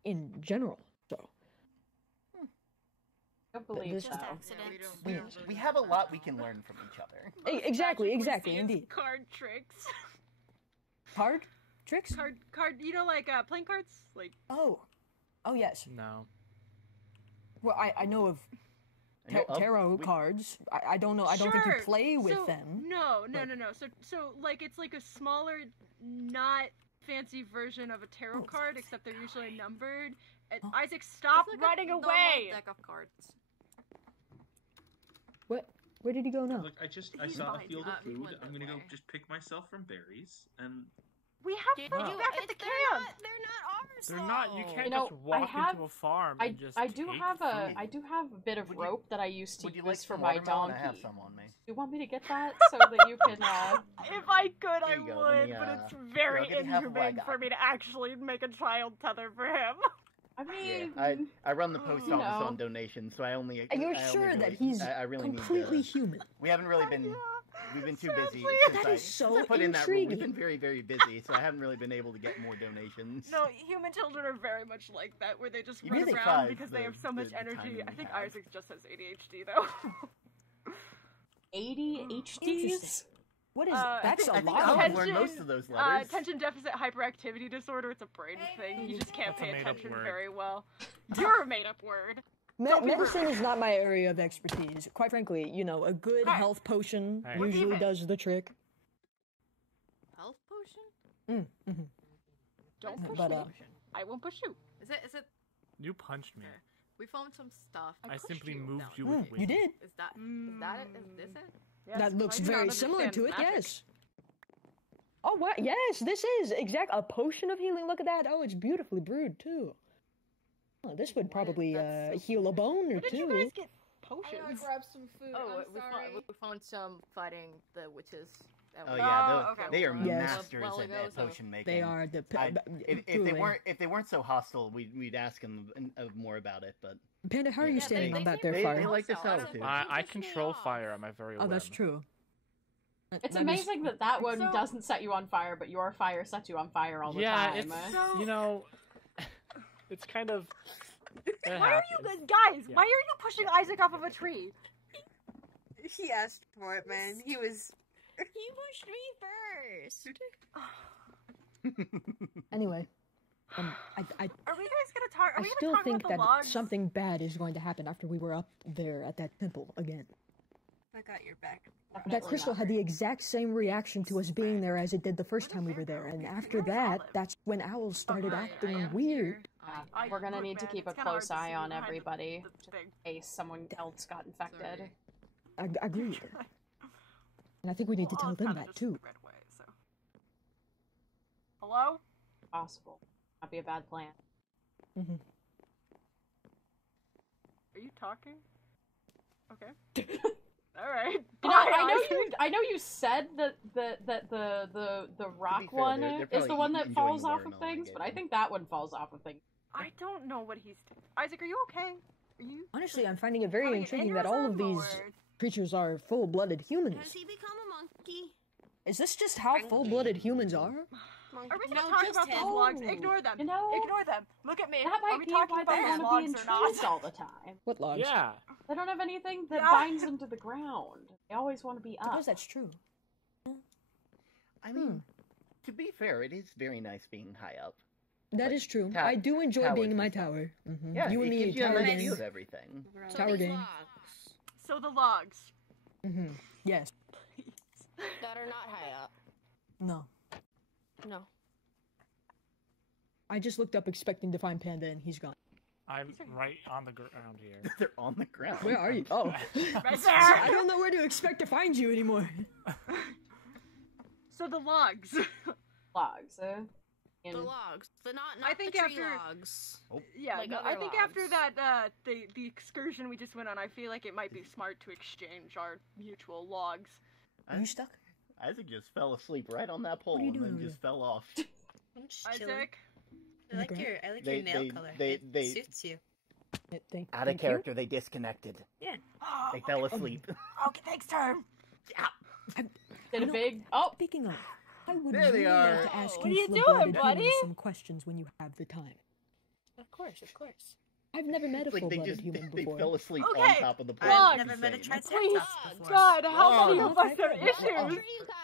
in general. So. I believe This- so. We have a lot we can learn from each other. Exactly, indeed. Card tricks. Card tricks? Card. You know, like playing cards. Like. Oh yes. No. Well, I know of I know of- tarot cards. I don't know. I don't think you Sure. play with So, them. No. but- So like it's like a smaller, not fancy version of a tarot card, except they're usually numbered. And Isaac, stop It's like running a normal away. deck of cards. What? Where did he go now? Look, I He's saw a fine. field He of food. went I'm that gonna go way. just pick myself from berries and. We have Did fruit you- back at the they're camp. They're not ours. They're not. You can't You know, just walk into a farm and just I do take have food. I do have a bit of rope that I used to Would you use like for some my watermelon? donkey. I have some on me. Do you want me to get that so that you can? If I could, I Here you go, would, let me, but it's here, very I'll give you half of what I inhumane got. for me to actually make a child tether for him. I mean, I run the post you office know. on donations, so I only. And you're I only sure really, that he's I really completely need to, human. We haven't really been. We've been too busy. Sadly. Since That is so since I put in that rule. We've intriguing. been very, very busy, so I haven't really been able to get more donations. No, human children are very much like that, where they just You run really around five because the- they have so much the energy. timing I we think have. Isaac just has ADHD though. ADHDs. Interesting. What is Uh, that's I a think lot. I'll of learn most of those letters. Attention deficit hyperactivity disorder. It's a brain thing. You just can't That's a pay made-up attention word. very well. You're a made-up word. Medicine is not my area of expertise. Quite frankly, you know, a good Hi. health potion Hey. What usually even? does the trick. Health potion? Mm-hmm. Don't push But, me. I won't push you. Is it? You punched me. We found some stuff. I pushed simply you. moved No. you with You wind. did. Is that it? Is this it? Yes, That looks I do not very similar understand to it. magic. Yes. Oh wow! Yes, this is a potion of healing. Look at that. Oh, it's beautifully brewed too. Oh, this would probably That's so heal a bone or Where did two. you guys get I gotta potions? grab some food. Oh, I'm we sorry. found some fighting the witches. Oh yeah, Oh, okay. they are Yes. masters Well at ago, so- potion making. They are the. If they weren't so hostile, we'd ask them more about it. But Panda, how are you Yeah, standing they on that seem there they, fire? they like their Also, I don't solitude. think- I Keep pushing me control off. fire on my very Oh, that's whim. true. It's That is- amazing that one So- doesn't set you on fire, but your fire sets you on fire all the Yeah, time. it's you know, it's kind of. It Why are you happens. guys? Yeah. Why are you pushing Isaac off of a tree? He asked for it, man. He was. He pushed me first. Anyway, I Are we guys gonna talk? Are I we still gonna talk think about the that logs? something bad is going to happen after we were up there at that temple again. I got your back. That crystal had the exact same reaction to us being there as it did the first time we were there, and after that, that's when owls started acting weird. We're gonna need to keep a close eye on everybody, just in case someone else got infected. Agreed. And I think we need to tell them that, too. Hello? Possible. Not be a bad plan. Mm-hmm. Are you talking? Okay. All right. You know, I know you said that the rock one is the one that falls off of things, but I think that one falls off of things. I don't know what he's. Isaac, are you okay? Are you? Honestly, I'm finding it very intriguing that all of these creatures are full-blooded humans. Has he become a monkey? Is this just how full-blooded humans are? Are we just talking about those logs? Ignore them. You know, ignore them. Look at me. That might Are we be talking why about they those want to be in logs or not? trees all the time. What logs? Yeah. They don't have anything that binds them to the ground. They always want to be I up. suppose that's true. I mean, to be fair, it is very nice being high up. That is true. I do enjoy being in my tower. Mm-hmm. Yeah, you and it me, gives you a tower nice gang. view of everything. Tower gang. So the logs. Mm-hmm. Yes. That are not high up. No. No. I just looked up expecting to find Panda and he's gone. I'm right on the ground here. They're on the ground. Where are you? Oh. Right there. I don't know where to expect to find you anymore. So the logs. Logs. The logs. The not I think the tree after logs. Yeah, Like no, other I think logs. after that the excursion we just went on, I feel like it might be smart to exchange our mutual logs. Are you stuck? Isaac just fell asleep right on that pole What are you and doing then over just fell off. I'm just chilling. Isaac. I like your nail color. It suits you. Out of character, they disconnected. Yeah. They fell asleep. Okay, thanks, Term. Did a big. Oh, speaking of, I would There they really are. like to ask What are you you doing, full-blooded buddy? humans some questions when you have the time. Of course, of course. I've never met a Like they full-blooded just human they before. fell asleep Okay. on top of the pole. I've It's never met a insane. triceratops before. God, how many of us have Okay. issues?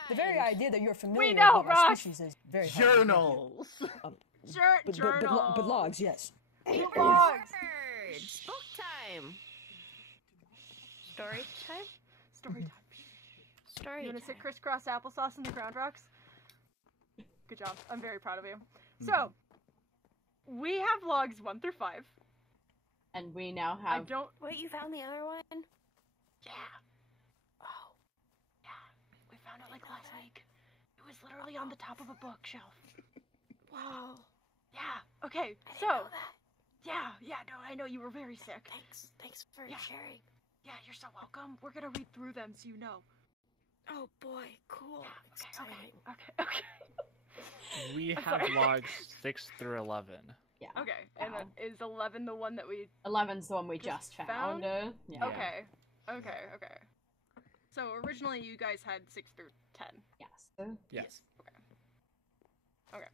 The very idea that you're familiar know, with what my Ross. species is very hard. Journals. But logs, yes. Logs. Birds. Book time. Story time? Story time. Story You time. want to sit crisscross applesauce in the ground rocks? Good job. I'm very proud of you. So, we have logs 1 through 5. and we now I have. don't. Wait, you found the other one? Yeah. Oh. Yeah. We found it like last week. It was literally on the top of a bookshelf. Wow. Yeah. Okay. I didn't So. know that. Yeah. No, I know you were very sick. Thanks for Yeah. sharing. Yeah, you're so welcome. We're gonna read through them so you know. Oh boy, cool. Okay. We have logs 6 through 11. Yeah. Okay. And then is 11 the one that we 11's the one we just found. Yeah. Okay. So originally you guys had 6 through 10. Yes. Yes. Okay.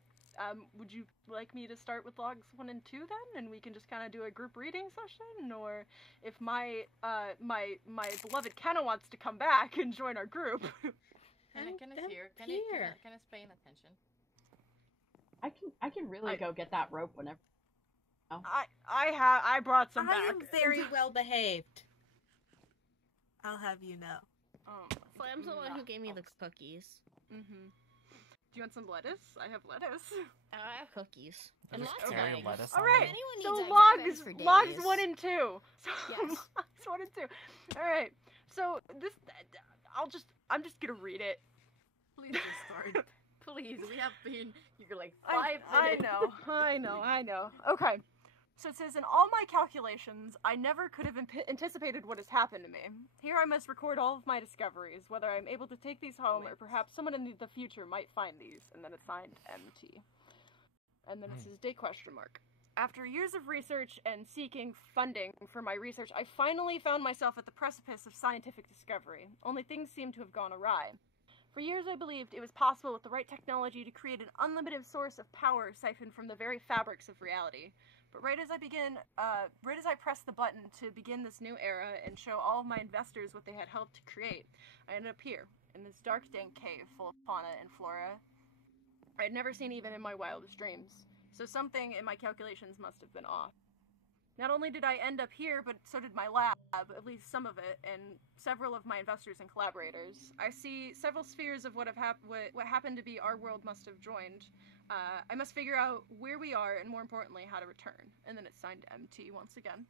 Would you like me to start with logs 1 and 2 then, and we can just kind of do a group reading session, or if my beloved Kenna wants to come back and join our group? Kenna's here. Kenna's paying attention. I can really go get that rope whenever. Oh. I brought some I back. am very well behaved. I'll have you know. Oh, Flam's the one who gave me the cookies. Mm-hmm. Do you want some lettuce? I have lettuce. I have cookies. And Just lots of carry eggs. lettuce All on right. them. So eggs for logs days. 1 and 2. So Yes. logs 1 and 2. All right. So this, I'm just gonna read it. Please just start. Please, we have been here like I 5 minutes. I know. Okay. So it says, in all my calculations, I never could have anticipated what has happened to me. Here I must record all of my discoveries, whether I'm able to take these home or perhaps someone in the future might find these. And then it's signed MT. And then it says date question mark. After years of research and seeking funding for my research, I finally found myself at the precipice of scientific discovery. Only things seem to have gone awry. For years I believed it was possible with the right technology to create an unlimited source of power siphoned from the very fabrics of reality. But right as I pressed the button to begin this new era and show all of my investors what they had helped to create, I ended up here, in this dark, dank cave full of fauna and flora I had never seen even in my wildest dreams. So something in my calculations must have been off. Not only did I end up here, but so did my lab, at least some of it, and several of my investors and collaborators. I see several spheres of what happened to be our world must have joined. I must figure out where we are, and more importantly, how to return. And then it's signed MT once again.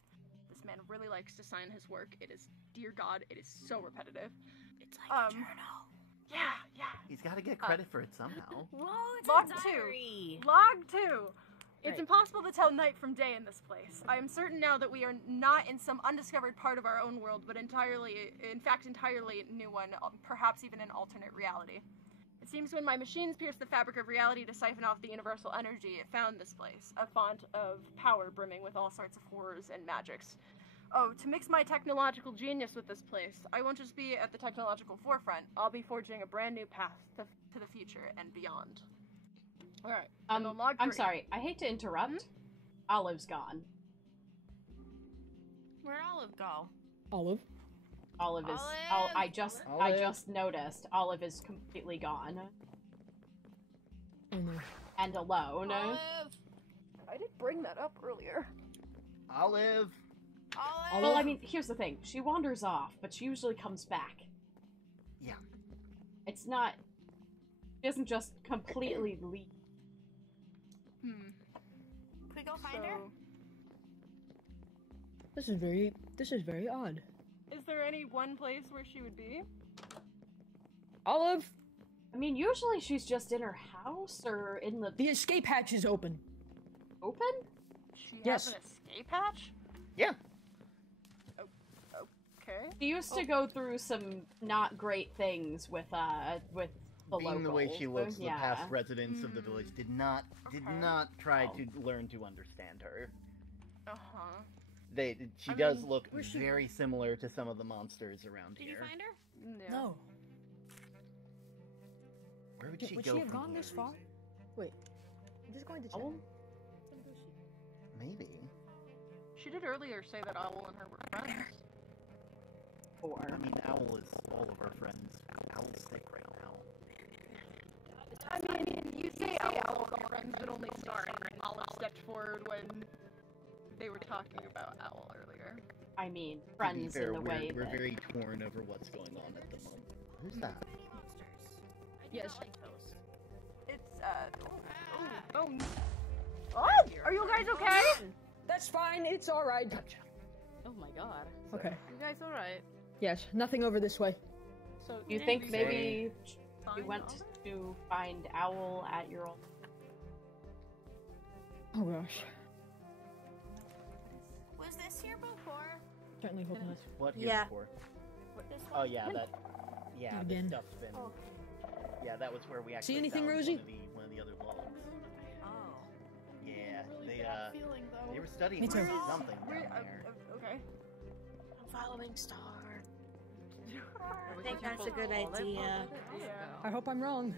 This man really likes to sign his work. It is, dear God, it is so repetitive. It's like a journal. Yeah. He's got to get credit for it somehow. Whoa, it's Log a diary. 2. Log 2. It's Right. impossible to tell night from day in this place. I am certain now that we are not in some undiscovered part of our own world, but entirely new one, perhaps even an alternate reality. It seems when my machines pierced the fabric of reality to siphon off the universal energy, it found this place, a font of power brimming with all sorts of horrors and magics. Oh, to mix my technological genius with this place, I won't just be at the technological forefront, I'll be forging a brand new path to the future and beyond. Alright, I'm sorry, I hate to interrupt. Olive's gone. Where'd Olive go? Olive. Olive is. I just noticed. Olive is completely gone. Oh no. And alone. I did bring that up earlier. Olive. Well, I mean, here's the thing. She wanders off, but she usually comes back. Yeah. It's not. She doesn't just completely leave. Can we go find her? This is very odd. Is there any one place where she would be? Olive? I mean, usually she's just in her house or in the... The escape hatch is open. Open? She Yes. has an escape hatch? Yeah. Okay. She used to go through some not great things with the Being locals. the way she looks, Yeah. the past residents of the village did not try to learn to understand her. Uh-huh. She does look very similar to some of the monsters around Did here. you find her? No. Where would she Would go she have from gone here? this far? Wait. I'm just going to check. Maybe. She did earlier say that Owl and her were friends. I mean, Owl is all of our friends. Owl's sick right now. I mean, you say Owl and her friends, but only Star and Olive stepped forward when they were talking about Owl earlier. I mean, To be friends fair, in the way we're that... very torn over what's going on at the moment. Who's that? Yes. It's, Oh! Are you guys okay? That's fine. It's all right. Oh my god. Okay. You guys alright? Yes. Nothing over this way. So you think maybe you went to find Owl at your old... Oh gosh. Was this here before? Certainly hope not. What here Yeah. before? This Oh one? yeah, yeah, Not this again. stuff's been. Yeah, that was where we actually See anything, found Rosie? one of the other logs. Oh. Yeah, Feeling, though. they were studying Me too. something down there. Okay. I'm following Star. I think that's a good idea. I hope I'm wrong.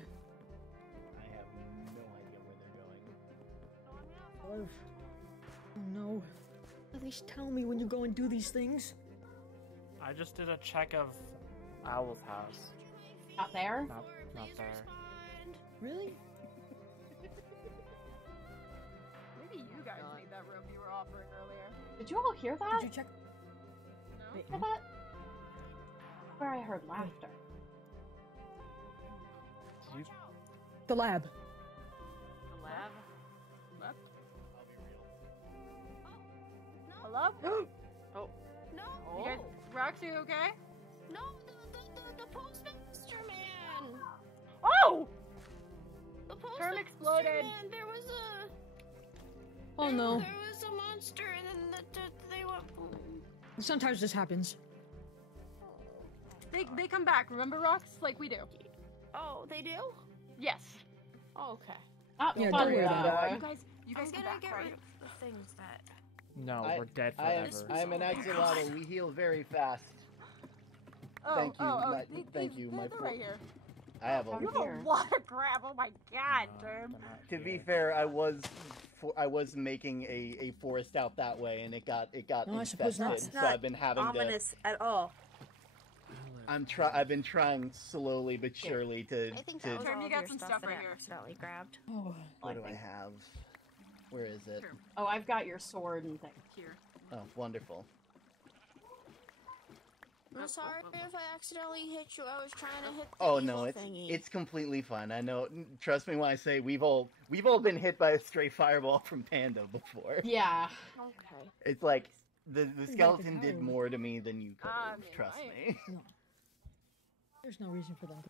I have no idea where they're going. Olive. Oh no. At least tell me when you go and do these things. I just did a check of Owl's house. Not there? Not there. Really? Maybe you guys need that room you were offering earlier. Did you all hear that? Did you check? No? Hear that? Where I heard laughter. The lab. The lab? Left? Hello? Oh. No. You guys, Roxy, okay? No, the postmaster man. Oh! The Turn postmaster exploded. man. There was a. Oh no. There was a monster, and then they went. Sometimes this happens. They come back, remember, Rox? Like we do. Oh, they do? Yes. Oh, okay. Not Yeah, fun, don't worry about though. You guys I'm come gonna back, get right? rid of the things that. No, we're dead I am, forever. I am an axolotl. We heal very fast. Oh, Thank you, thank you, they're my right here. I have a. You have a lot of crap. Oh my god, dude. To be fair, I was making a forest out that way, and it got No, I suppose not. infested. So I've been having ominous at all. I've been trying slowly but surely to. I think that was Turn, all you of got your some stuff stuff that right I here. accidentally grabbed. Oh. What do I have? Where is it? Oh, I've got your sword and thing. Here. Oh, wonderful. I'm sorry if I accidentally hit you. I was trying to hit the Oh evil no, thingy. it's completely fine. I know. Trust me when I say we've all been hit by a stray fireball from Panda before. Yeah. Okay. It's like the skeleton did more to me than you could have. Trust me. No. There's no reason for them to.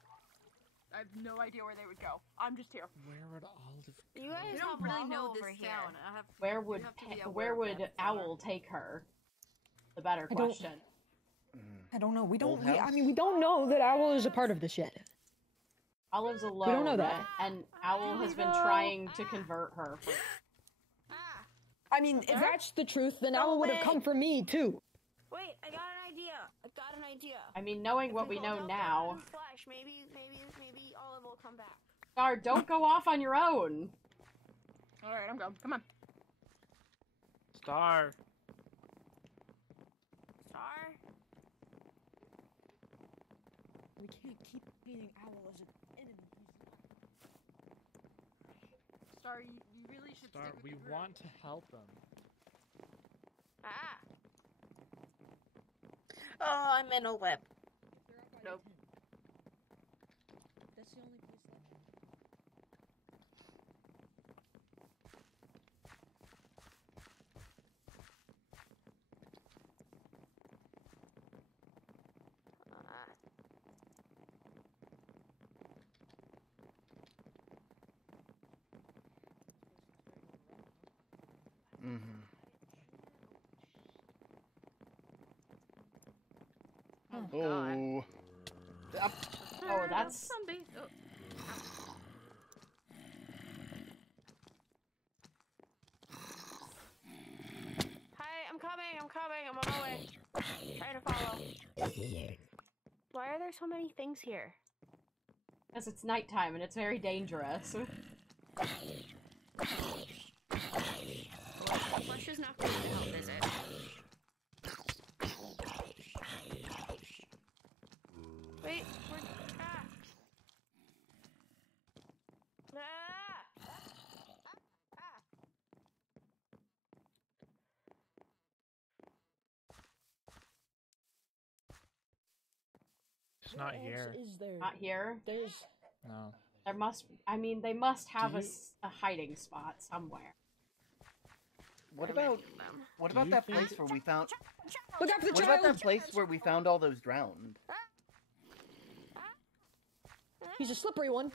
I have no idea where they would go. I'm just here. Where would Olive go? You guys We don't have really lava know over this here. town. I have, Where you would have to be aware where of would that. Owl take her? The better I don't- question. I don't know. We don't. Old We, I house? mean, we don't know that Owl is a part of this yet. Olive's alone. don't know that. And Owl has been trying to convert her. For... I mean, if that's the truth, then Owl would have come for me too. Wait, I got an idea. I mean, knowing what we know now. Flash, maybe Olive will come back. Star, don't go off on your own. Alright, I'm going. Come on. Star. Star? We can't keep painting Owl as an enemy. Star, you really should Star, stick with we your group. want to help them. Ah. Oh, I'm in a whip. Nope. That's the only place left. Oh. Oh, that's. Zombie. Oh. Hi, I'm coming. I'm on my way. Trying to follow. Why are there so many things here? Because it's nighttime and it's very dangerous. Plush is not going to help, is it? Wait, we're... Ah! Ah! It's not Where else here. Is there? Not here. There's. No. There must. I mean, they must have Do a, you- a hiding spot somewhere. What about Do you that think- place where we found? Look after the What child. about that place where we found all those drowned? He's a slippery one.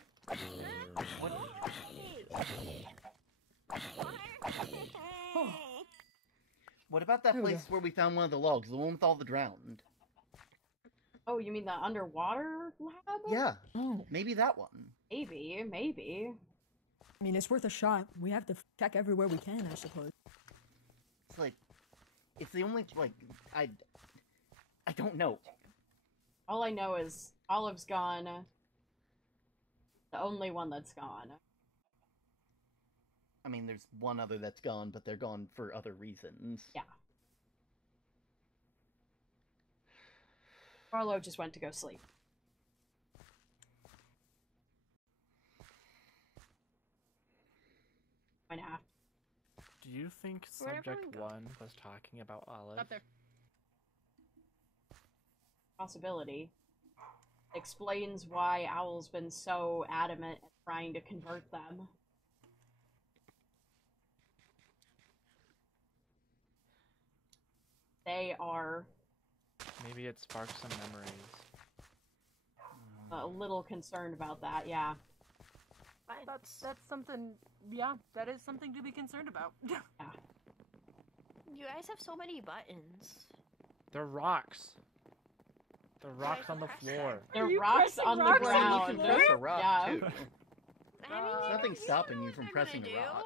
What about that Here we place where we found one of the logs, the one with all the drowned? Oh, you mean the underwater lab? Yeah, Oh. maybe that one. Maybe, maybe. I mean, it's worth a shot. We have to check everywhere we can, I suppose. It's like, it's the only like I don't know. All I know is Olive's gone. The only one that's gone. I mean, there's one other that's gone, but they're gone for other reasons. Yeah. Barlow just went to go sleep. Might have. Do you think Where'd Subject everyone go? 1 was talking about Olive? Up there. Possibility. Explains why Owl's been so adamant at trying to convert them. They are Maybe it sparked some memories. a little concerned about that, yeah. That's something. Yeah, that is something to be concerned about. Yeah. You guys have so many buttons. They're rocks. They're rocks on the floor. There Are are you rocks pressing on the rocks on the ground. You can press a rock Yeah. too. I mean, There's nothing stopping you from what they're pressing gonna a rock.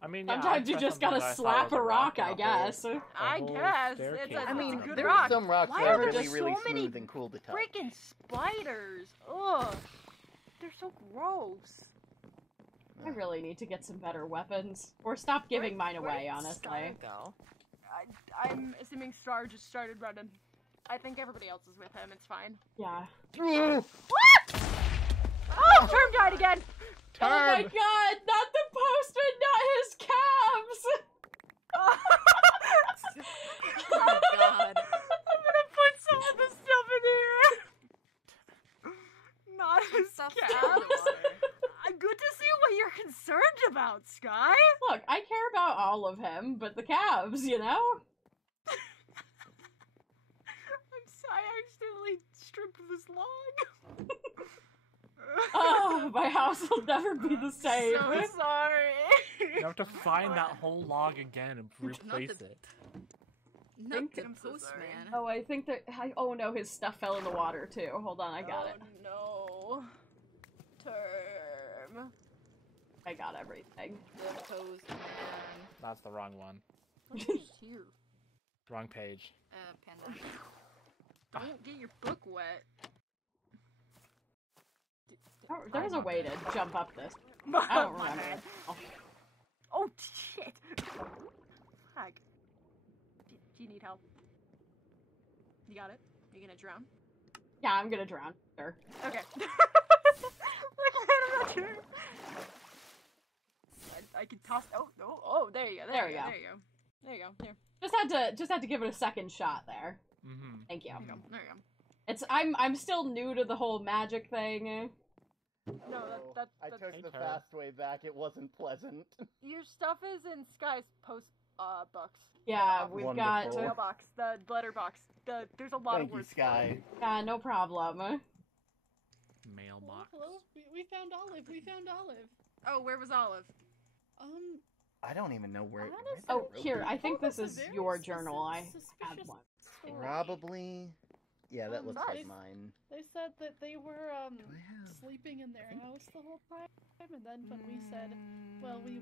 I mean, yeah, Sometimes I you pressed just something gotta that I thought slap was a rock, and I a guess. whole- I a whole guess staircase it's a, I mean, it's a good there rock. are some rocks Why that are are there really, so really many smooth and cool to touch. freaking spiders? Ugh, they're so gross. I really need to get some better weapons. Or stop giving mine away, honestly. Go. I'm assuming Star just started running. I think everybody else is with him. It's fine. Yeah. What? Oh, Term died again. Oh my god, not the postman, not his cabs! Stuff Calves? in the water. Good to see what you're concerned about, Sky. Look, I care about all of him, but the calves, you know? I accidentally stripped this log. Oh, my house will never be the same. So sorry. You have to find that whole log again and replace it. Not the postman. Oh, I think that. Oh no, his stuff fell in the water too. Hold on, I got it. No. Term. I got everything. The postman. That's the wrong one. What's here? Wrong page. Panda. Don't get your book wet. Oh, there's a way to jump up this. I don't remember. Oh shit! Fuck. Do you need help? You got it? You gonna drown? Yeah, I'm gonna drown. Sure. Okay. I'm not sure. I can toss. Oh, there you go. There you go. There you go. Here. Just had to give it a second shot there. Mm-hmm. Thank you. There you go. It's I'm still new to the whole magic thing. No, that's I took the fast way back. It wasn't pleasant. Your stuff is in Sky's post box. Yeah, we've got mailbox, the letterbox. There's a lot of words. Thank you, Sky. Yeah, no problem. Mailbox. Hello, we found Olive. We found Olive. Oh, where was Olive? I don't even know where. Oh, here. I think this is your journal. I had one. Probably. Yeah, that looks like mine. They said that they were sleeping in their house the whole time, and then when we said, well, we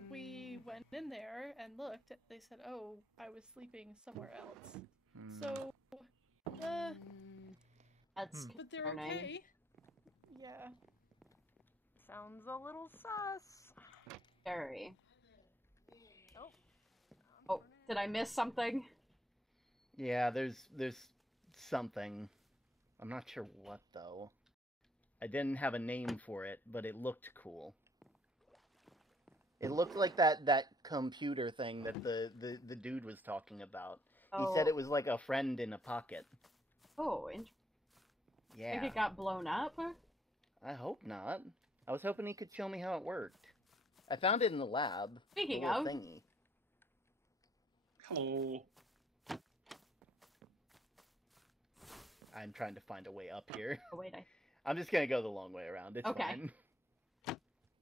went in there and looked, they said, oh, I was sleeping somewhere else. So, that's but they're okay. Yeah. Sounds a little sus. Very. Oh, did I miss something? Yeah, there's something. I'm not sure what though. I didn't have a name for it, but it looked cool. It looked like that computer thing that the dude was talking about. Oh. He said it was like a friend in a pocket. Oh, interesting. Yeah. Think it got blown up? I hope not. I was hoping he could show me how it worked. I found it in the lab. Speaking the little of. thingy. Hello. I'm trying to find a way up here. Oh, wait, I'm just gonna go the long way around. It's fine.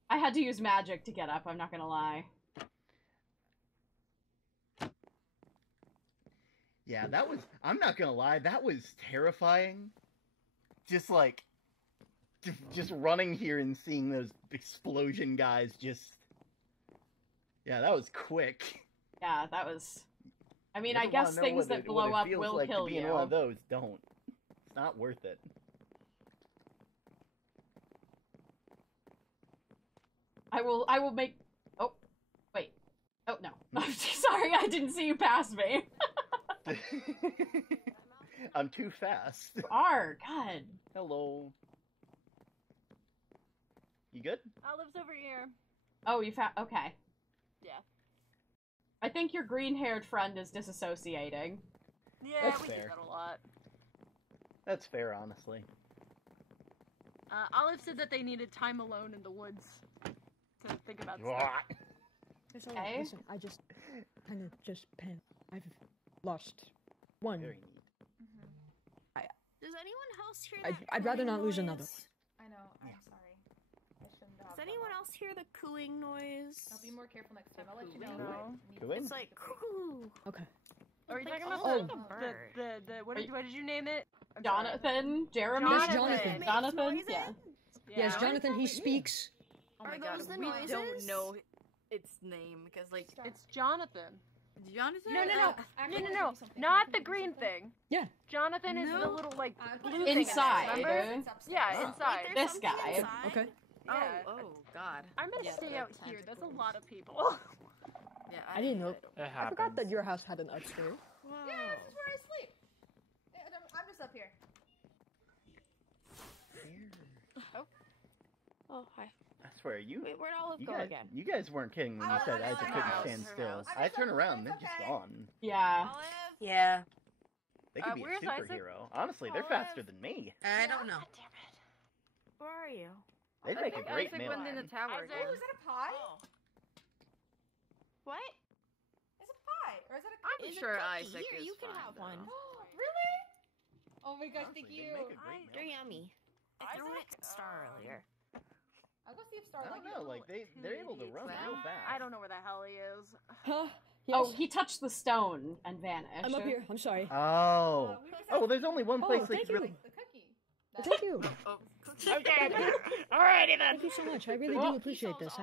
I had to use magic to get up, I'm not gonna lie. Yeah, that was... I'm not gonna lie, that was terrifying. Just like... Just running here and seeing those explosion guys just... Yeah, that was quick. Yeah, that was... I mean, You I ever guess wanna know things what that it- blow what it up feels will like to kill be in you. one of those, don't. It's not worth it. I will make... Oh, wait. Oh, no. I'm sorry, I didn't see you pass me. I'm too fast. You are, God. Hello. You good? Olive's over here. Oh, you found... Okay. Yeah. I think your green-haired friend is disassociating. Yeah, That's we fair. do that a lot. That's fair, honestly. Olive said that they needed time alone in the woods to think about stuff. Okay. Listen, I just kind of I've lost one. Does anyone else hear I'd that rather cooing not lose noise? another one. I know, I'm sorry. I shouldn't have. Does anyone else hear the cooing noise? I'll be more careful next time. I'll let you Cooing? know. Cooing? It's like coo. Okay. Are you Like talking about almost the, like a bird. what did you name it? I'm sorry. Jonathan? Jeremy? Yes, Jonathan. Jonathan? Yeah. Yes, Jonathan, he speaks. Oh my Are god, those the we noises? don't know its name because like It's Jonathan. Jonathan. No, not the green thing. Yeah. Jonathan is the No. little like blue thing. Inside. Remember? Yeah, inside. Wait, there's This something guy. inside? Okay. Yeah. Oh god. I'm gonna Yeah, stay the out here. There's a tentacles. lot of people. Yeah, I didn't know. It I happens. forgot that your house had an upstairs. Yeah, this is where I sleep. I'm just up here. Oh, hi. I swear, you... Wait, where'd Olive You go guys, again? you guys weren't kidding when you said Isaac couldn't stand still. I turn around, they're just gone. Yeah. Yeah. They could be a where's Isaac? superhero. Honestly, they're faster than me. I don't know. Where are you? They'd make a great Isaac meal. went in the tower. Isaac, is that a pie? What? It's a pie, or is it a cookie? I'm It's a sure cookie. Isaac Here, is you can fine, have one. Really? Oh my gosh, thank you. They're yummy. I threw it at Star earlier. I'll go see if Star I don't know, like they're able to run real fast. I don't know where the hell he is. Huh? Oh, he touched the stone and vanished. I'm up here. I'm sorry. Oh. Oh, well, there's only one place Oh, they thank could really. The cookie. Thank you. Okay. Alrighty then. Thank you so much. I really do appreciate this.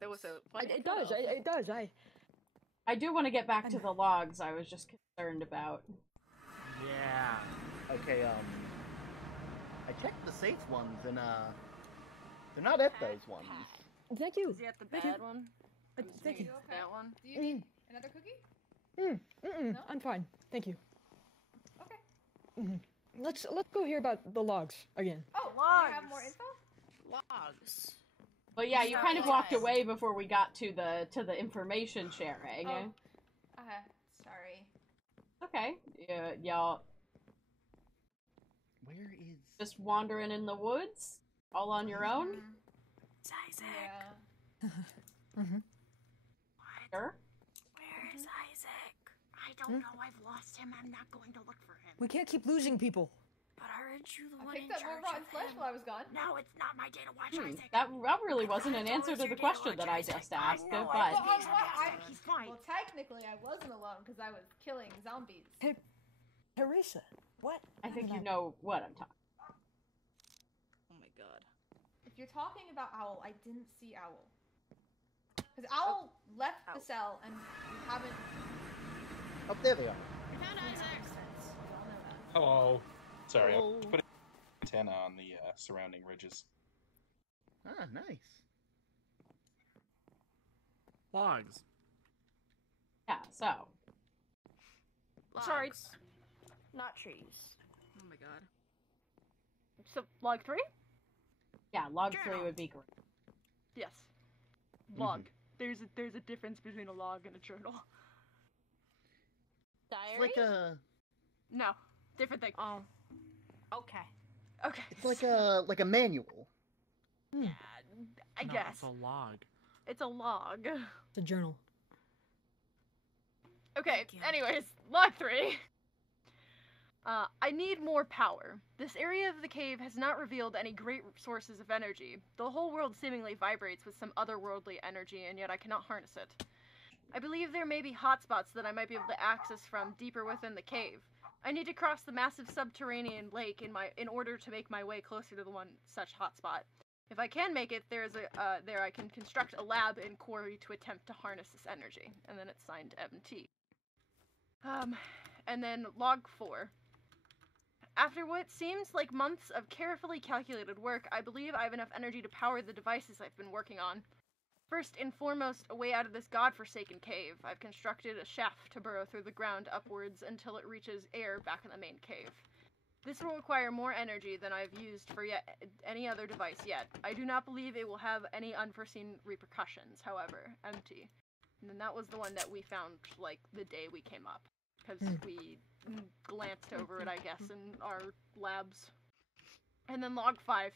That was so It does. It does. I do want to get back to the logs. I was just concerned about. Yeah. Okay. I checked the safe ones and they're not at those ones. Thank you. Is he at the Thank you. bad one? Thank you. That one? Do you need another cookie? No? I'm fine. Thank you. Okay. Let's go hear about the logs again. Oh, you have more info? Logs. But yeah, you kind of walked away before we got to the information sharing. Oh. Sorry. Okay. Y'all Where is just wandering in the woods, all on your own? It's Isaac. Yeah. Sure. Where is Isaac? I don't know. I've lost him. I'm not going to look for him. We can't keep losing people. But aren't you the I one in picked up more charge rotten of flesh him? while I was gone. No, it's not my day to watch Isaac. That really wasn't an answer to the question that I just asked, but... Well, technically, I wasn't alone because I was killing zombies. Teresa, what? I think you know what I'm talking about. Oh my god. If you're talking about Owl, I didn't see Owl. Because Owl left the cell and we haven't... Oh, there they are. I found Isaac. Hello. Sorry, Hello. I put an antenna on the surrounding ridges. Ah, nice. Logs. Yeah, so... Logs. Sorry. Not trees. Oh my god. So, log 3? Yeah, log 3 would be great. Yes. Log. There's a difference between a log and a journal. Diary? It's like a. No. Different thing. Oh. Okay. Okay. It's like a manual. Yeah, I No, guess. it's a log. It's a log. It's a journal. Okay, anyways, log 3. I need more power. This area of the cave has not revealed any great sources of energy. The whole world seemingly vibrates with some otherworldly energy, and yet I cannot harness it. I believe there may be hotspots that I might be able to access from deeper within the cave. I need to cross the massive subterranean lake in order to make my way closer to the one such hotspot. If I can make it, there I can construct a lab and quarry to attempt to harness this energy. And then it's signed MT. And then log 4. After what seems like months of carefully calculated work, I believe I have enough energy to power the devices I've been working on. First and foremost, a way out of this godforsaken cave. I've constructed a shaft to burrow through the ground upwards until it reaches air back in the main cave. This will require more energy than I've used for any other device yet. I do not believe it will have any unforeseen repercussions, however. Empty. And then that was the one that we found, like, the day we came up. Because we glanced over it, I guess, in our labs. And then log 5.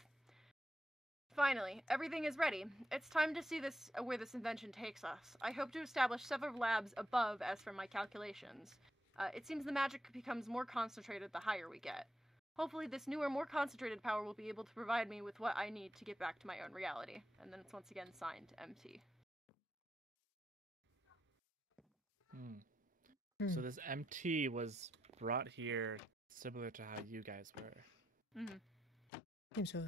Finally, everything is ready. It's time to see where this invention takes us. I hope to establish several labs above as for my calculations. It seems the magic becomes more concentrated the higher we get. Hopefully this newer, more concentrated power will be able to provide me with what I need to get back to my own reality. And then it's once again signed, MT. So this MT was brought here similar to how you guys were. Seems so.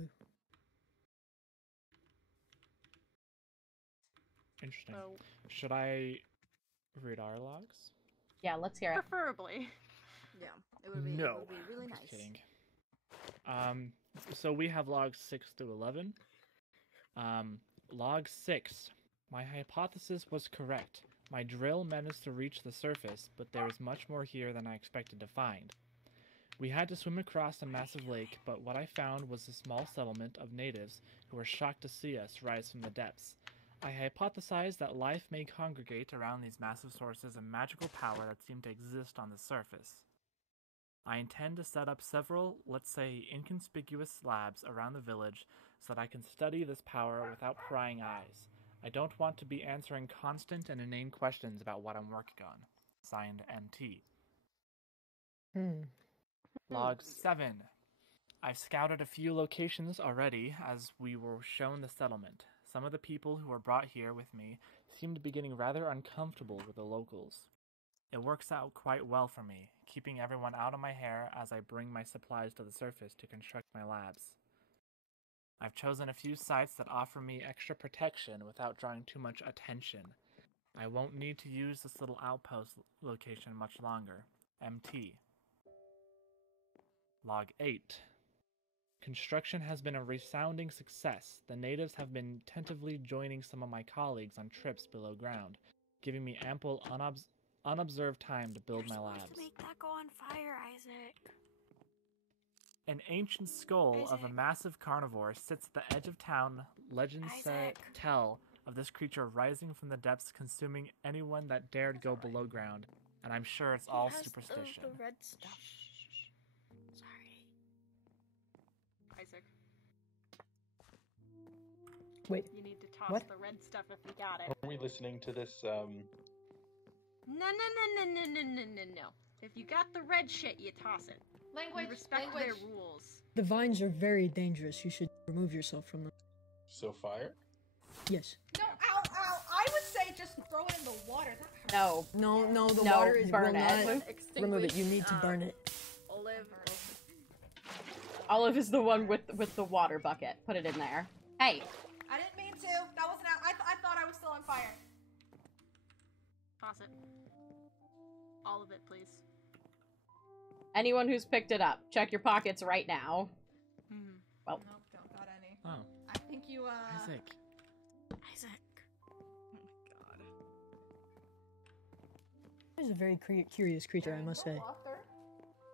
Interesting. So- Should I read our logs? Yeah, let's hear it. Preferably. Yeah, it would be, No. it would be really Just nice. kidding. So we have logs 6 through 11. Log 6. My hypothesis was correct. My drill managed to reach the surface, but there is much more here than I expected to find. We had to swim across a massive lake, but what I found was a small settlement of natives who were shocked to see us rise from the depths. I hypothesized that life may congregate around these massive sources of magical power that seem to exist on the surface. I intend to set up several, let's say, inconspicuous slabs around the village so that I can study this power without prying eyes. I don't want to be answering constant and inane questions about what I'm working on. Signed, MT. Log 7. I've scouted a few locations already as we were shown the settlement. Some of the people who were brought here with me seem to be getting rather uncomfortable with the locals. It works out quite well for me, keeping everyone out of my hair as I bring my supplies to the surface to construct my labs. I've chosen a few sites that offer me extra protection without drawing too much attention. I won't need to use this little outpost location much longer. MT. Log 8. Construction has been a resounding success. The natives have been tentatively joining some of my colleagues on trips below ground, giving me ample unobserved time to build my labs. To make that go on fire, Isaac. An ancient skull of a massive carnivore sits at the edge of town. Legends tell of this creature rising from the depths, consuming anyone that dared go below ground, and I'm sure it's all superstition. The red stuff. Sorry. Isaac. Wait. You need to toss what? the red stuff if you got it. Are we listening to this? No. If you got the red shit, you toss it. Language. We respect their rules. The vines are very dangerous. You should remove yourself from them. So fire? Yes. No, ow, ow. I would say just throw it in the water. That hurts. No. No, the No, water is burn will it. not remove it. You need to burn it. Olive. Olive is the one with the water bucket. Put it in there. Hey. I didn't mean to. That wasn't. I thought I was still on fire. Toss it. All of it, please. Anyone who's picked it up, check your pockets right now. Well. Nope, don't got any. Oh. I think you, Isaac. Isaac. Oh my god. He's a very curious creature, I must say.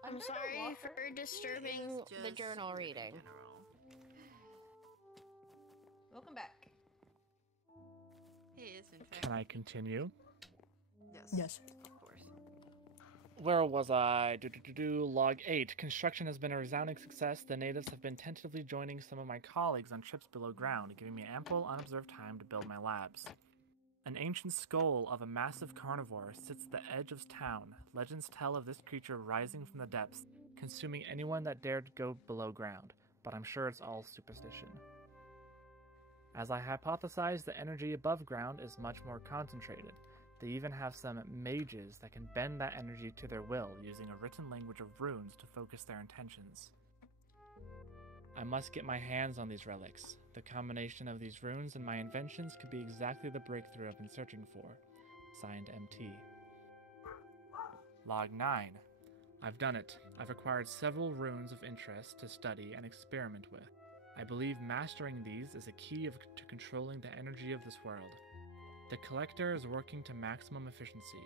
I'm sorry for disturbing the journal reading. Welcome back. He is, in fact. Can I continue? Yes. Of course. Where was I? Log 8. Construction has been a resounding success. The natives have been tentatively joining some of my colleagues on trips below ground, giving me ample unobserved time to build my labs. An ancient skull of a massive carnivore sits at the edge of town. Legends tell of this creature rising from the depths, consuming anyone that dared go below ground, but I'm sure it's all superstition. As I hypothesize, the energy above ground is much more concentrated. They even have some mages that can bend that energy to their will, using a written language of runes to focus their intentions. I must get my hands on these relics. The combination of these runes and my inventions could be exactly the breakthrough I've been searching for. Signed, MT. Log 9. I've done it. I've acquired several runes of interest to study and experiment with. I believe mastering these is a key to controlling the energy of this world. The collector is working to maximum efficiency,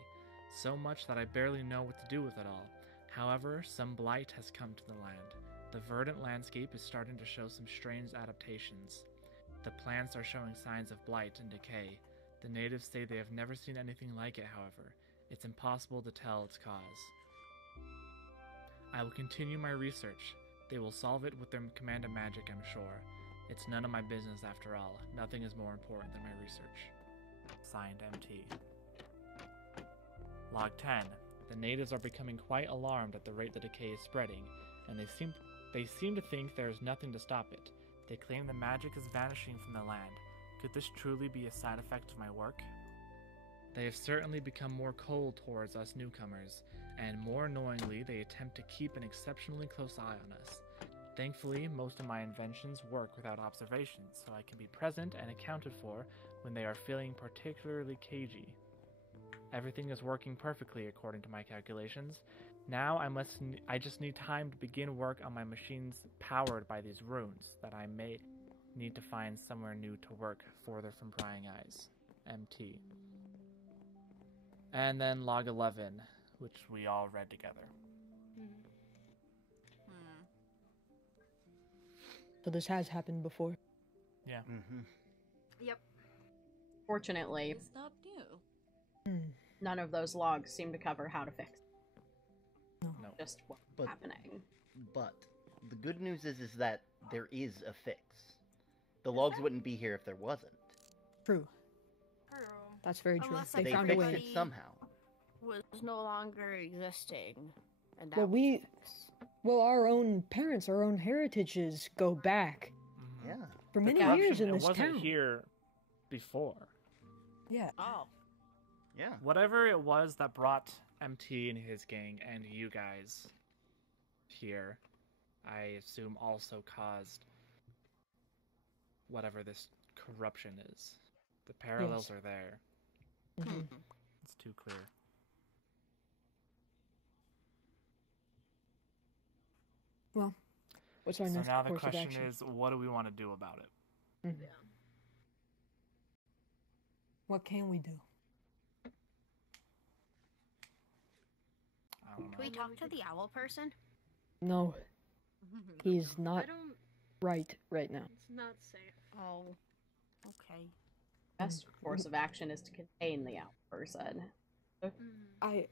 so much that I barely know what to do with it all. However, some blight has come to the land. The verdant landscape is starting to show some strange adaptations. The plants are showing signs of blight and decay. The natives say they have never seen anything like it, however. It's impossible to tell its cause. I will continue my research. They will solve it with their command of magic, I'm sure. It's none of my business after all. Nothing is more important than my research. Signed, MT. Log 10. The natives are becoming quite alarmed at the rate the decay is spreading, and they seem to think there is nothing to stop it. They claim the magic is vanishing from the land. Could this truly be a side effect of my work? They have certainly become more cold towards us newcomers, and more annoyingly, they attempt to keep an exceptionally close eye on us. Thankfully, most of my inventions work without observation, so I can be present and accounted for when they are feeling particularly cagey. Everything is working perfectly according to my calculations. Now I just need time to begin work on my machines powered by these runes that I may need to find somewhere new to work further from prying eyes. MT. And then log 11, which we all read together. So this has happened before. Yeah. Yep. Fortunately, It's not new. none of those logs seem to cover how to fix. No. Just what's But- happening. But the good news is that there is a fix. The logs wouldn't be here if there wasn't. True. That's very true. Unless They found a fixed way. it somehow. Was no longer existing, and that Well, was well, our own parents, our own heritages go back Yeah. for The many corruption, years in it this wasn't town. here before. Yeah. Oh. Yeah. Whatever it was that brought MT and his gang and you guys here, I assume also caused whatever this corruption is. The parallels are there. It's too clear. Well, what's our So next now the course of question action? is, what do we want to do about it? Mhm. What can we do? I don't know. Can we talk to the owl person? No, he's not I don't. right now. It's not safe. Oh. Okay. Best course of action is to contain the out person. I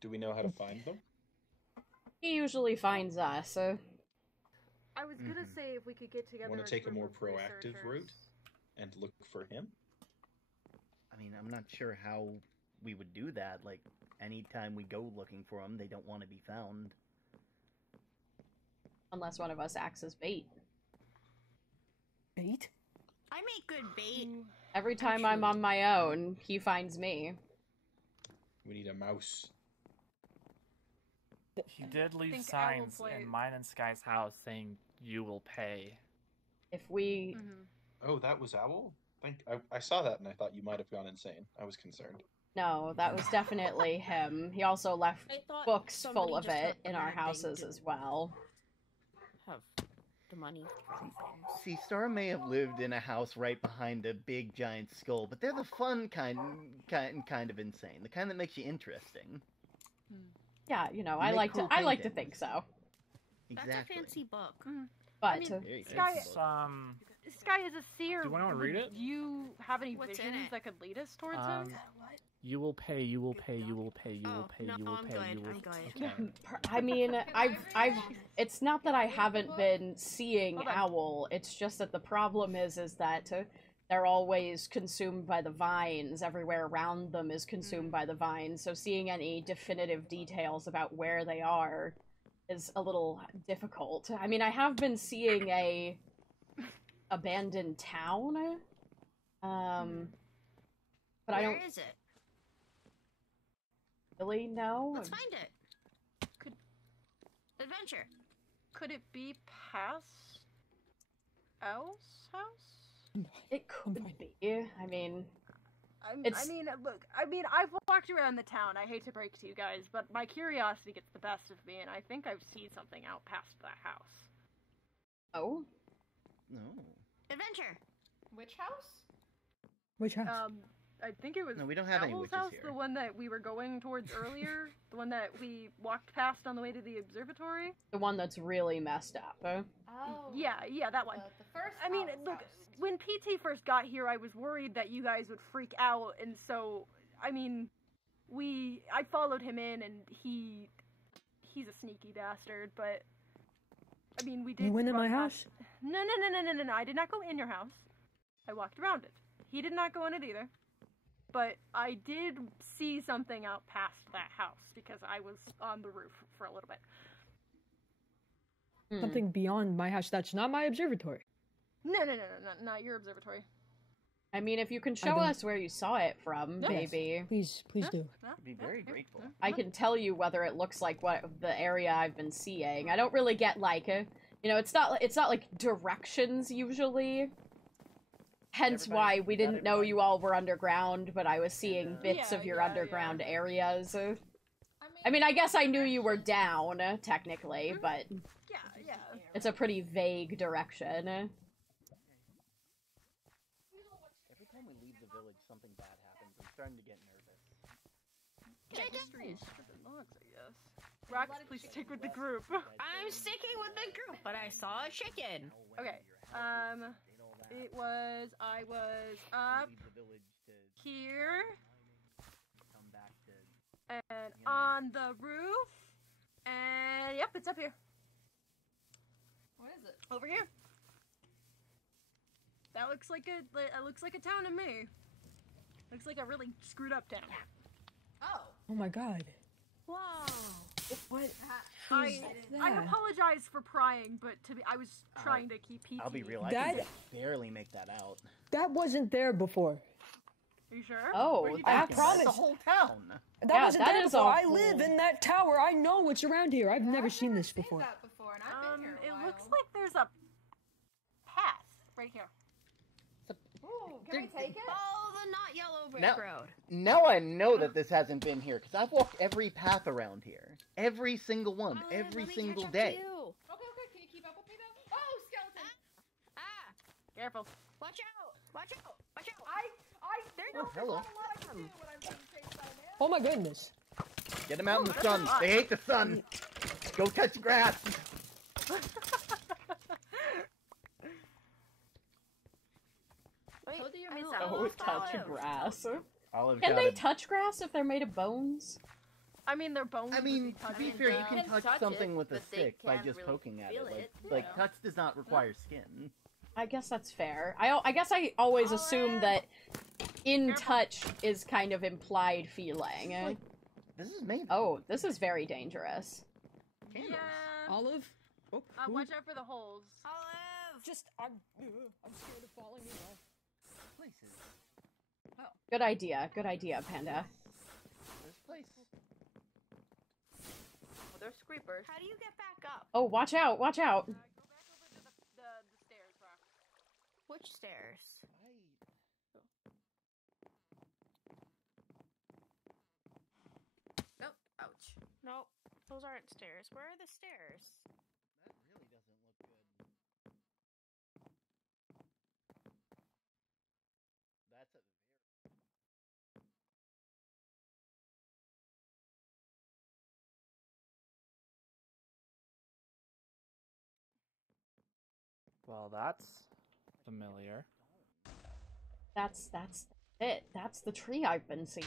Do we know how to find them? He usually finds us. I was gonna say if we could get together. Want to take a group more of proactive researchers. route and look for him? I mean, I'm not sure how we would do that. Like, anytime we go looking for them, they don't want to be found. Unless one of us acts as bait. Bait? I make good bait. Every time I'm on my own, he finds me. We need a mouse. He did leave think signs Owl in mine and Sky's house saying, "You will pay." If we... Oh, that was Owl? I saw that and I thought you might have gone insane. I was concerned. No, that was definitely him. He also left I thought books somebody full of just it got in our bad thing houses to as well. Have the money for things. See, Star may have lived in a house right behind a big giant skull, but they're the fun kind of insane, the kind that makes you interesting. Yeah, you know, You I make like cool to paintings. think so. That's Exactly. a fancy book. But I mean, Very Sky, fancy book. Sky is a seer. Do you wanna read it? Do you have any What's in visions it? that could lead us towards him? You will pay. You will pay. You will pay. You will Oh, pay. no, You will I'm pay. good, You will. I'm good. Okay. I mean, I've it's not that I haven't been seeing Hold on. Owl, it's just that the problem is that they're always consumed by the vines. Everywhere around them is consumed by the vines, so seeing any definitive details about where they are is a little difficult. I mean, I have been seeing a abandoned town, but I don't Where is it? really know. Let's find it. Adventure. Could it be past Owl's house? It could be. I mean, I It's- mean, look. I mean, I've walked around the town. I hate to break to you guys, but my curiosity gets the best of me, and I think I've seen something out past that house. oh, No. Adventure. Which house? Which house? I think it was No, we don't have any Owl's witches house, here. the one that we were going towards earlier, the one that we walked past on the way to the observatory. the one that's really messed up. Oh. Yeah, that one. The first. I mean, Owl's look, house. when PT first got here, I was worried that you guys would freak out, and so, I mean, I followed him in, and he's a sneaky bastard, but, I mean, we did. You went in run my past- house? No, I did not go in your house. I walked around it. He did not go in it either. But I did see something out past that house, because I was on the roof for a little bit. Something beyond my house. That's not my observatory. No, not your observatory. I mean, if you can I show don't- us where you saw it from, Yes. maybe. Please do. I'd be very grateful. I can tell you whether it looks like what the area I've been seeing. I don't really get like it's not like directions usually. Hence why we didn't know you all were underground, but I was seeing bits of your underground areas. I mean, I guess I knew you were down, technically, but Yeah. it's a pretty vague direction. Every time we leave the village, something bad happens. I'm starting to get nervous. Yeah, history is stripping logs, I guess. Rox, please stick with the group. I'm sticking with the group, but I saw a chicken. Okay. I was up here, and on the roof, And yep, it's up here. What is it? Over here. That looks like a town to me. Looks like a really screwed up town. Oh. Oh my god. Wow. What? I apologize for prying, but I was trying to keep PG. I'll be real. I can barely make that out. That wasn't there before. Are you sure? Oh, I promise. The whole town. That wasn't there before. I live in that tower. I know what's around here. I've never seen this before. That before, and I've been here a it while. looks like there's a path right here. Ooh, can we take it? Oh, the not yellow brick Now, road. now I know that this hasn't been here because I've walked every path around here, every single one, every single day. Okay, can you keep up with me though? Oh, skeleton! Careful. Watch out! Watch out! Watch out! There Oh, hello. Oh my goodness. Get them out in the sun. They hate the sun. Go touch grass. Wait, Oh, touch grass. Olive Can got they it. touch grass if they're made of bones? I mean, their bones. I mean, to be fair, you can touch something it, with a but they stick by can't just really poking at it. feel Like, it, like yeah. touch does not require skin. I guess that's fair. I guess I always assume that in touch is kind of implied feeling. This is made. Oh, this is very dangerous. Yeah. Olive? Oh, Watch out for the holes. Olive! Just, I'm scared of falling in love. Places. Good idea, Panda. There's places. Oh, there's creepers. How do you get back up? Oh, watch out, watch out. Go back over to the stairs, Rock. Which stairs? Oh, ouch. Nope, those aren't stairs. Where are the stairs? That really doesn't look good. That's a Well, that's familiar. That's it. That's the tree I've been seeing.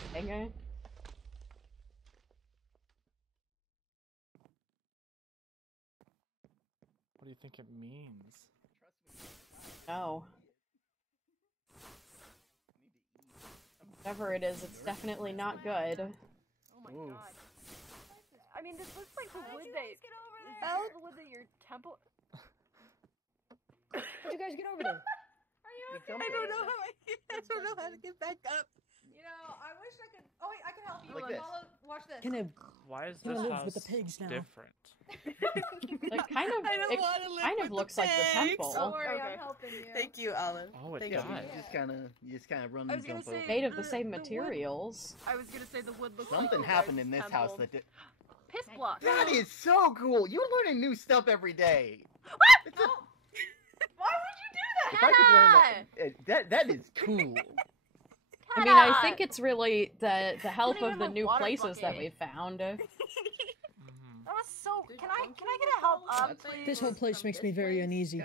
What do you think it means? No. Whatever it is, it's definitely not good. Oh my god. I mean, this looks like the wood that. Is Oh. the wood that your temple. How'd you guys get over there? Are you okay? I don't know how to get back up. You know, I wish I could. Oh wait, I can help you. Like this. Follow, watch this. Can I Why is Can I this live house with the pigs now? different? It kind of, I don't it wanna live kind of with the looks like the pigs. temple. Don't worry, I'm helping you. Thank you, Olive. Oh, it Thank does. you. You just kind of run I and was gonna jump over. say- Made of the The- same the wood- materials. I was gonna say the wood looks Something like happened in this temple. house that did. Piss block. That is so cool. You're learning new stuff every day. It's a- Why would you do if I could learn that is cool. I mean, I think it's really the help Putting of in the a new water places that bucket. we found. That was so. Can I get a help up, please? This whole place makes me very uneasy.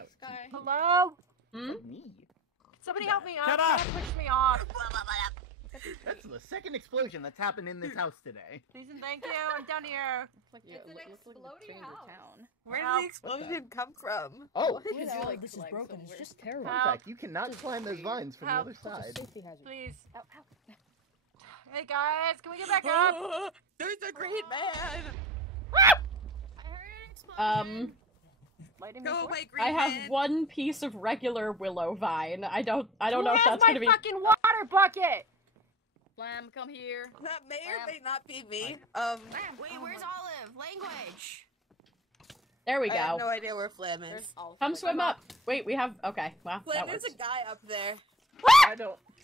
Hello? Hmm? Me. Somebody help me up. Shut up. Can't push me off. That's the second explosion that's happened in this house today. Please and thank you. I'm down here. It's an exploding house. Where Help. did the explosion come from? Oh, You know, all this is broken. It's just terrible. fun fact, you cannot climb those vines from the Help. other side. Safety hazard. Please. Hey guys, can we get back up? There's a green man. I heard an explosion. Lighting me Go for? away, green I man. have one piece of regular willow vine. I don't Who know if has that's my gonna be. fucking water bucket? Flam, come here. That may or may not be me. Wait, where's Olive? Language. There we I have go. no idea where Flam is. There's all. Come swim up. Wait, we have. Okay, well, Flam, that there's works. a guy up there.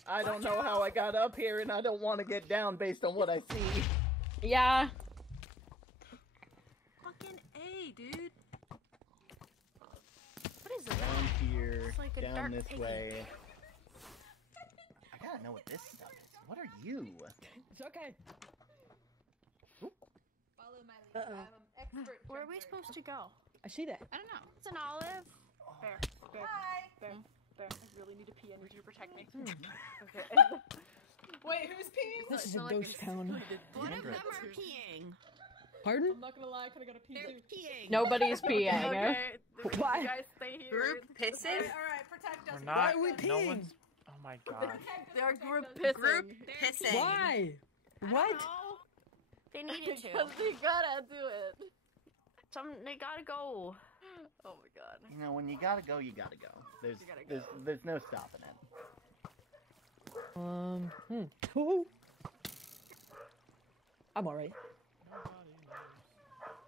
I don't know how I got up here, and I don't want to get down based on what I see. Yeah. Fucking A, dude. What is it? Down here, It's like a down dark this piggy. way. I gotta know what this stuff is. What are you? It's okay. Follow my lead. I'm an expert. Where are we supposed to go? I see that. I don't know. It's an olive. Bear, bear, Hi. bear, bear. I really need to pee. I need you to protect me. Okay. Wait, who's peeing? This is a ghost town. One of them are peeing. Pardon? I'm not gonna lie, I could have got a pee too. Nobody's peeing. Okay, Why? you guys stay here. Group pisses? Alright, protect us. We're not. Why are we No peeing? one's. Oh my god. They're group pissing. Group pissing. Why? What? They needed to. Because they gotta do it. They gotta go. Oh my god. You know, when you gotta go, you gotta go. There's no stopping it. Ooh. I'm alright.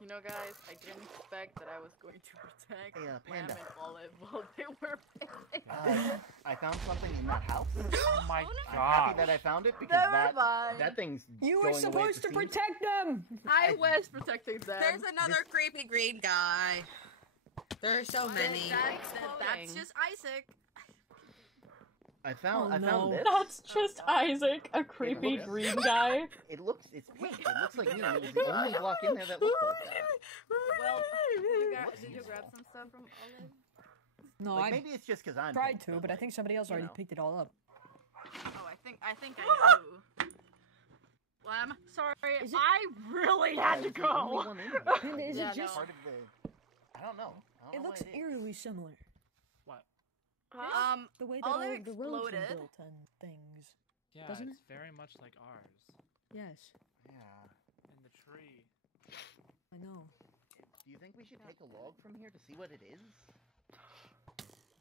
You know, guys, I didn't expect that I was going to protect Hey, Lamb Panda. and Olive while they were pissing. I found something in that house. Oh my I'm god. happy that I found it because Never mind. that thing's You were going away supposed at to the seams. protect them! I was protecting them. There's another creepy green guy. There are so many. That's just Isaac. I found no. this. That's just Isaac, a creepy looks- green guy. It's pink. It looks like me. It was the only block in there that looked like that. Well, did you grab some stuff from Olive? No, Like, I maybe it's just because I'm tried pink, to, but I think somebody else already know. picked it all up. Oh, I think I knew. Lamb, Sorry, Is it- I really had to It's the only go. one in there. Panda, is Yeah, it just... Part of the. I don't know. I don't It know looks what it is. eerily similar. What? The way that Olive all the roads exploded. are built and things. Yeah, Doesn't it's very much like ours. Yes, Yeah. And the tree. I know. Do you think we should take a log from here to see what it is?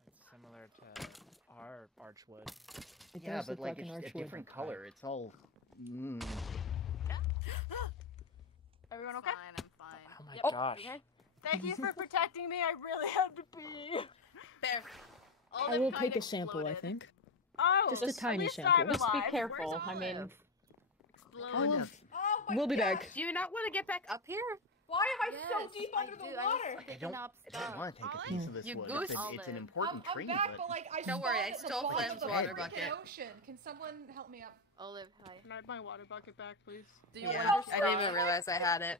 It's similar to our archwood. It Yeah, does but look like like an it's a archwood. different color. It's all. Everyone okay? Fine, I'm fine. Oh my Yep. gosh. Okay. Thank you for protecting me. I really had to pee. There. I Olive will kinda take a sample, I exploded. think. Oh, Just a at tiny least sample. I'm Just be alive. careful. Where's I mean, Olive? Olive, Oh my we'll be gosh. back. Do you not want to get back up here? Why am I so Yes, deep I under the do. water? I don't want to take a piece of this You wood. goose. It's an important I'm tree, back, but but like I Don't worry, I spawned at the stole bottom Flame's of the water freaking bucket. Ocean. Can someone help me up? Olive, hi. Can I have my water bucket back, please? Do you Yeah, want I didn't even realize I had it.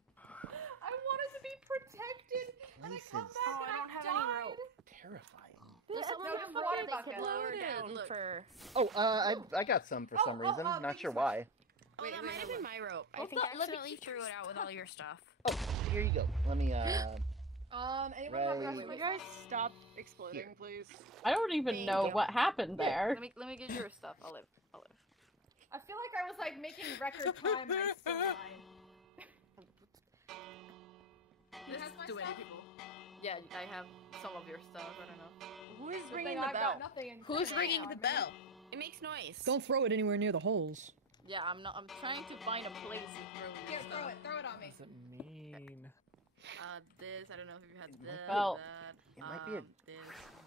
I wanted to be protected, and I come Places. back Oh, I and don't have died. any rope. terrifying. Does someone No, have just the water water they bucket. could lower Dad, down look. for... I got some for some reason. Not thank sure you, why. Wait, that might have been my rope. I think I accidentally threw it out with all your stuff. Oh, here you go. Let me Anyone have Right. rest Will you guys stop exploding, please? I don't even know what happened there. Let me get your stuff, Olive. I feel like I was like making record time and I still died. This has is my too many stuff? people. Yeah, I have some of your stuff. I don't know. Who is Good ringing thing the I've bell? got nothing in Who's common ringing on the me. bell? It makes noise. Don't throw it anywhere near the holes. Yeah, I'm trying to find a place to throw your Here, stuff. throw it on me. What does it mean? This, I don't know if you had that. Well, it might be a- This,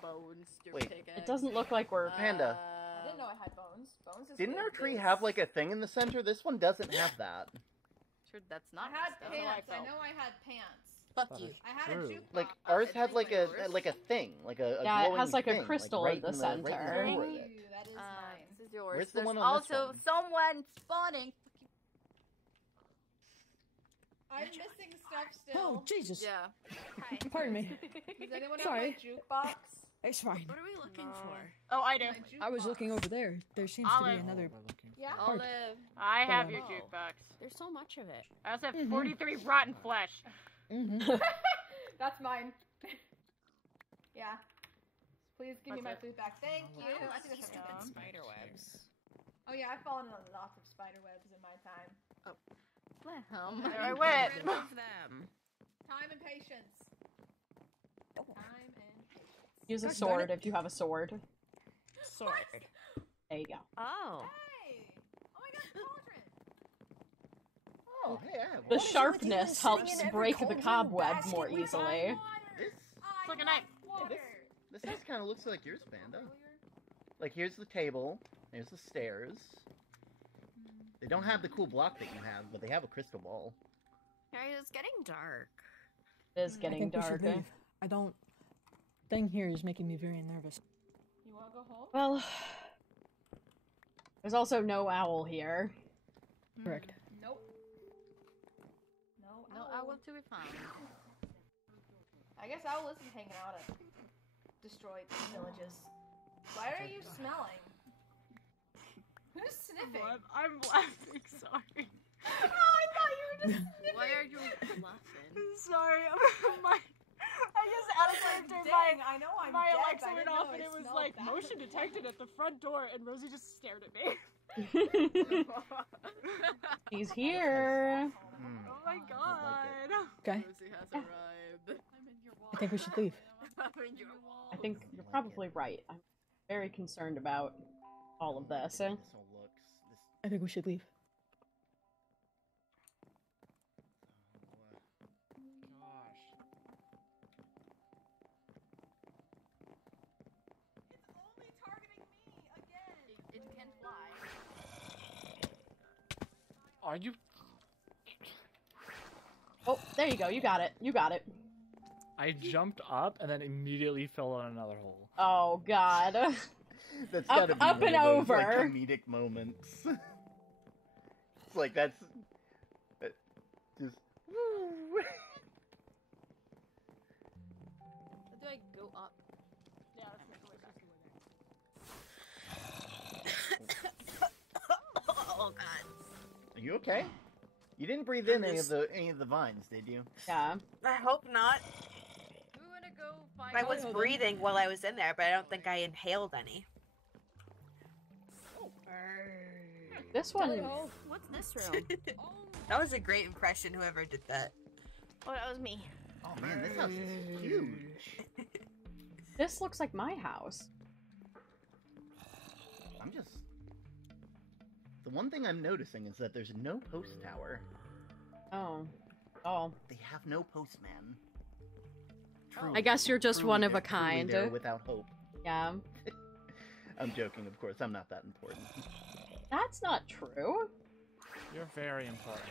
bones, your Wait. pickaxe. It doesn't look like we're Panda. I didn't know I had bones. Bones is Didn't good. our tree This- have like a thing in the center? This one doesn't have that. Sure, that's I not had my stuff. pants. I know I had pants. Fuck That you. is I had true. a jukebox. Like ours it's had like like yours. a thing, like a Yeah, it glowing has like a thing, crystal right in the right in center. core of it. Ew, that is mine. This is yours. Where's the There's one on this also one? someone spawning. I'm missing stuff still. Oh, Jesus. Yeah. Hi. Pardon me. Does anyone Sorry. have my jukebox? It's fine. What are we looking for? Oh, I do. I was looking over there. There seems to be Olive. another... We're looking Yeah. Hard. Olive. I have Oh. your jukebox. There's so much of it. I also have Mhm. 43 rotten flesh. Mm-hmm. That's mine. Yeah. Please give me my What's it? food back. Thank you. I think that's Stupid everything. spider webs. Oh yeah, I've fallen in lots of spider webs in my time. There I went. Rid of them. Time and patience. Time and patience. Use a Gosh, sword darn it. if you have a sword. Sword. There you go. Oh. Hey! Oh my god, cauldron! Oh, hey, I have The one. What is it with you sharpness sitting in helps every break the cauldron cobweb basket more we find? easily. This I like a like knife. water. this house kind of looks like yours, Panda. Like here's the table, here's the stairs. They don't have the cool block that you have, but they have a crystal ball. Guys, it's getting dark. It is I getting think we should dark. leave. I don't... Thing here is making me very nervous. You wanna go home? Well, there's also no owl here. Correct. Nope. No, I will to be found. I guess Owl isn't hanging out at destroyed villages. Why are you smelling? Who's sniffing? I'm laughing, sorry. Oh, I thought you were just sniffing. Why are you? sorry. I just out of character. Dang, I know I'm my dead, Alexa but I went didn't off know and it it was smelled like that. motion detected at the front door, and Rosie just stared at me. He's here. Oh my god. Okay. Rosie has arrived. I'm in your wall. I think we should leave. I'm in your wall. I think you're probably right. I'm very concerned about all of this. I think we should leave. It can fly. Are you? Oh, there you go. You got it. You got it. I jumped up and then immediately fell on another hole. Oh God. That's Up- gotta be up one and of those, over. like, comedic moments. It's like that's just. How do I go up? Yeah, Oh god. Are you okay? You didn't breathe in any of the vines, did you? Yeah. I hope not. We wanna go find. I was breathing while I was in there, but I don't think I inhaled any. This one. What's this room? That was a great impression, whoever did that. Oh, that was me. Oh man, this house is huge. This looks like my house. I'm just. The one thing I'm noticing is that there's no post tower. Oh. Oh. They have no postman. I guess you're just Truly one of there- a kind. truly there without hope. Yeah. I'm joking, of course. I'm not that important. That's not true. You're very important.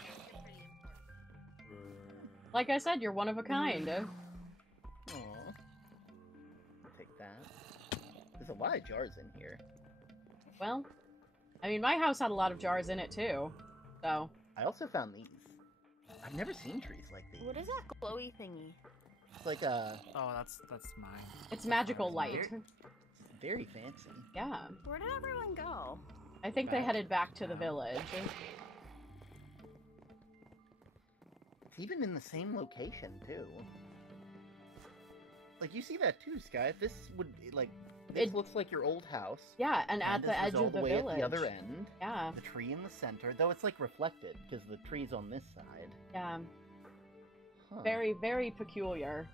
Like I said, you're one of a kind. Aww. Take that. There's a lot of jars in here. Well, I mean, my house had a lot of jars in it too, so. I also found these. I've never seen trees like these. What is that glowy thingy? It's like a. Oh, that's mine. It's magical light. Very fancy. Yeah. Where did everyone go? I think they headed back to the village. It's even in the same location too. Like you see that too, Sky. This would like. This looks like your old house. Yeah, and at the this edge is all of the the way village. at the other end. Yeah. The tree in the center, though it's like reflected because the tree's on this side. Yeah. Huh. Very, very peculiar.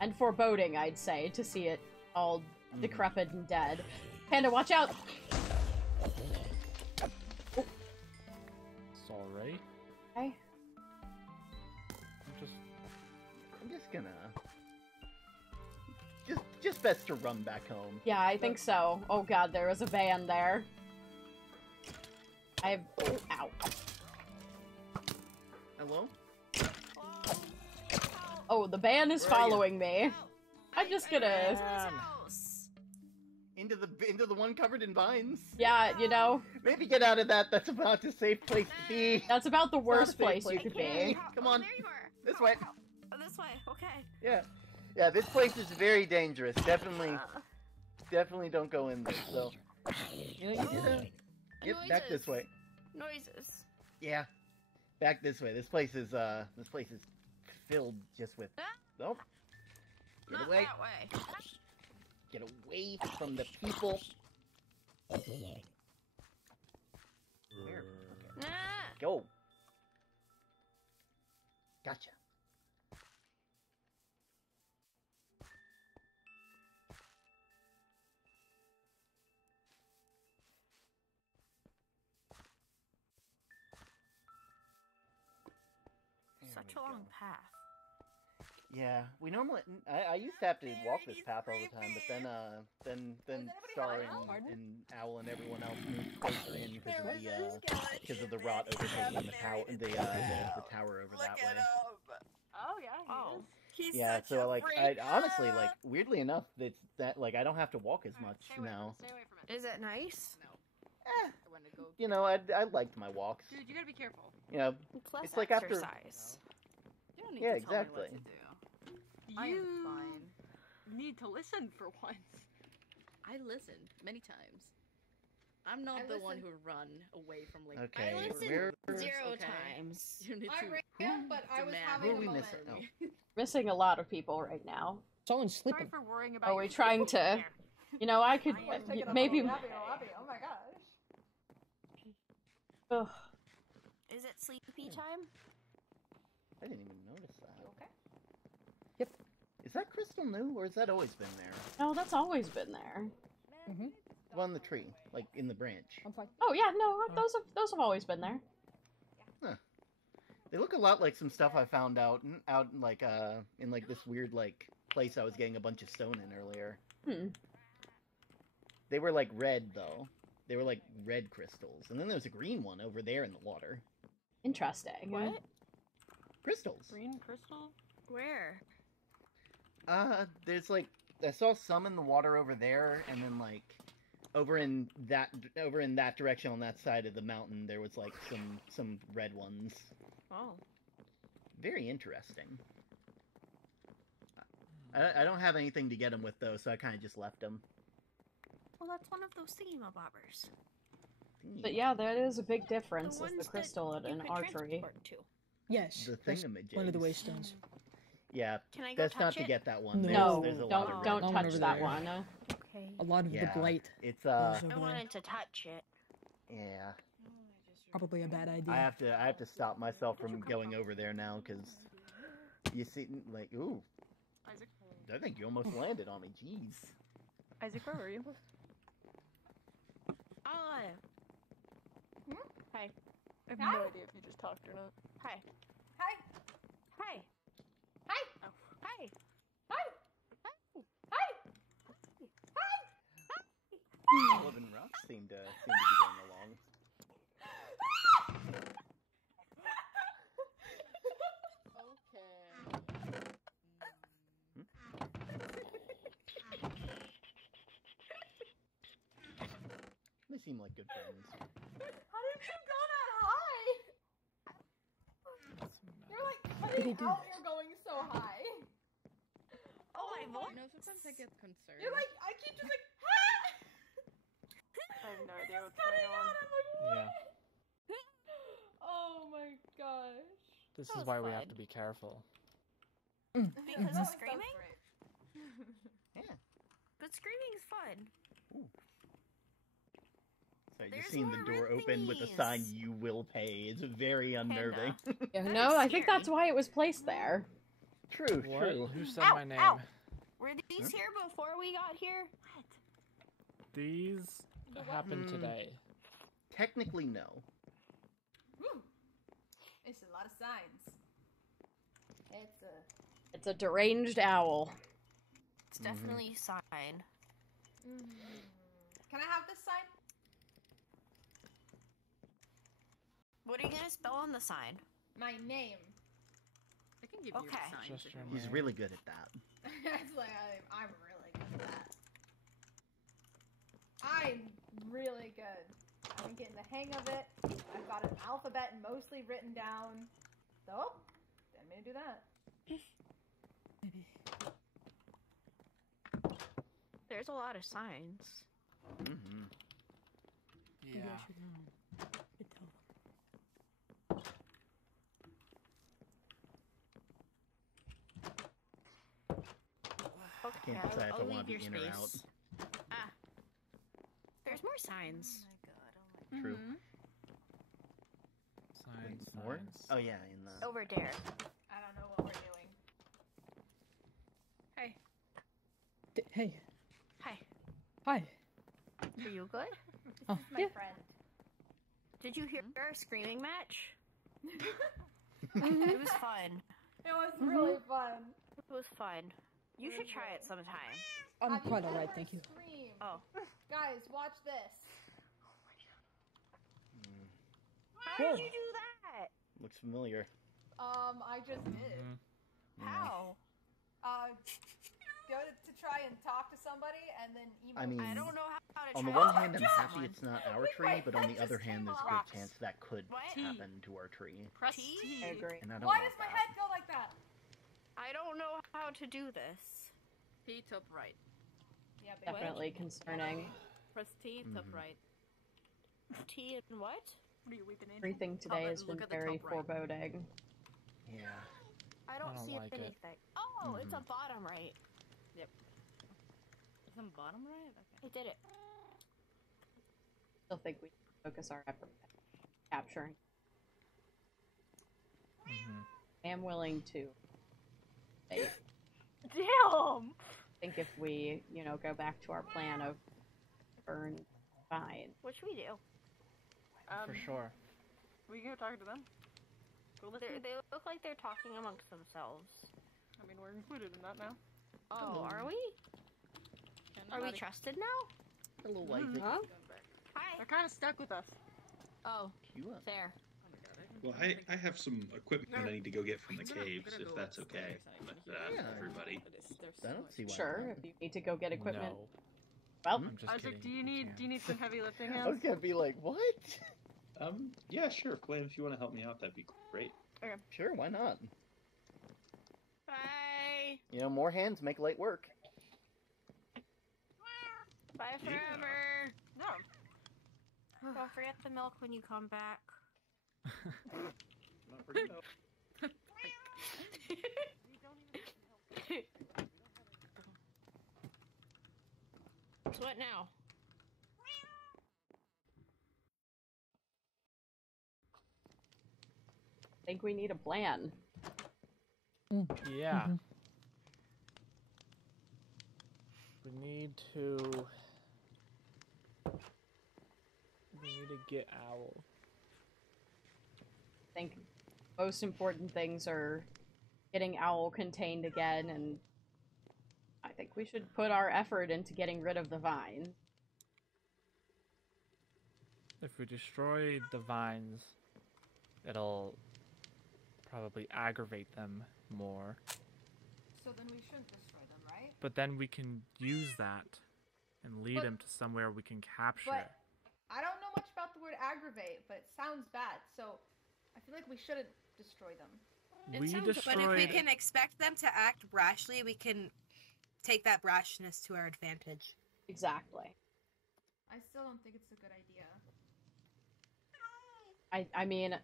And foreboding, I'd say, to see it all decrepit and dead. Panda, watch out! Sorry. Okay. I'm just gonna. Just best to run back home. Yeah, I think so. Oh god, there was a van there. I have. Ow. Hello? Oh, the van is Where are you? following me. I'm just gonna. Into the one covered in vines. Yeah, you know. Maybe get out of that. That's about a safe place to be. That's about the It's not a worst safe place you could be. Come on. There you are. This way. Oh, this way. Okay. Yeah. Yeah, this place is very dangerous. Definitely don't go in there. So, get back this way. Noises. Yeah, back this way. This place is filled just with. Oh, get Not away! that way. Get away from the people. Where? Okay. Go. Gotcha. Such a long path. Yeah, we normally. I used to have to walk this path all the time, but then Star and Owl and everyone else moved closer in because of the rot overtaking the tower, the tower over that way. Oh yeah. Oh. Yeah, so like I honestly like weirdly enough, it's that like I don't have to walk as much now. Is it nice? You know, I liked my walks. Dude, you gotta be careful. You know, It's less it's like after. exercise. You don't need Yeah, to tell me exactly. what to do. You need to listen for once. I listened many times. I'm not I the one listen- who run away from like. Okay, I listened where- 0 Okay. times. You need I to ran, but I was demand. having Who a are we moment. missing? Missing a lot of people right now. Someone's Sorry sleeping. for worrying about. Are we your trying people to? there. You know, I could Let's take it up maybe. a little. Oh my gosh. Ugh. Is it sleepy time? I didn't even notice that. Okay. Yep. Is that crystal new, or has that always been there? No, that's always been there. Mm-hmm. On the tree, like in the branch. I'm fine. Oh yeah, no, those have always been there. Huh. They look a lot like some stuff I found out in like in like this weird like place I was getting a bunch of stone in earlier. They were like red though. They were like red crystals, and then there's a green one over there in the water. Interesting. What? Crystals. Green crystal? Where? There's like I saw some in the water over there, and then like over in that direction on that side of the mountain, there was like some red ones. Oh. Very interesting. I don't have anything to get them with though, so I kind of just left them. Well, that's one of those thingamabobbers. But yeah, there is a big difference The with the ones crystal that you and could archery. transport to. Yes. The that's thingamajigs. one of the waystones. Yeah, Can I go that's not touch to it? get that one. No, There's a lot of don't red. touch over that there. one. Okay. A lot of Yeah, the blight. it's goes I over there. wanted to touch it. yeah. Probably a bad idea. I have to stop myself from going over there now because you see, like, ooh, Isaac. I think you almost landed on me. Jeez. Isaac, where were you? Hi. I have no idea if you just talked or not. Hi. Hi. Hi. Hi. Oh. Hi. Hi. Olive and Rock seem to be going along. They seem like good friends. How did you go that high? You're like cutting do out. You're going so high. Oh, my voice. No, sometimes I get concerned. You're like I keep just like. I have no idea what's cutting going on. out. I'm like what? Yeah. Oh my gosh. This That is was why we fun. have to be careful. Because That of was screaming? great. Yeah. But screaming is fun. So you're There's seeing the more door red open with a thingies. sign "You will pay." It's very unnerving. Yeah, no, I think that's why it was placed there. True, What? true. Who said Ow, my name? ow. Were these here before we got here? These happened today. Technically, no. It's a lot of signs. It's a deranged owl. It's definitely a sign. Can I have this sign? What are you gonna spell on the sign? My name. I can give Okay. you signs. Just your He's name. really good at that. It's like I'm really good at that. I'm really good. I'm getting the hang of it. I've got an alphabet mostly written down. So, didn't mean to do that. There's a lot of signs. Mm-hmm. Yeah. Okay, Can't decide if I I'll want leave to your be in or out. space. Ah. There's more signs. True. Signs. More? Signs. Oh yeah, in the. Over there. I don't know what we're doing. Hey. Hey. Hi. Hi. Are you good? Oh, My friend. Did you hear our screaming match? It was fun. It was really fun. It was fun. You should try it sometime. I'm Have you quite heard alright, her thank you. Scream? Oh. Guys, watch this. How did you do that? Looks familiar. I just did. How? Go to try and talk to somebody and then email. I mean, I don't know how to on the try one to hand, I'm talk to happy someone. it's not our tree, but on the other hand, there's a good chance that could What? happen to our tree. Press T? T. I agree. And I don't Why want does my that. head go like that? I don't know how to do this. T top right. Yeah, big Definitely concerning. Press T top right. Tea and what? What are you weeping in? Everything today has been very foreboding. Yeah. I don't see like it. anything. Oh, it's a bottom right. Yep. Is on bottom right? Okay. It did it. Still think we should focus our effort at capturing. I am willing to. Damn! I think if we, go back to our plan of burn vine. Which we do. For sure. We go talk to them. Go listen. They look like they're talking amongst themselves. I mean, we're included in that now. Oh, are we? Are we trusted now? Hello, Isaac. Huh? Hi. They're kind of stuck with us. Oh, fair. Well, I have some equipment that I need to go get from the caves, if that's okay. But, everybody. I don't see why. Sure, if you need to go get equipment. No. Well, I'm just Isaac, kidding. do you need some heavy lifting I was hands? gonna be like, what? Yeah, sure, Flame, if you want to help me out, that'd be great. Okay. Sure, why not? Bye. You know, more hands make light work. Bye forever. No. Don't forget the milk when you come back. Not for milk. So what now? I think we need a plan. Yeah. We need to get Owl. I think most important things are getting Owl contained again, and I think we should put our effort into getting rid of the vine. If we destroy the vines, it'll probably aggravate them more. So then we shouldn't destroy them, right? But then we can use that and lead them to somewhere we can capture. But I don't know much about the word aggravate, but it sounds bad. So I feel like we shouldn't destroy them. We destroyed... But if we can expect them to act rashly, we can take that brashness to our advantage. Exactly. I still don't think it's a good idea. I mean,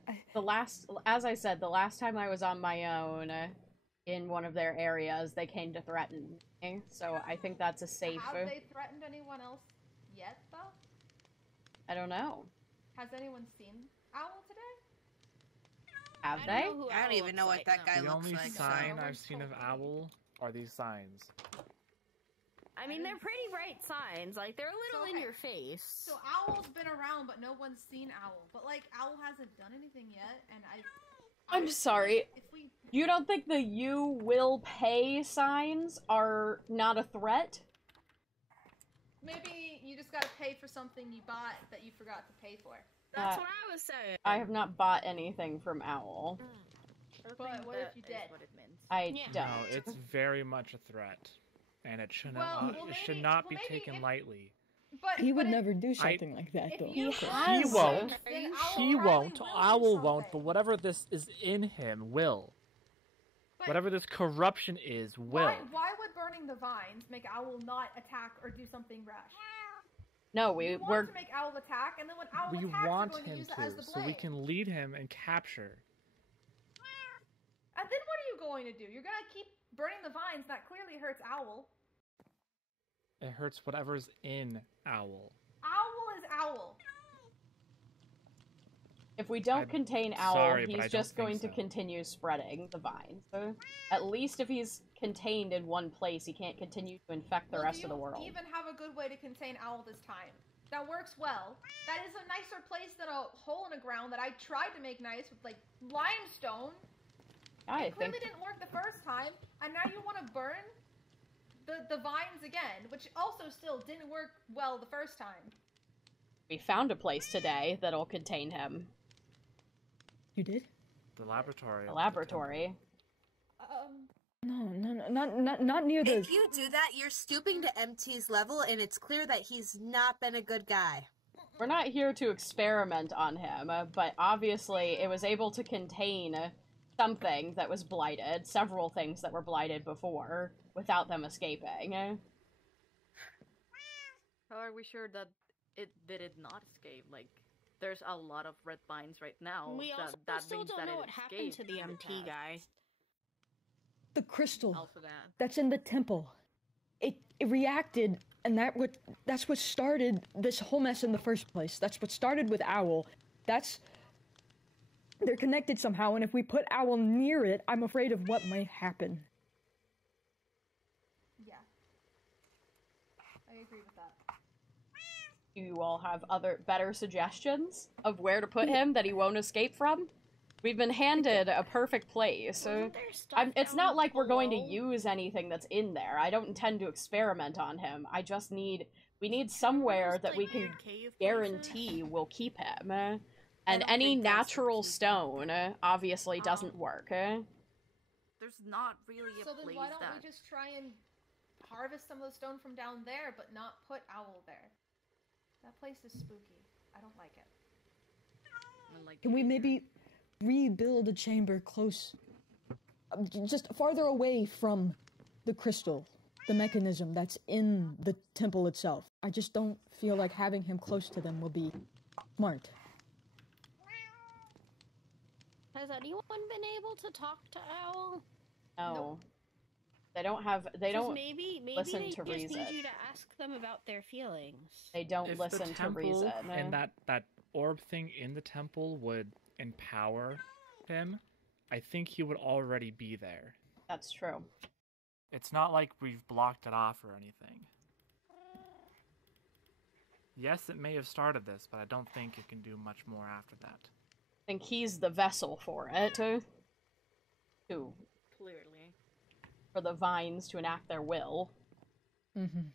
as I said, the last time I was on my own in one of their areas, they came to threaten me. So I think that's a safe. Have they threatened anyone else yet, though? I don't know. Has anyone seen Owl today? Have they? I don't even know what that guy The looks only like. sign so. I've seen of Owl are these signs. I mean, they're pretty bright signs. Like, they're a little in your face. So Owl's been around, but no one's seen Owl. But, like, Owl hasn't done anything yet, and I'm sorry. If we... You don't think the "you will pay" signs are not a threat? Maybe you just gotta pay for something you bought that you forgot to pay for. That's what I was saying. I have not bought anything from Owl. But what if you did? I don't. No, it's very much a threat, and it should Well, not. well, it should maybe- not well, be maybe taken if- lightly. But He would but never do something like that, though. He He has. won't. Then He Owl won't. probably will Owl do won't. something. But whatever this is in him will. But Whatever this corruption is will. Why would burning the vines make Owl not attack or do something rash? No, We we're want to make Owl attack, and then when Owl We attacks, want we're going to him use it as to, the so blame. we can lead him and capture. And then what are you going to do? You're going to keep burning the vines. That clearly hurts Owl. It hurts whatever's in Owl. Owl is Owl. If we don't contain Owl, sorry, but I he's don't just think going to so. continue spreading the vine. So at least if he's contained in one place, he can't continue to infect the rest of the world. Do you even have a good way to contain Owl this time? That works well. That is a nicer place than a hole in the ground that I tried to make nice with, like, limestone. I It clearly think didn't work the first time, and now you want to burn the vines again, which also still didn't work well the first time. we found a place today that'll contain him. You did? The laboratory. The laboratory. No, not near the... If you do that, you're stooping to MT's level, and it's clear that he's not been a good guy. We're not here to experiment on him, but obviously it was able to contain something that was blighted, several things that were blighted before, without them escaping. How are we sure that it did not escape? Like, there's a lot of red vines right now. We also that still means don't that know it what happened to escaped the in MT past. guy. The crystal Also that. that's in the temple. It reacted, and that's what started this whole mess in the first place. That's what started with Owl. They're connected somehow, and if we put Owl near it, I'm afraid of what might happen. Yeah. I agree with that. Do you all have better suggestions of where to put him that he won't escape from? We've been handed a perfect place. It's not like we're going to use anything that's in there. I don't intend to experiment on him. We need somewhere that we can guarantee will keep him. And any natural stone obviously doesn't work. There's not really a So then place why don't that... we just try and harvest some of the stone from down there, but not put Owl there? That place is spooky. I don't like it. Can we maybe rebuild a chamber close, just farther away from the crystal, the mechanism that's in the temple itself? I just don't feel like having him close to them will be smart. Has anyone been able to talk to Owl? No. Nope. They don't Maybe listen they to just reason. need you to ask them about their feelings. They don't If listen the to temple reason. and that orb thing in the temple would empower him, I think he would already be there. That's true. It's not like we've blocked it off or anything. Yes, it may have started this, but I don't think it can do much more after that. I think he's the vessel for it. Clearly. For the vines to enact their will. Mm-hmm.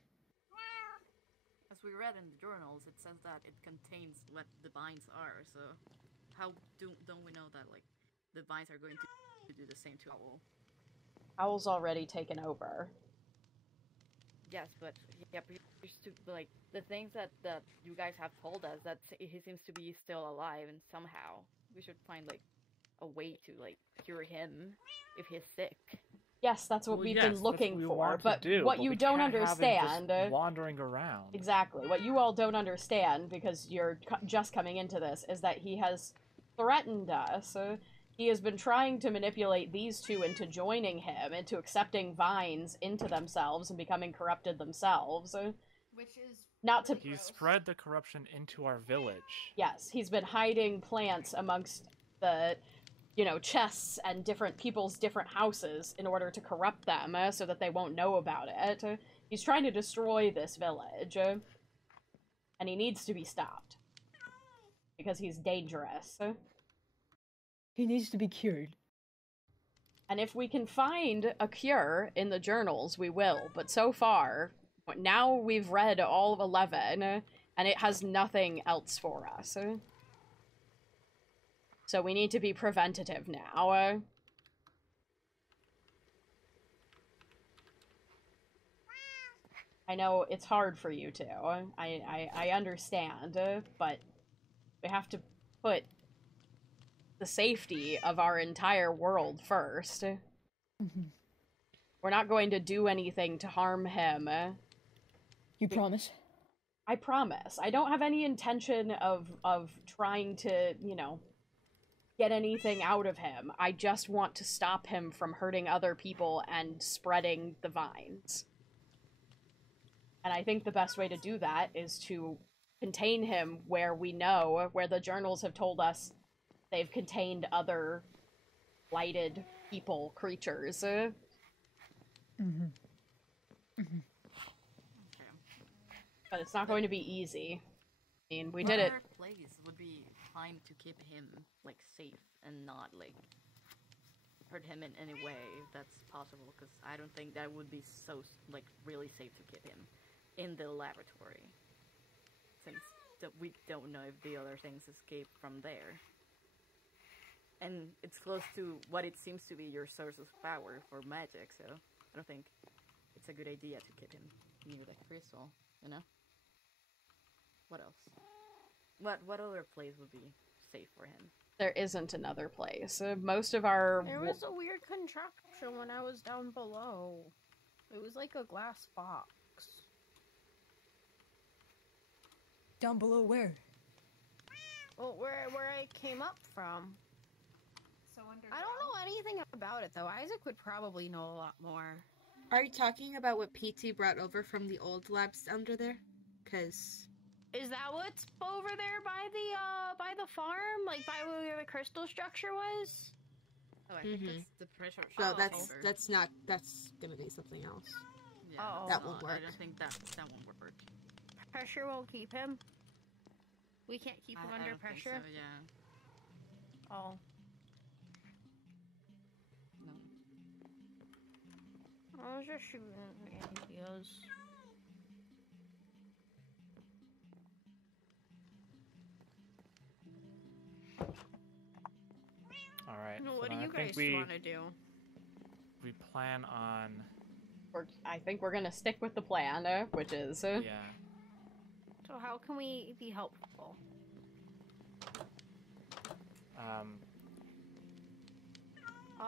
As we read in the journals, it says that it contains what the vines are, so how don't we know that, like, the vines are going to do the same to Owl? Owl's already taken over. Yes, but like the things that you guys have told us, that he seems to be still alive, and somehow we should find like a way to like cure him if he's sick. Yes, that's what we've been looking for, want but to do, what but you we don't can't have him understand... just wandering around. Exactly. What you all don't understand, because you're just coming into this, is that he has threatened us. He has been trying to manipulate these two into joining him, into accepting vines into themselves and becoming corrupted themselves. Which is... Not to... He spread the corruption into our village. Yes, he's been hiding plants amongst the... chests and different people's different houses in order to corrupt them so that they won't know about it. He's trying to destroy this village. And he needs to be stopped. Because he's dangerous. He needs to be cured. And if we can find a cure in the journals, we will. But so far, now we've read all of 11, and it has nothing else for us. So we need to be preventative now. I know it's hard for you two. I understand, but we have to put the safety of our entire world first. Mm-hmm. We're not going to do anything to harm him. You promise? I promise. I don't have any intention of trying to, get anything out of him. I just want to stop him from hurting other people and spreading the vines. And I think the best way to do that is to contain him where we know, where the journals have told us they've contained other blighted people, creatures. Mm-hmm. Mm-hmm. But it's not going to be easy. I mean, we did it. Where place would be fine to keep him, like, safe and not, like, hurt him in any way if that's possible, because I don't think that would be so, like, really safe to keep him in the laboratory, since we don't know if the other things escape from there. And it's close to what it seems to be your source of power for magic, so I don't think it's a good idea to keep him near the crystal, you know? What else? What other place would be safe for him? There isn't another place. Most of our... There was a weird contraption when I was down below. It was like a glass box. Down below where? Well, where I came up from. So I don't know anything about it though. Isaac would probably know a lot more. Are you talking about what PT brought over from the old labs under there? Cause Is that what's over there by the farm, like by where the crystal structure was? Oh, I think that's the pressure. No, that's not. That's gonna be something else. Yeah, Oh. That won't work. I don't think that won't work. Pressure won't keep him. We can't keep him I under don't think pressure. so, yeah. Oh. No. I was just shooting ideas. All right. What so do I you think guys want to do? We plan on. I think we're gonna stick with the plan, which is. Yeah. So how can we be helpful?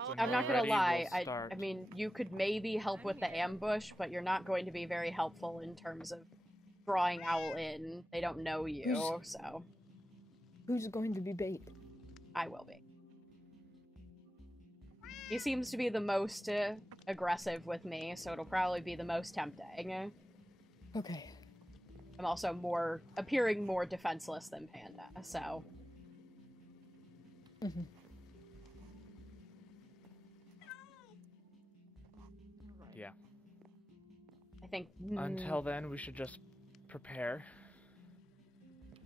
When I'm we're not gonna ready, lie. we'll start. I mean, you could maybe help with the ambush, but you're not going to be very helpful in terms of drawing Owl in. They don't know you, so. Who's going to be bait? I will be. He seems to be the most aggressive with me, so it'll probably be the most tempting. Okay. I'm also appearing more defenseless than Panda, so. Mm-hmm. Yeah. I think. Until then, we should just prepare.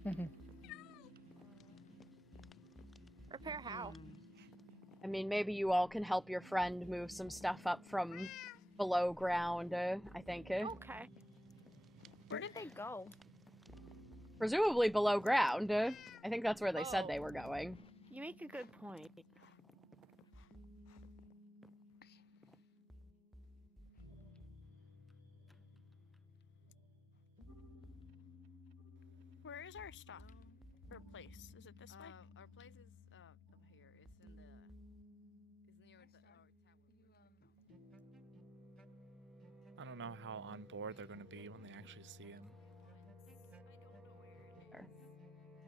Mm-hmm. Prepare how? I mean, maybe you all can help your friend move some stuff up from below ground, I think. Okay. Where did they go? Presumably below ground. I think that's where they said they were going. You make a good point. Where is our stop? Or place? Is it this way? Our place is up here. It's in the. It's near our tower. I don't know how on board they're going to be when they actually see him.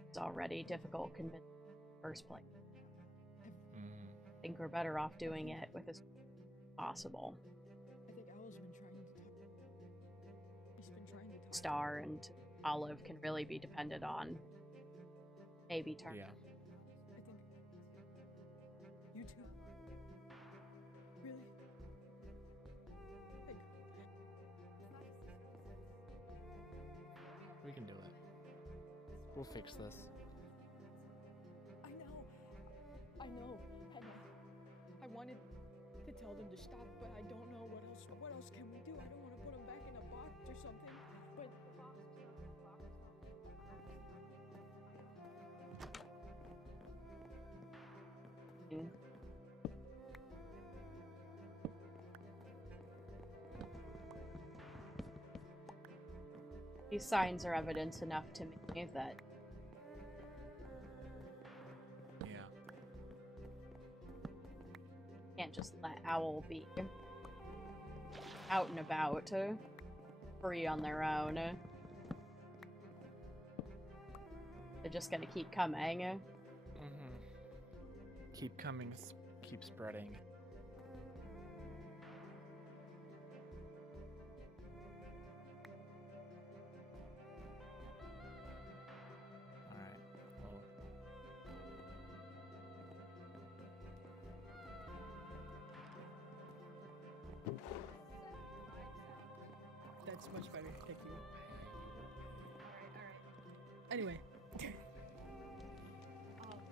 It's already difficult convincing in the first place. I think we're better off doing it with as possible. I think Owl's been trying to talk. He's been trying to talk. Star and Olive can really be depended on. Maybe turn. Yeah. I think you two. Really? We can do it. We'll fix this. I know. And I wanted to tell them to stop, but I don't know what else. What else can we do? I don't want to put them back in a box or something. But the box is not. These signs are evidence enough to me that. Yeah. Can't just let Owl be out and about, free on their own. They're just gonna keep coming. Mm-hmm. Keep coming, keep spreading. Alright, well. That's much better. Thank you. Anyway.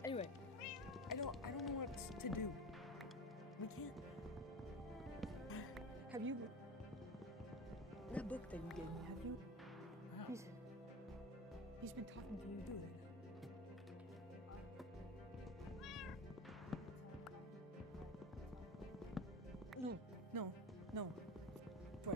Anyway, I don't know what to do. We can't. Have you that book that you gave me? Have you? He's been talking to you, dude. No. Troy.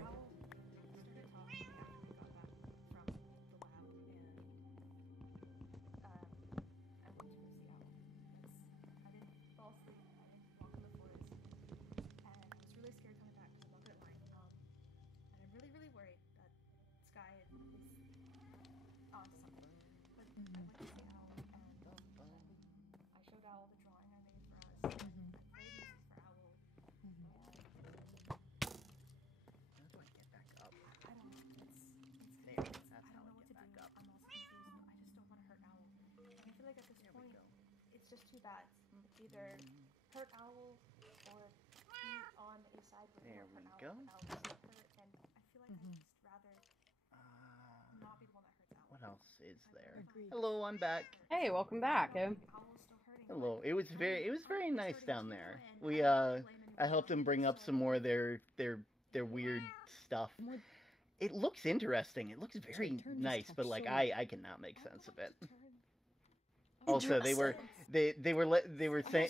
just too bad. It's either hurt owl or be on a side where There you we hurt go. owl, but owl is hurt, and I feel like I'd just rather not be the one that hurts owl. What else is there? Hello, I'm back. Hey, welcome back. Hello. It was very nice down there. I helped them bring up some more of their weird stuff. It looks interesting. It looks very nice, but like I cannot make sense of it. Also, they were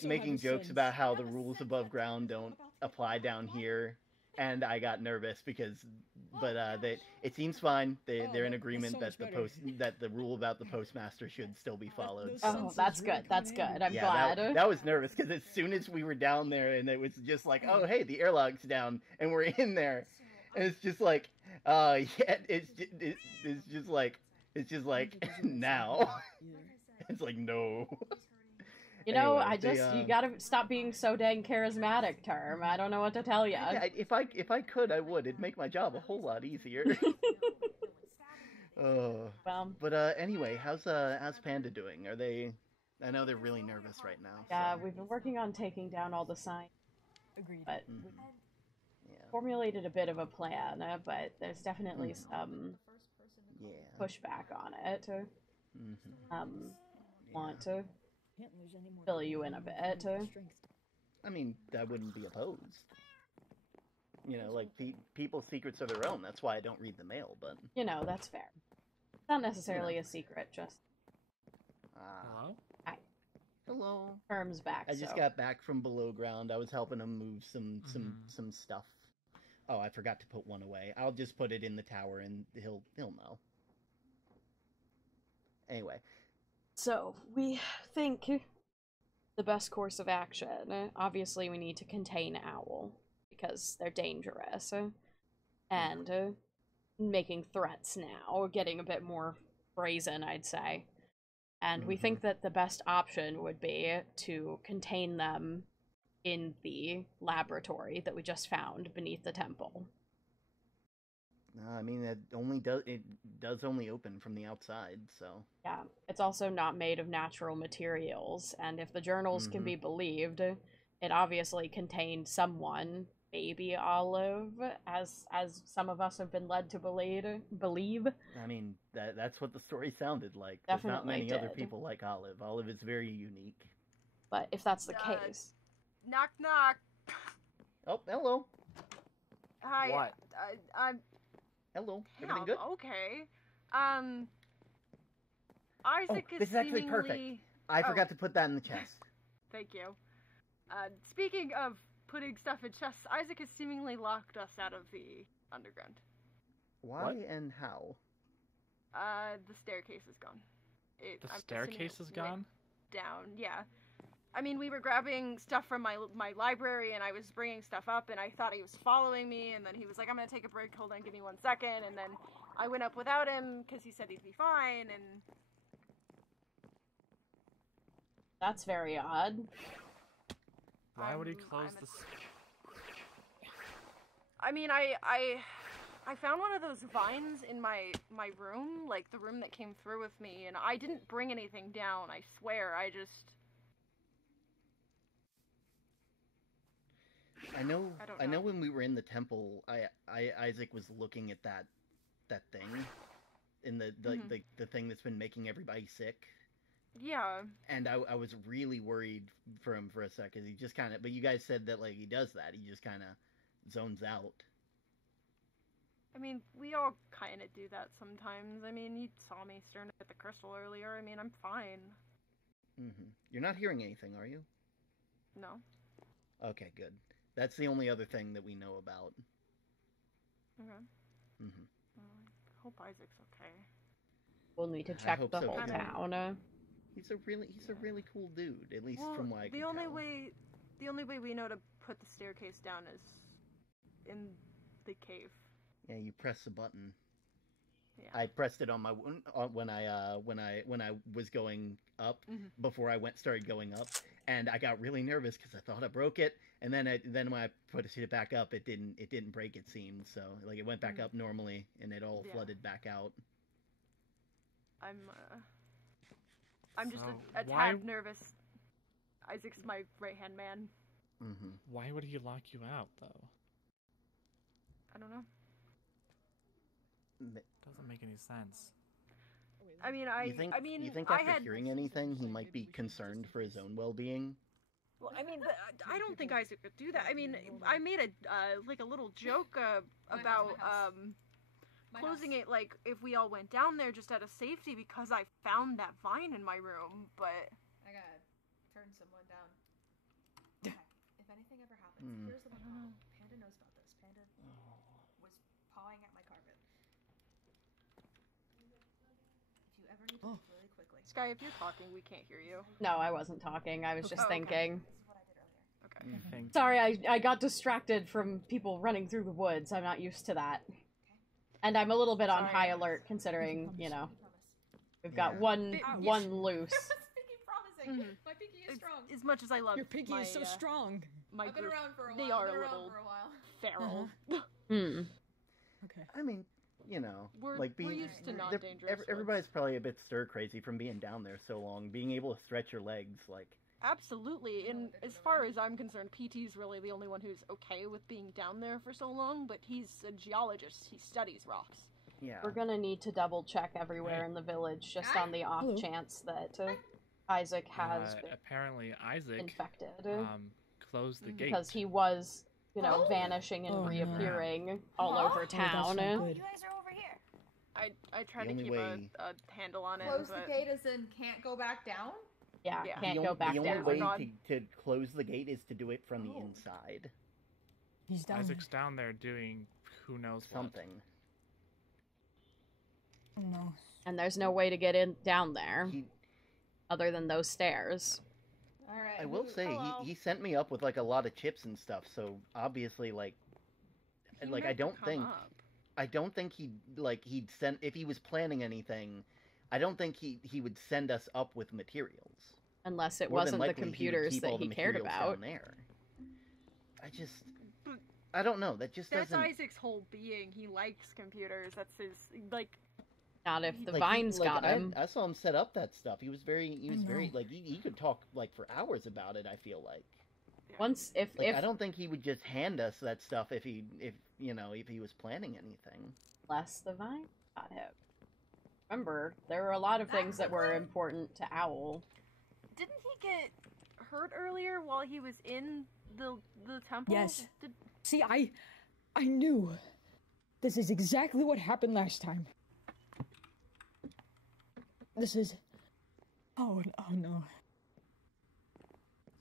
making jokes about how the rules above ground don't apply down here, and I got nervous but it seems fine. They're in agreement that the rule about the postmaster should still be followed. Oh, that's good. That's good. I'm glad. That was nervous because as soon as we were down there, and it was just like, oh hey, the airlock's down, and we're in there, and it's just like, it's just like now. It's like, no. You know, Anyway, you gotta stop being so dang charismatic, Term. I don't know what to tell you. Yeah, if I could, I would. It'd make my job a whole lot easier. But anyway, how's Panda doing? Are they? I know they're really nervous right now. Yeah, we've been working on taking down all the signs. Agreed. But we formulated a bit of a plan, but there's definitely some pushback on it. Want to fill you in a bit. I mean, I wouldn't be opposed. You know, like people's secrets are their own. That's why I don't read the mail. But you know, that's fair. It's not necessarily a secret. Just hello. Hi. Hello. Term's back. I just got back from below ground. I was helping him move some stuff. Oh, I forgot to put one away. I'll just put it in the tower, and he'll know. Anyway. So, we think the best course of action, obviously we need to contain Owl, because they're dangerous, and making threats now, getting a bit more brazen, I'd say. And we think that the best option would be to contain them in the laboratory that we just found beneath the temple. I mean, it does only open from the outside, so... Yeah, it's also not made of natural materials, and if the journals can be believed, it obviously contained someone, maybe Olive, as some of us have been led to believe. I mean, that's what the story sounded like. Definitely There's not many did. other people like Olive. Olive is very unique. But if that's the case... Knock, knock. Oh, hello. Hi. What? I'm... Hello. Damn, Everything good? Okay. Isaac is this is actually seemingly... perfect. I forgot to put that in the chest. Thank you. Speaking of putting stuff in chests, Isaac has seemingly locked us out of the underground. Why and how? The staircase is gone. The staircase is gone? Down, yeah. I mean, we were grabbing stuff from my library, and I was bringing stuff up, and I thought he was following me, and then he was like, I'm gonna take a break, hold on, give me 1 second, and then I went up without him, because he said he'd be fine, and... That's very odd. Why would he close the... I mean, I found one of those vines in my room, like the room that came through with me, and I didn't bring anything down, I swear, I just... I know when we were in the temple, Isaac was looking at that thing, in the thing that's been making everybody sick. Yeah. And I was really worried for him for a second. He just kind of, but you guys said that like he does that. He just kind of zones out. I mean, we all kind of do that sometimes. I mean, you saw me staring at the crystal earlier. I mean, I'm fine. You're not hearing anything, are you? No. Okay, good. That's the only other thing that we know about. Okay. Well, I hope Isaac's okay. We'll need to check the so, whole too. town. He's a really cool dude, at least Well, from what I can the only tell. way we know to put the staircase down is in the cave. Yeah, you press the button. Yeah. I pressed it on my when I was going up before I started going up, and I got really nervous because I thought I broke it, and then when I put it back up, it didn't break. It seemed so like it went back up normally, and it all flooded back out. I'm just So a why- tad nervous. Isaac's my right-hand man. Why would he lock you out, though? I don't know. Doesn't make any sense. I mean, you think I after had... hearing anything, he might be concerned for his own well-being? Well, I mean, but I don't think Isaac could do that. I mean, I made a like a little joke about closing it, like if we all went down there just out of safety because I found that vine in my room. But I gotta turn someone down. Okay. If anything ever happens, here's the one problem. Panda knows about this. Panda was pawing at my carpet. If you ever need to leave really quickly. Sky, if you're talking, we can't hear you. No, I wasn't talking. I was just okay. thinking. This is what I did earlier. Okay. Sorry, I got distracted from people running through the woods. I'm not used to that. And I'm a little bit on high alert considering, you know, we've got one loose. Pinky promising. My pinky is strong. As much as I love your pinky is so strong. My I've been group, around for a while. they are I've been a around little for a while. feral. Okay. I mean, you know, We're used to non-dangerous everybody's probably a bit stir crazy from being down there so long. Being able to stretch your legs, like. Absolutely, and as far as I'm concerned, PT's really the only one who's okay with being down there for so long, but he's a geologist, he studies rocks. Yeah. We're gonna need to double check everywhere in the village just on the off chance that Isaac has been apparently Isaac infected. Closed the gate. Because he was, you know, vanishing and reappearing all over town. You guys are over here. I try to keep a handle on it. Close the gate as in can't go back down? Yeah, can't go back down. The only way to close the gate is to do it from the inside. He's down. Isaac's down there doing who knows something. Oh, no. And there's no way to get in down there other than those stairs. All right. I will say he sent me up with like a lot of chips and stuff, so obviously like I don't think he'd send if he was planning anything. I don't think he would send us up with materials. Unless it wasn't the computers that he cared about. Down there. I don't know. That just That's doesn't. Isaac's whole being. He likes computers. That's his like. Not if the vines got him. I saw him set up that stuff. He was very like he could talk like for hours about it. I feel like. Once if I don't think he would just hand us that stuff if he was planning anything. Unless the vine got him. Remember, there were a lot of things that were important to Owl. Didn't he get hurt earlier while he was in the temple? Yes. See, I knew. This is exactly what happened last time. This is... Oh no.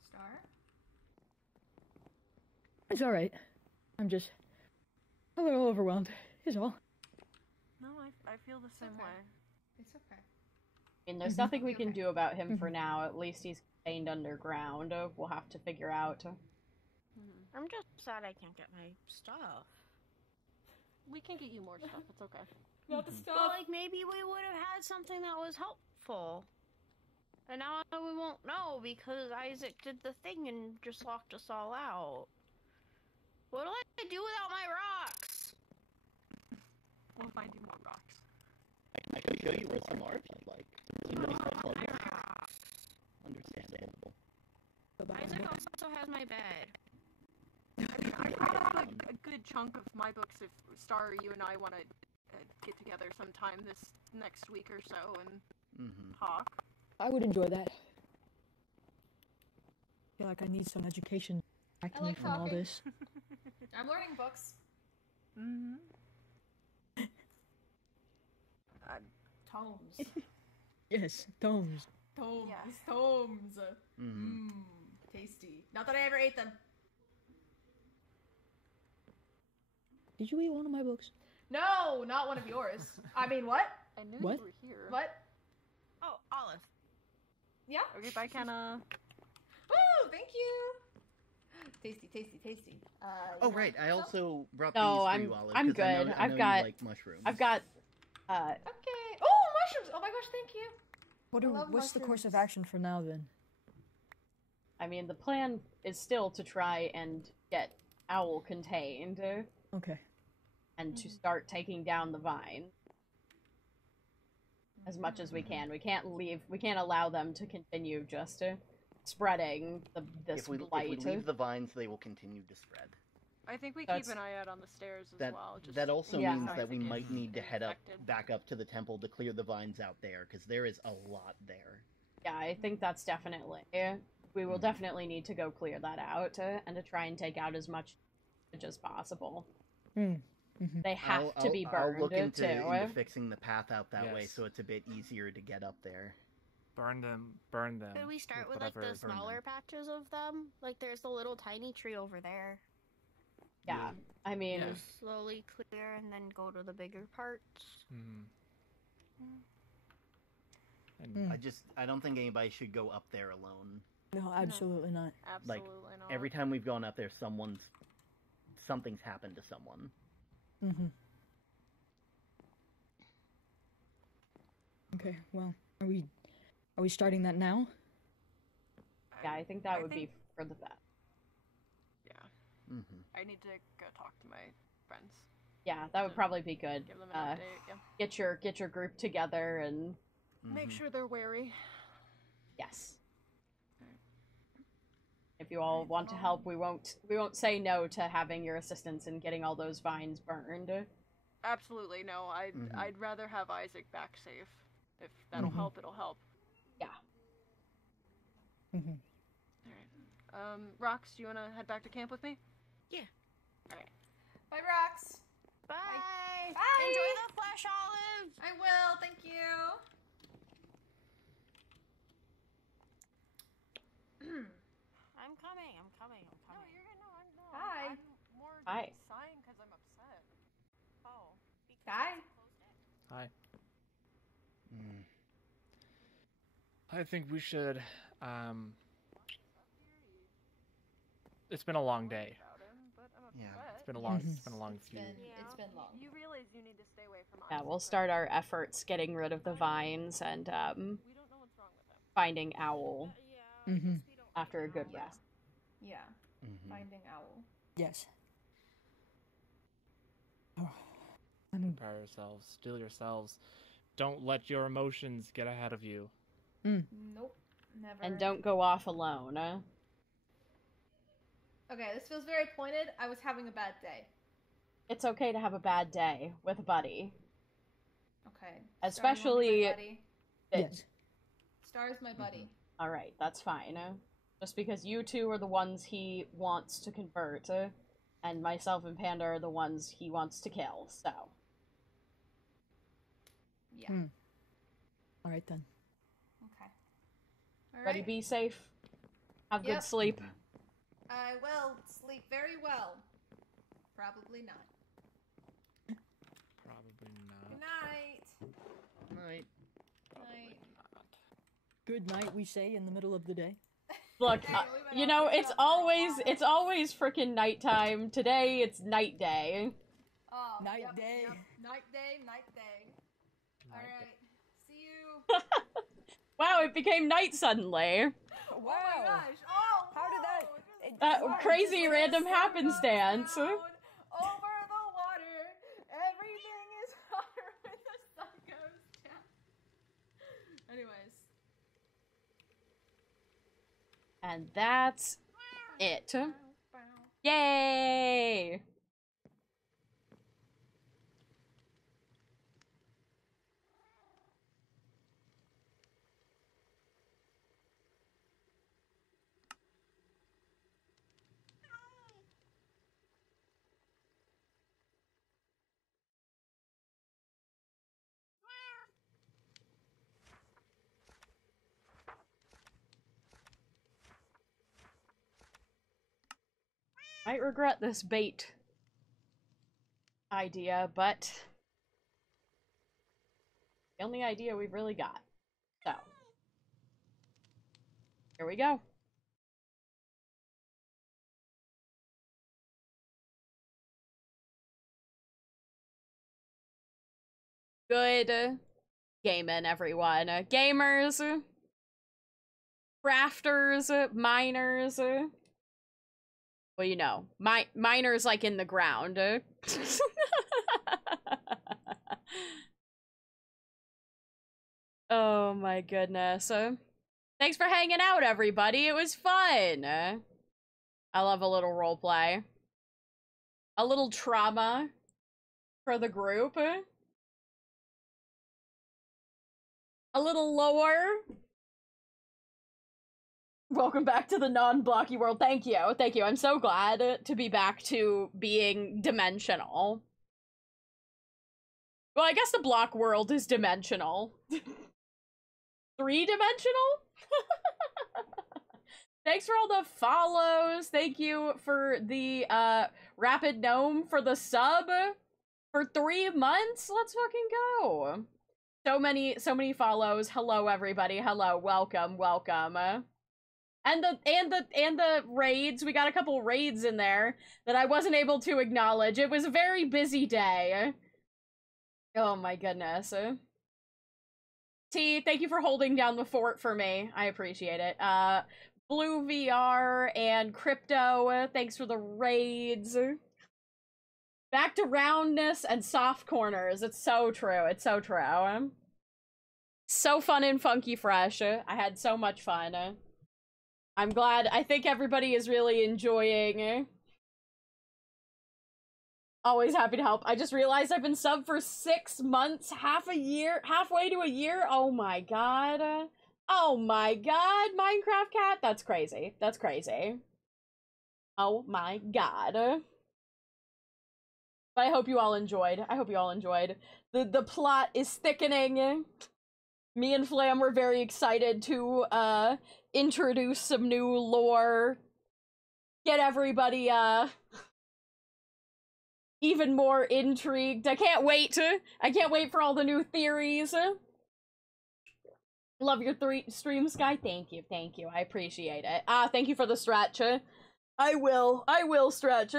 Star? It's alright. I'm just a little overwhelmed, is all. No, I feel the same way. It's okay. I mean, there's nothing we can do about him for now. At least he's contained underground. We'll have to figure out. I'm just sad I can't get my stuff. We can get you more stuff. It's okay. Not the stuff. Well, like maybe we would have had something that was helpful. And now we won't know because Isaac did the thing and just locked us all out. What do I do without my rocks? We'll find you more rocks. I can show you where some are if you'd like. Understandable. Isaac also has my bed. I mean, I brought up a good chunk of my books if Star, you and I want to get together sometime this next week or so and talk. I would enjoy that. I feel like I need some education back to me from all this. I'm learning books. Tomes. Yes, tomes. Tomes. Yes. Tomes. Tasty. Not that I ever ate them. Did you eat one of my books? No, not one of yours. I mean, what? I knew What? you were here. What? Oh, Olive. Yeah? Okay, bye, Kenna. Ooh, thank you. Tasty, tasty, tasty. Oh, right. I also brought No, these for I'm you, Olive. I'm 'cause I good. know I've you got like mushrooms. I've got Okay. Oh, mushrooms! Oh my gosh, thank you. What's the course of action for now then? I mean, the plan is still to try and get Owl contained. Okay. And to start taking down the vine. As much as we can. We can't allow them to continue just spreading this If we blight. leave the vines, they will continue to spread. I think we That's- keep an eye out on the stairs as That well. Just that also Yeah. means that we Isaac might is need to head up infected. back up to the temple to clear the vines out there, because there is a lot there. Yeah, I think that's definitely. We will definitely need to go clear that out and to try and take out as much as possible. They have to be burned I'll look into too. fixing the path out that way, Yes. so it's a bit easier to get up there. Burn them. Burn them. Could we start with like whatever- the smaller patches of them? Like there's the little tiny tree over there. Yeah, I mean, Just slowly clear and then go to the bigger parts. I don't think anybody should go up there alone. No, absolutely not. Like every time we've gone up there, something's happened to someone. Okay, well, are we starting that now? yeah, I think that would be for the best. Yeah. I need to go talk to my friends. Yeah, that would probably be good. Give them an update. Yeah. Get your group together and Make sure they're wary. yes. If you all want to help, we won't say no to having your assistance in getting all those vines burned. Absolutely no. I'd rather have Isaac back safe. If that'll help, it'll help. Yeah. Alright. Rox, do you wanna head back to camp with me? Yeah. Alright. Bye, Rox. Bye. Bye. Enjoy the flesh olive. I will. Thank you. I'm coming. No, you're gonna no. Hi. I'm more Hi. sighing because I'm upset. Oh. Hi. Hi. I think we should. It's been a long day. Yeah. It's been a long. It's been a long few. It's been long. You realize you need to stay away from Yeah, we'll start our efforts getting rid of the vines and We don't know what's wrong with them. finding Owl after a good rest. Yeah. Finding Owl. Yes. Prepare yourselves. Still yourselves. Don't let your emotions get ahead of you. Nope. Never. And don't go off alone. Okay, this feels very pointed. I was having a bad day. It's okay to have a bad day with a buddy. Okay. Especially Star, you want to be my buddy? Yes. Star's my buddy. Alright, that's fine. Just because you two are the ones he wants to convert, and myself and Panda are the ones he wants to kill, so. Yeah. Alright then. Okay. All Ready, right. be safe. Have Yep. good sleep. I will sleep very well. Probably not. Probably not. Good night. Night. Night. Good night, we say in the middle of the day. Look, you know, it's always frickin' nighttime. Today, it's night day. Oh, Night yep, day. Yep. Night day. Night day. All right. See you. Wow, it became night suddenly. Oh my gosh. Oh, how did that? Crazy random happenstance. Over the water, everything is hotter when the sun goes down. Anyways. And that's it. Yay! Might regret this bait idea, but the only idea we've really got. So, here we go. Good gaming, everyone. Gamers, crafters, miners. Well, you know, miners like in the ground. Oh my goodness. Thanks for hanging out, everybody. It was fun. I love a little roleplay. A little trauma for the group. A little lore. Welcome back to the non-blocky world. Thank you. Thank you. I'm so glad to be back to being dimensional. Well, I guess the block world is dimensional. 3-dimensional? Thanks for all the follows. Thank you for the Rapid Gnome for the sub for 3 months. Let's fucking go. So many follows. Hello everybody. Hello. Welcome. Welcome. And the raids. We got a couple raids in there that I wasn't able to acknowledge. It was a very busy day. Oh my goodness. T, thank you for holding down the fort for me. I appreciate it. Blue VR and Crypto, thanks for the raids. Back to roundness and soft corners. It's so true. It's so true. So fun and funky fresh. I had so much fun. I'm glad. I think everybody is really enjoying. Always happy to help. I just realized I've been subbed for 6 months, halfway to a year. Oh my god. Oh my god, Minecraft cat. That's crazy. That's crazy. Oh my god. But I hope you all enjoyed. I hope you all enjoyed. The plot is thickening. Me and Flam were very excited to introduce some new lore. Get everybody even more intrigued. I can't wait for all the new theories. Love your stream, Sky. Thank you. I appreciate it. Thank you for the stretch. I will stretch.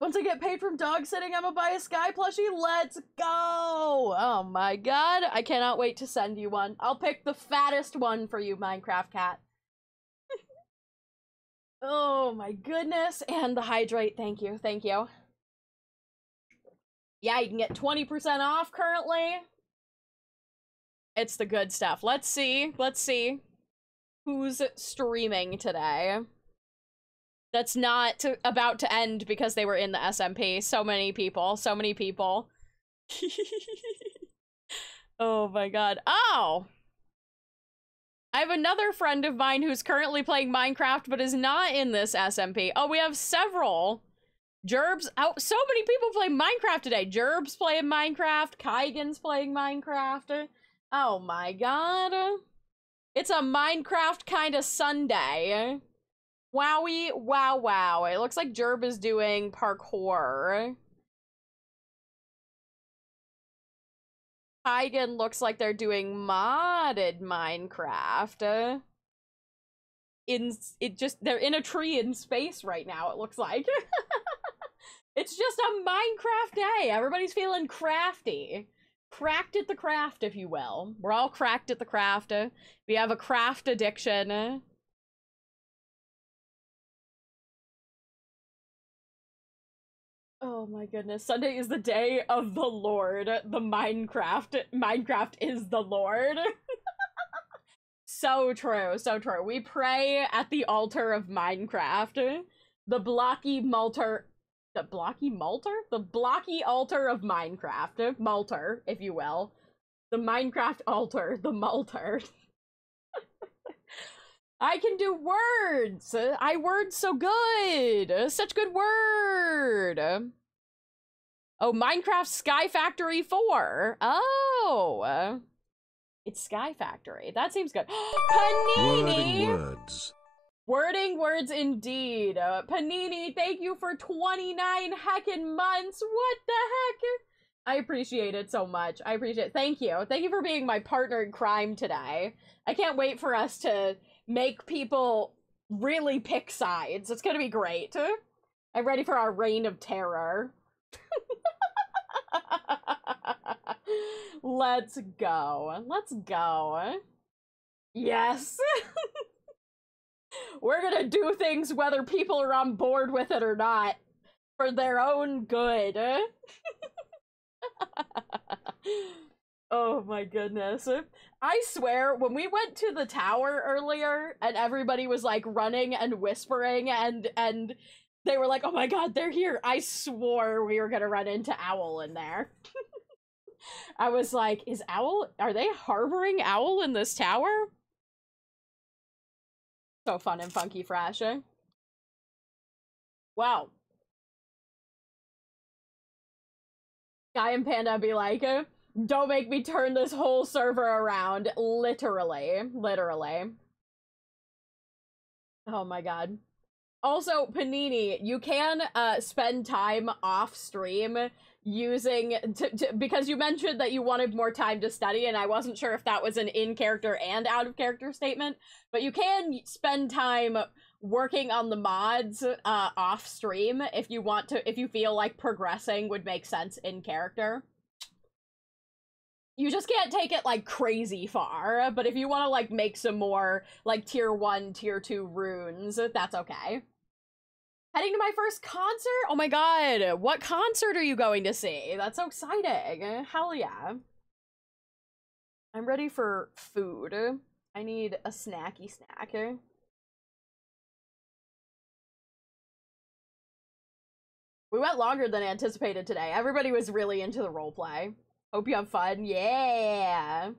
Once I get paid from dog sitting, I'm gonna buy a Sky plushie. Let's go! Oh my god, I cannot wait to send you one. I'll pick the fattest one for you, Minecraft cat. Oh my goodness, and the hydrate. Thank you. Yeah, you can get 20% off currently. It's the good stuff. Let's see who's streaming today. That's not about to end because they were in the SMP. So many people. Oh my god. Oh! I have another friend of mine who's currently playing Minecraft but is not in this SMP. Oh, we have several. Jerb's out. So many people playing Minecraft today. Jerb's playing Minecraft. Kygan's playing Minecraft. Oh my god. It's a Minecraft kind of Sunday. Wowie, wow. It looks like Jerb is doing parkour. Kygan looks like they're doing modded Minecraft. They're in a tree in space right now, it looks like. It's just a Minecraft day. Everybody's feeling crafty. Cracked at the craft, if you will. We're all cracked at the craft. We have a craft addiction. Oh my goodness. Sunday is the day of the Lord. The Minecraft is the Lord. So true. We pray at the altar of Minecraft. The blocky altar of Minecraft. Malter, if you will. The Minecraft altar. The Malter. I can do words! I word so good! Such good word! Oh, Minecraft Sky Factory 4! Oh! It's Sky Factory. That seems good. Panini! Wording words. Wording words indeed. Panini, thank you for 29 heckin' months! What the heck? I appreciate it so much. I appreciate it. Thank you. Thank you for being my partner in crime today. I can't wait for us to make people really pick sides. It's gonna be great. I'm ready for our reign of terror. Let's go. Yes. We're gonna do things whether people are on board with it or not. For their own good. Oh my goodness. I swear, when we went to the tower earlier and everybody was like running and whispering and they were like, oh my god, they're here. I swore we were gonna run into Owl in there. I was like, are they harboring Owl in this tower? So fun and funky fresh. Wow. Guy and Panda be like, don't make me turn this whole server around. Literally. Literally. Oh my god. Also, Panini, you can spend time off stream using because you mentioned that you wanted more time to study, and I wasn't sure if that was an in-character and out-of-character statement, but you can spend time working on the mods off stream if you feel like progressing would make sense in character. You just can't take it like crazy far, but if you want to like make some more like tier 1, tier 2 runes, that's okay. Heading to my first concert? Oh my god, what concert are you going to see? That's so exciting. Hell yeah. I'm ready for food. I need a snacky snack. We went longer than anticipated today. Everybody was really into the roleplay. Hope you have fun. Yeah.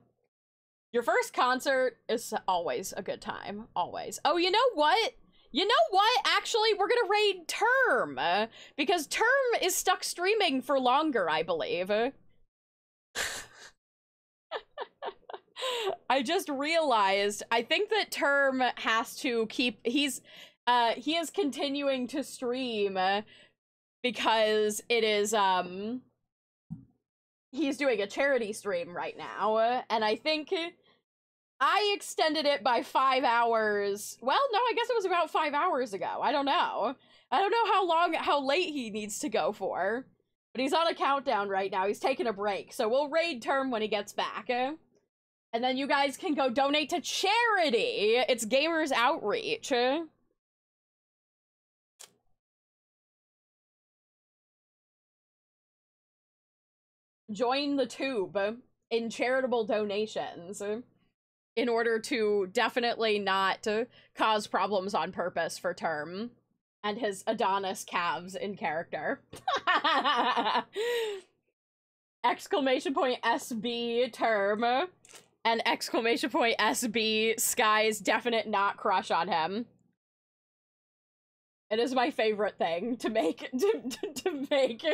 Your first concert is always a good time. Always. Oh, you know what? You know what? Actually, we're gonna raid Term. Because Term is stuck streaming for longer, I believe. I just realized, I think that Term has to keep, he is continuing to stream because it is, he's doing a charity stream right now, and I think I extended it by 5 hours. Well, no, I guess it was about 5 hours ago. I don't know. I don't know how late he needs to go for, but he's on a countdown right now. He's taking a break, so we'll raid Term when he gets back. And then you guys can go donate to charity. It's Gamers Outreach. Join the tube in charitable donations in order to definitely not cause problems on purpose for Term and his Adonis calves in character. Exclamation point SB Term and exclamation point SB Sky's definite not crush on him. It is my favorite thing to make to make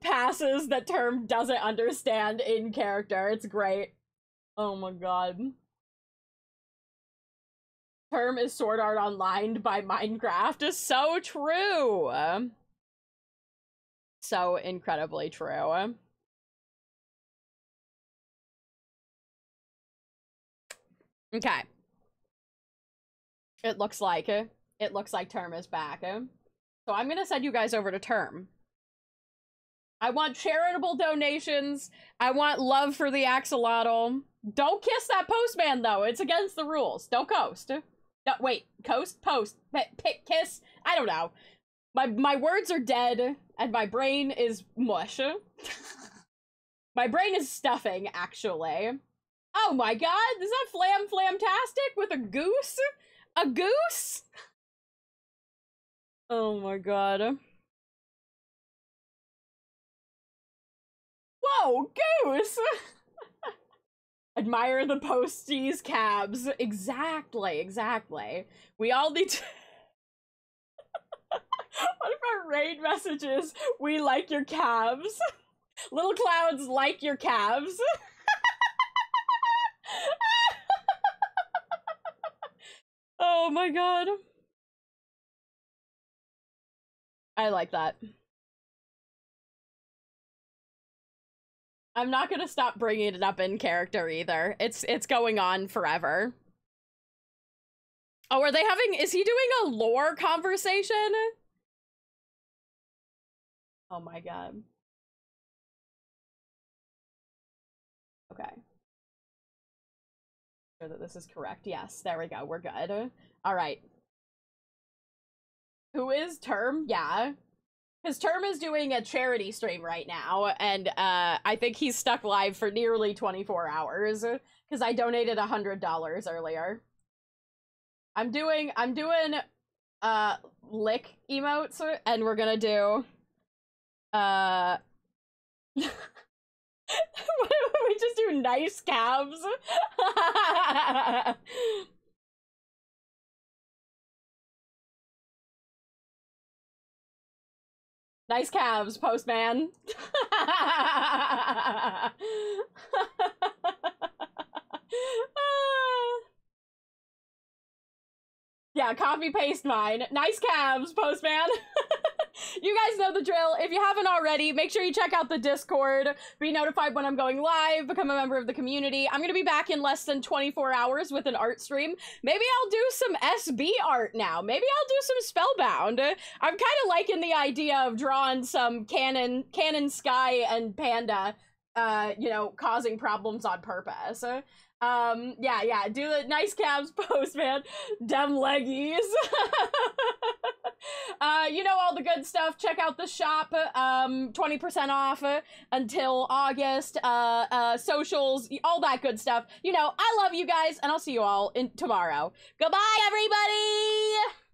passes that Term doesn't understand in character. It's great. Oh my god. Term is Sword Art Online by Minecraft is so true. So incredibly true. Okay. It looks like Term is back. So I'm gonna send you guys over to Term. I want charitable donations. I want love for the axolotl. Don't kiss that postman though. It's against the rules. Don't coast. No, wait, coast? Post. Kiss? I don't know. My words are dead and my brain is mush. My brain is stuffing, actually. Oh my god, is that Flamtastic with a goose? A goose? Oh my god. Whoa, goose! Admire the posties' cabs. Exactly. We all need to... What if our raid messages? We like your calves. Little clouds like your calves. Oh my god. I like that. I'm not gonna stop bringing it up in character either. It's going on forever. Oh, is he doing a lore conversation? Oh my god. Okay. Sure that this is correct. Yes, there we go. We're good. All right. Who is Term? Yeah. His term is doing a charity stream right now, and I think he's stuck live for nearly 24 hours because I donated $100 earlier. I'm doing lick emotes, and we're gonna do we just do nice calves. Nice calves, postman. Yeah, copy paste mine. Nice calves, postman. You guys know the drill. If you haven't already, make sure you check out the Discord. Be notified when I'm going live. Become a member of the community. I'm gonna be back in less than 24 hours with an art stream. Maybe I'll do some SB art now. Maybe I'll do some Spellbound. I'm kind of liking the idea of drawing some Canon Sky and Panda, you know, causing problems on purpose. Yeah, do the nice calves post, man. Dem leggies. You know all the good stuff. Check out the shop. 20% off until August. Socials, all that good stuff. You know, I love you guys, and I'll see you all tomorrow. Goodbye, everybody!